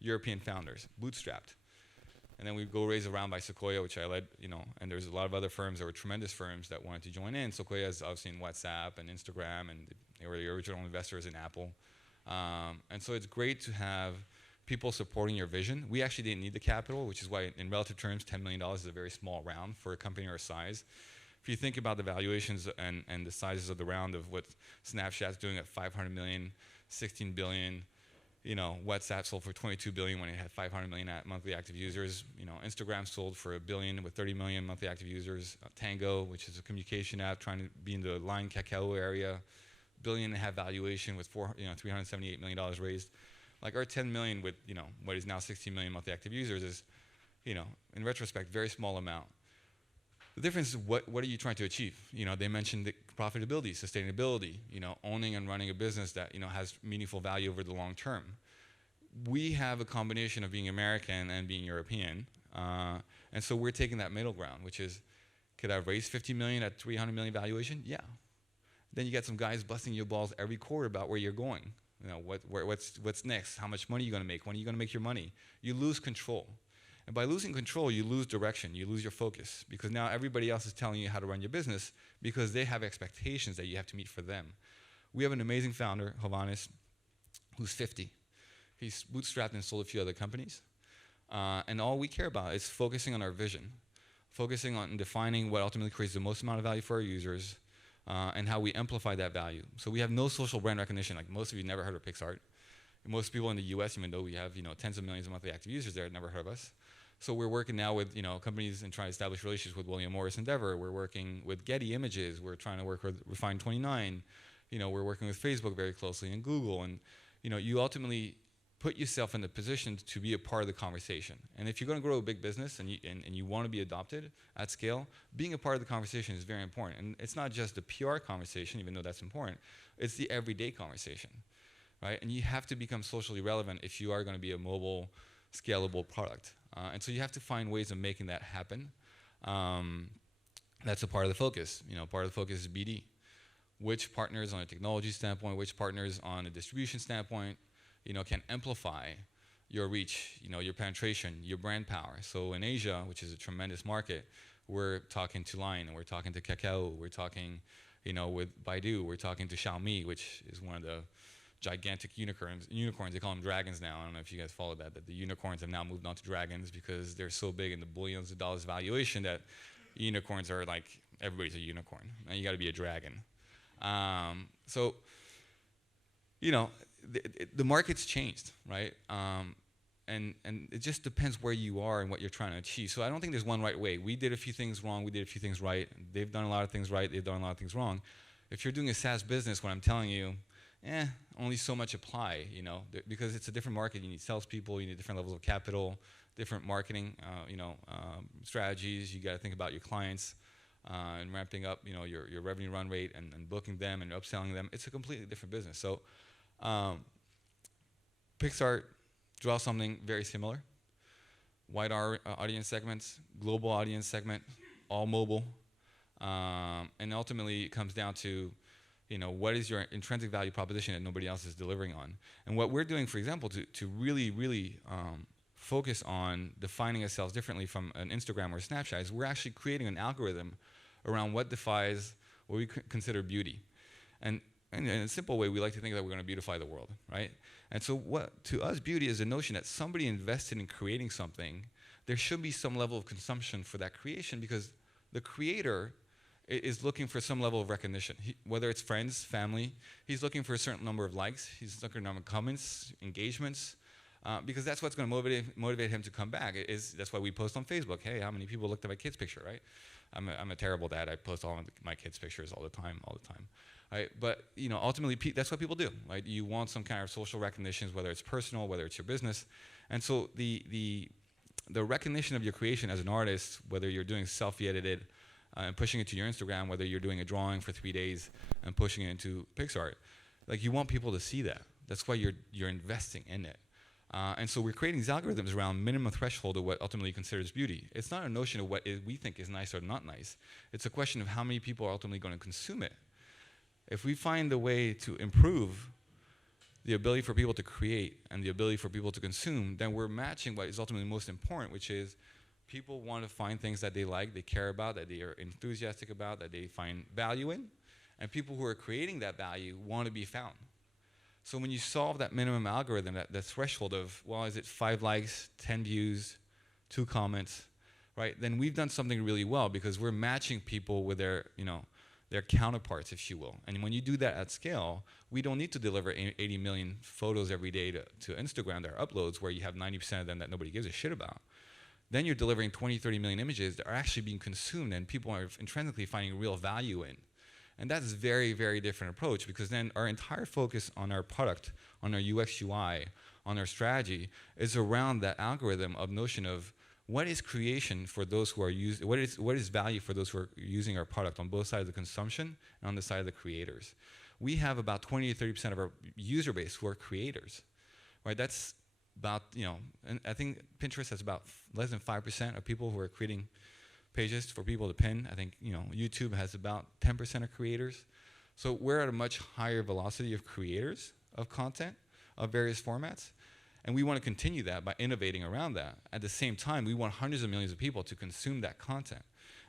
European founders, bootstrapped. And then we go raise a round by Sequoia, which I led, and there's a lot of other firms that were tremendous firms that wanted to join in. Sequoia is obviously in WhatsApp and Instagram, and they were the original investors in Apple. And so it's great to have people supporting your vision. We actually didn't need the capital, which is why in relative terms, $10 million is a very small round for a company our size. If you think about the valuations and the sizes of the round of what Snapchat's doing at 500 million, 16 billion, WhatsApp sold for 22 billion when it had 500 million monthly active users. Instagram sold for $1 billion with 30 million monthly active users. Tango, which is a communication app trying to be in the Line Kakao area, $1.5 billion valuation with $378 million raised. Like our 10 million with what is now 16 million monthly active users is, in retrospect, very small amount. The difference is what are you trying to achieve? They mentioned the profitability, sustainability, owning and running a business that has meaningful value over the long term. We have a combination of being American and being European, and so we're taking that middle ground, which is, could I raise 50 million at 300 million valuation? Yeah. then you got some guys busting your balls every quarter about where you're going. You know, what's next? How much money are you going to make? When are you going to make your money? You lose control. And by losing control, you lose direction, you lose your focus, because now everybody else is telling you how to run your business because they have expectations that you have to meet for them. We have an amazing founder, Hovannes, who's 50. He's bootstrapped and sold a few other companies. And all we care about is focusing on our vision, focusing on defining what ultimately creates the most amount of value for our users, and how we amplify that value. So we have no social brand recognition. Like, most of you never heard of Pixart. Most people in the US, even though we have tens of millions of monthly active users there, never heard of us. So we're working now with companies and trying to establish relationships with William Morris Endeavor. We're working with Getty Images. We're trying to work with Refine 29. We're working with Facebook very closely and Google. And you ultimately put yourself in the position to be a part of the conversation. And if you're going to grow a big business and you want to be adopted at scale, being a part of the conversation is very important. And it's not just the PR conversation, even though that's important. It's the everyday conversation, right? And you have to become socially relevant if you are going to be a mobile, scalable product. And so you have to find ways of making that happen. That's a part of the focus. Part of the focus is BD. Which partners on a technology standpoint, which partners on a distribution standpoint, can amplify your reach, your penetration, your brand power. So in Asia, which is a tremendous market, we're talking to Line, and we're talking to Kakao, we're talking, with Baidu, we're talking to Xiaomi, which is one of the gigantic unicorns. They call them dragons now. I don't know if you guys followed that the unicorns have now moved on to dragons because they're so big in the billions of dollars valuation that unicorns are like, everybody's a unicorn. Now you got to be a dragon. So, the market's changed, right? And it just depends where you are and what you're trying to achieve. So I don't think there's one right way. We did a few things wrong. We did a few things right. They've done a lot of things right. They've done a lot of things wrong. If you're doing a SaaS business, what I'm telling you, only so much apply, because it's a different market. You need salespeople, you need different levels of capital, different marketing, strategies. You got to think about your clients and ramping up, your revenue run rate and booking them and upselling them. It's a completely different business. So Pixart draws something very similar. Wide audience segments, global audience segment, all mobile, and ultimately it comes down to what is your intrinsic value proposition that nobody else is delivering on? And what we're doing, for example, to really, really focus on defining ourselves differently from an Instagram or a Snapchat is we're actually creating an algorithm around what defines what we consider beauty. And in a simple way, we like to think that we're going to beautify the world, right? And so what, to us, beauty is the notion that somebody invested in creating something. There should be some level of consumption for that creation because the creator is looking for some level of recognition, whether it's friends, family. He's looking for a certain number of likes. He's looking for a number of comments, engagements, because that's what's going to motivate him to come back. That's why we post on Facebook. Hey, how many people looked at my kid's picture, right? I'm a terrible dad. I post all of my kids' pictures all the time. Right? But ultimately, that's what people do, right? You want some kind of social recognition, whether it's personal, whether it's your business, and so the recognition of your creation as an artist, whether you're doing selfie-edited and pushing it to your Instagram, whether you're doing a drawing for 3 days and pushing it into Pixart, like you want people to see that. That's why you're investing in it. And so we're creating these algorithms around minimum threshold of what ultimately considers beauty. It's not a notion of what we think is nice or not nice. It's a question of how many people are ultimately going to consume it. If we find a way to improve the ability for people to create and the ability for people to consume, then we're matching what is ultimately most important, which is people want to find things that they like, they care about, that they are enthusiastic about, that they find value in, and people who are creating that value want to be found. So when you solve that minimum algorithm, that threshold of, well, is it 5 likes, 10 views, 2 comments, right? Then we've done something really well because we're matching people with their counterparts, if you will. And when you do that at scale, we don't need to deliver 80 million photos every day to Instagram, their uploads, where you have 90% of them that nobody gives a shit about. Then you're delivering 20, 30 million images that are actually being consumed and people are intrinsically finding real value in. And that's a very, very different approach because then our entire focus on our product, on our UX, UI, on our strategy is around that algorithm of notion of what is creation for those who are using, what is value for those who are using our product on both sides of the consumption and on the side of the creators. We have about 20 to 30% of our user base who are creators, right? That's about, and I think Pinterest has about less than 5% of people who are creating pages for people to pin. I think, YouTube has about 10% of creators. So we're at a much higher velocity of creators of content of various formats, and we want to continue that by innovating around that. At the same time, we want hundreds of millions of people to consume that content.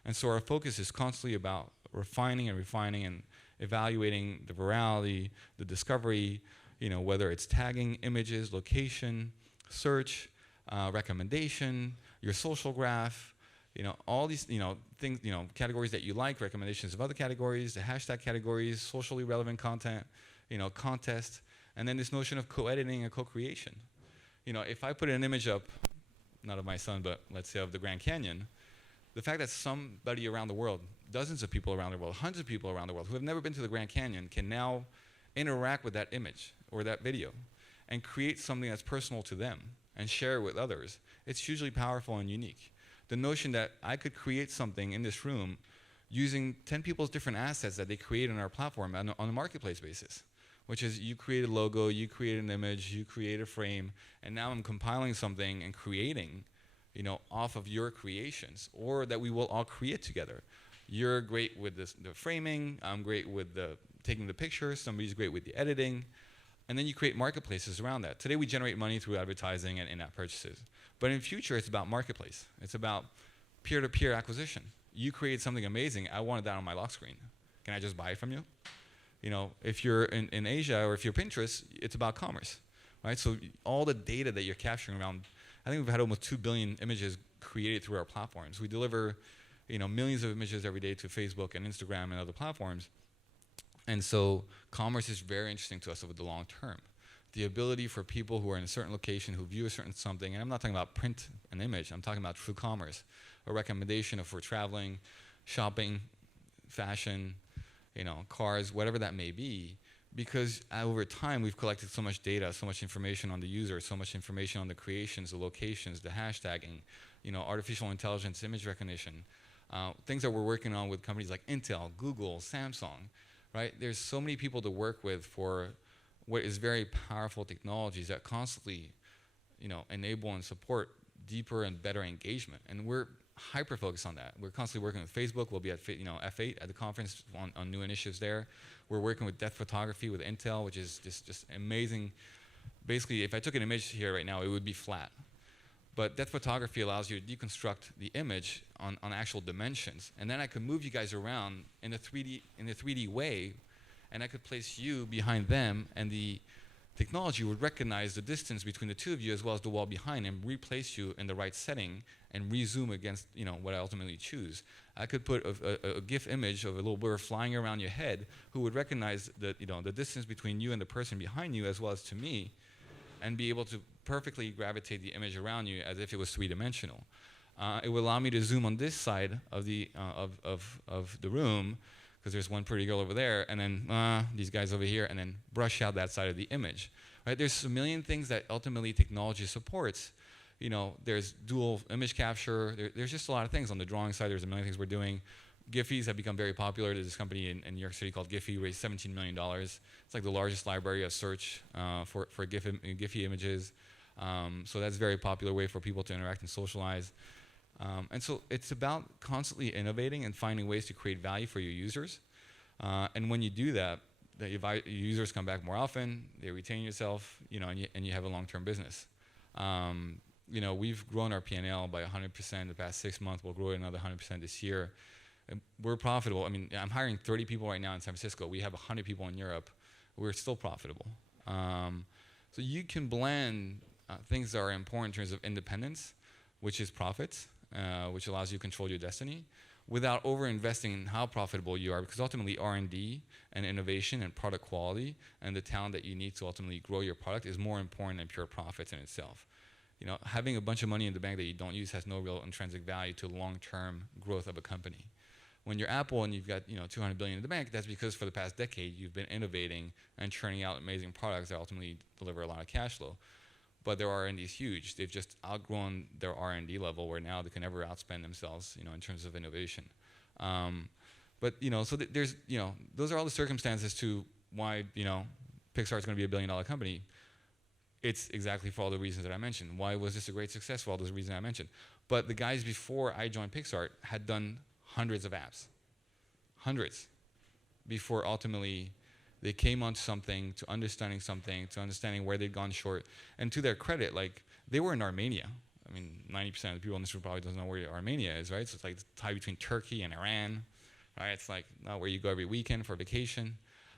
And so our focus is constantly about refining and evaluating the virality, the discovery, whether it's tagging, images, location, search, recommendation, your social graph, all these, things, categories that you like, recommendations of other categories, the hashtag categories, socially relevant content, contest, and then this notion of co-editing and co-creation. If I put an image up, not of my son, but let's say of the Grand Canyon, the fact that somebody around the world, dozens of people around the world, hundreds of people around the world who have never been to the Grand Canyon can now interact with that image or that video and create something that's personal to them and share it with others, it's hugely powerful and unique. The notion that I could create something in this room using 10 people's different assets that they create on our platform on a marketplace basis, which is you create a logo, you create an image, you create a frame, and now I'm compiling something and creating off of your creations, or that we will all create together. You're great with the framing, I'm great with taking the pictures, somebody's great with the editing, and then you create marketplaces around that. Today we generate money through advertising and in-app purchases, but in future it's about marketplace. It's about peer-to-peer acquisition. You create something amazing, I wanted that on my lock screen. Can I just buy it from you? If you're in Asia or if you're Pinterest, it's about commerce, right? So all the data that you're capturing around, I think we've had almost 2 billion images created through our platforms. We deliver, millions of images every day to Facebook and Instagram and other platforms. And so commerce is very interesting to us over the long term. The ability for people who are in a certain location, who view a certain something, and I'm not talking about print and image, I'm talking about true commerce, a recommendation of for traveling, shopping, fashion, cars, whatever that may be, because over time we've collected so much data, so much information on the user, so much information on the creations, the locations, the hashtagging, artificial intelligence, image recognition, things that we're working on with companies like Intel, Google, Samsung, right? There's so many people to work with for what is very powerful technologies that constantly, enable and support deeper and better engagement. And we're hyper focused on that. We're constantly working with Facebook. We'll be at F8 at the conference on new initiatives there. We're working with depth photography with Intel, which is just amazing. Basically, if I took an image here right now, it would be flat. But depth photography allows you to deconstruct the image on actual dimensions, and then I could move you guys around in a 3D way, and I could place you behind them, and the technology would recognize the distance between the two of you as well as the wall behind and replace you in the right setting and rezoom against what I ultimately choose. I could put a GIF image of a little bird flying around your head who would recognize the distance between you and the person behind you as well as to me, and be able to perfectly gravitate the image around you as if it was three-dimensional. It would allow me to zoom on this side of the room, because there's one pretty girl over there, and then these guys over here, and then brush out that side of the image. Right? There's a million things that ultimately technology supports. There's dual image capture. There's just a lot of things. On the drawing side, there's a million things we're doing. Giphies have become very popular. There's this company in New York City called Giphy, raised $17 million. It's like the largest library of search for Giphy images. So that's a very popular way for people to interact and socialize. And so it's about constantly innovating and finding ways to create value for your users. And when you do that, your users come back more often, they retain yourself, and you have a long-term business. We've grown our P&L by 100% the past 6 months. We'll grow it another 100% this year. And we're profitable. I mean, I'm hiring 30 people right now in San Francisco. We have 100 people in Europe. We're still profitable. So you can blend things that are important in terms of independence, which is profits, which allows you to control your destiny, without over-investing in how profitable you are, because ultimately R&D and innovation and product quality and the talent that you need to ultimately grow your product is more important than pure profits in itself. Having a bunch of money in the bank that you don't use has no real intrinsic value to the long-term growth of a company. When you're Apple and you've got $200 billion in the bank, that's because for the past decade you've been innovating and churning out amazing products that ultimately deliver a lot of cash flow. But their R&D is huge. They've just outgrown their R&D level where now they can never outspend themselves, in terms of innovation. So there's, those are all the circumstances to why, Pixar is going to be a $1 billion company. It's exactly for all the reasons that I mentioned. Why was this a great success? For all those reasons I mentioned. But the guys before I joined Pixar had done hundreds of apps. Hundreds. before ultimately they came onto something, to understanding where they'd gone short. And to their credit, like, they were in Armenia. I mean, 90% of the people in this room probably doesn't know where Armenia is, right? So it's like the tie between Turkey and Iran, right? It's like not where you go every weekend for vacation.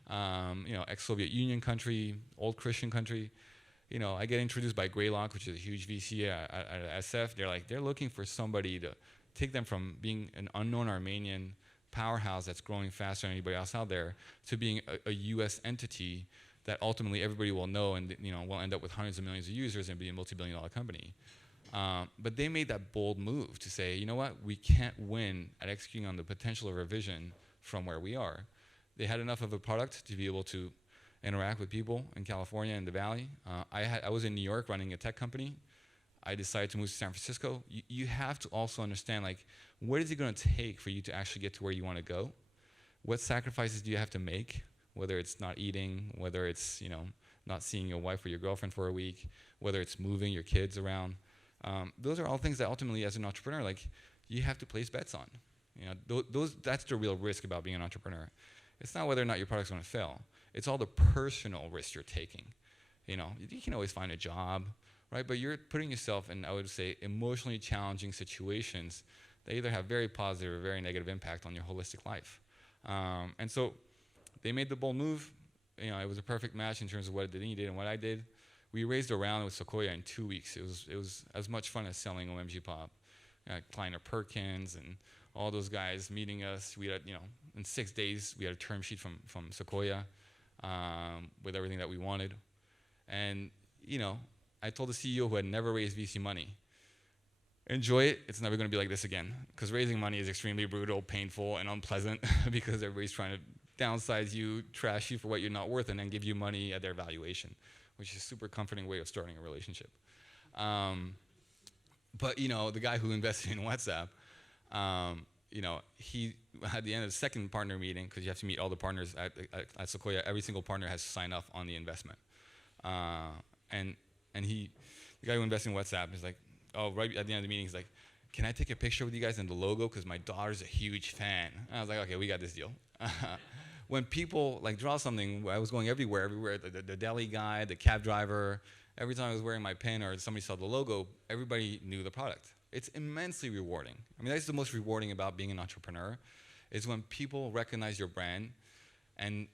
Ex-Soviet Union country, old Christian country. I get introduced by Greylock, which is a huge VC at SF. They're looking for somebody to take them from being an unknown Armenian powerhouse that's growing faster than anybody else out there to being a U.S. entity that ultimately everybody will know and will end up with hundreds of millions of users and be a multi-billion-dollar company. But they made that bold move to say, you know what, we can't win at executing on the potential of our vision from where we are. They had enough of a product to be able to interact with people in California and the Valley. I was in New York running a tech company. I decided to move to San Francisco. You have to also understand, like, what is it going to take for you to actually get to where you want to go? What sacrifices do you have to make? Whether it's not eating, whether it's not seeing your wife or your girlfriend for a week, whether it's moving your kids around. Those are all things that ultimately, as an entrepreneur, like, you have to place bets on. That's the real risk about being an entrepreneur. It's not whether or not your product's going to fail. It's all the personal risks you're taking. You can always find a job, right? But you're putting yourself in, I would say, emotionally challenging situations that either have very positive or very negative impact on your holistic life. And so they made the bold move. It was a perfect match in terms of what they did and what I did. We raised a round with Sequoia in 2 weeks. It was as much fun as selling OMG Pop. Kleiner Perkins and all those guys meeting us. We had, in 6 days, we had a term sheet from Sequoia with everything that we wanted. And, I told the CEO who had never raised VC money, enjoy it. It's never going to be like this again. Because raising money is extremely brutal, painful, and unpleasant because everybody's trying to downsize you, trash you for what you're not worth, and then give you money at their valuation, which is a super comforting way of starting a relationship. But, the guy who invested in WhatsApp, he, at the end of the second partner meeting, because you have to meet all the partners at Sequoia, every single partner has to sign off on the investment. And the guy who invested in WhatsApp is like, right at the end of the meeting, he's like, can I take a picture with you guys and the logo? Because my daughter's a huge fan. And I was like, okay, we got this deal. When people draw something, I was going everywhere, the deli guy, the cab driver, every time I was wearing my pin or somebody saw the logo, everybody knew the product. It's immensely rewarding. I mean, that's the most rewarding about being an entrepreneur, is when people recognize your brand and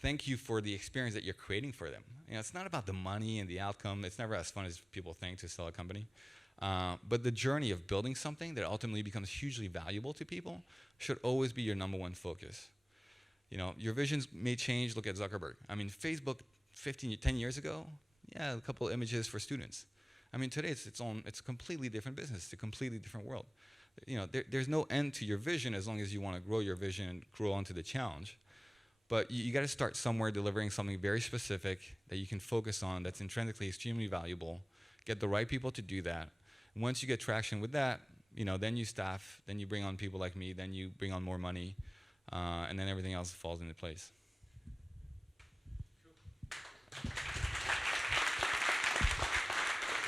thank you for the experience that you're creating for them. It's not about the money and the outcome. It's never as fun as people think to sell a company. But the journey of building something that ultimately becomes hugely valuable to people should always be your number one focus. Your visions may change. Look at Zuckerberg. I mean, Facebook 10 years ago, a couple of images for students. I mean, today it's a completely different business. It's a completely different world. There's no end to your vision as long as you want to grow your vision and grow onto the challenge. But you got to start somewhere, delivering something very specific that you can focus on, that's intrinsically extremely valuable. Get the right people to do that. And once you get traction with that, then you staff, then you bring on people like me, then you bring on more money, and then everything else falls into place.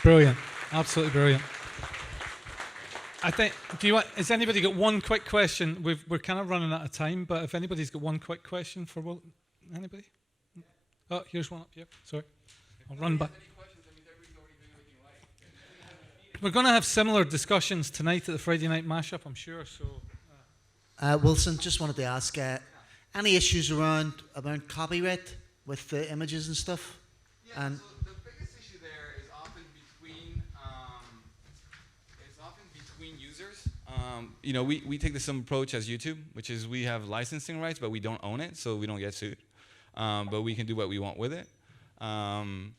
Brilliant, absolutely brilliant. I think, has anybody got one quick question? We're kind of running out of time, but if anybody's got one quick question for anybody? Oh, here's one up here, sorry. I'll run back. We're going to have similar discussions tonight at the Friday night mashup, I'm sure. So, Wilson, just wanted to ask, any issues around copyright with the images and stuff? Yeah, so the biggest issue there is often between users. We take the same approach as YouTube, which is we have licensing rights, but we don't own it, so we don't get sued. But we can do what we want with it. And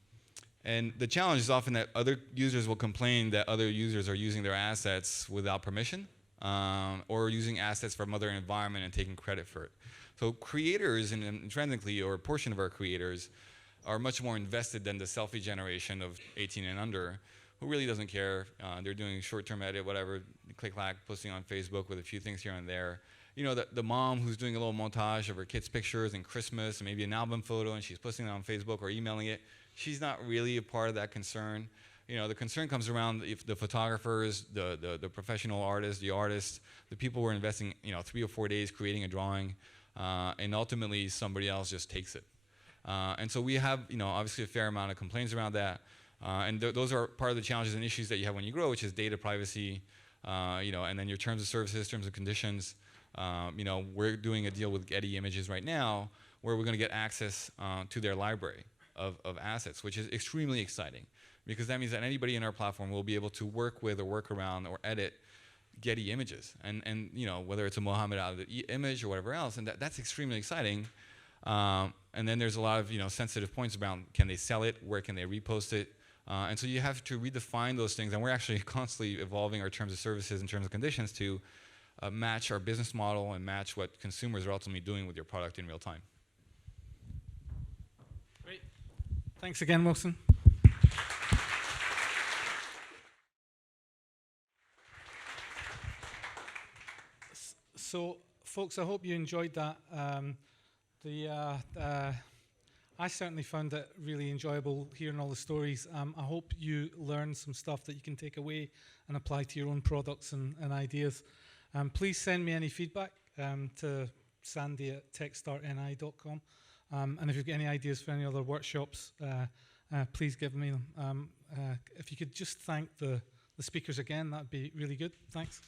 the challenge is often that other users will complain that other users are using their assets without permission, or using assets from other environment and taking credit for it. So creators, and intrinsically, or a portion of our creators, are much more invested than the selfie generation of 18 and under, who really doesn't care. They're doing short-term edit, whatever, click-clack, posting on Facebook with a few things here and there. The mom who's doing a little montage of her kids' pictures and Christmas, and maybe an album photo, and she's posting it on Facebook or emailing it. She's not really a part of that concern. The concern comes around if the photographers, the professional artists, the artists, the people who are investing, 3 or 4 days creating a drawing. and ultimately somebody else just takes it. And so we have, obviously a fair amount of complaints around that, and those are part of the challenges and issues that you have when you grow, which is data privacy, and then your terms of services, terms and conditions. We're doing a deal with Getty Images right now, where we're going to get access to their library of assets, which is extremely exciting, because that means that anybody in our platform will be able to work with or work around or edit Getty Images, and whether it's a Muhammad Ali image or whatever else, and that's extremely exciting. And then there's a lot of sensitive points around, can they sell it, where can they repost it, and so you have to redefine those things, and we're actually constantly evolving our terms of services and terms of conditions to match our business model and match what consumers are ultimately doing with your product in real time. Great. Thanks again, Wilson. So, folks, I hope you enjoyed that. I certainly found it really enjoyable hearing all the stories. I hope you learned some stuff that you can take away and apply to your own products and ideas. Please send me any feedback to sandy@techstartni.com. And if you've got any ideas for any other workshops, please give me them. If you could just thank the speakers again, that'd be really good. Thanks.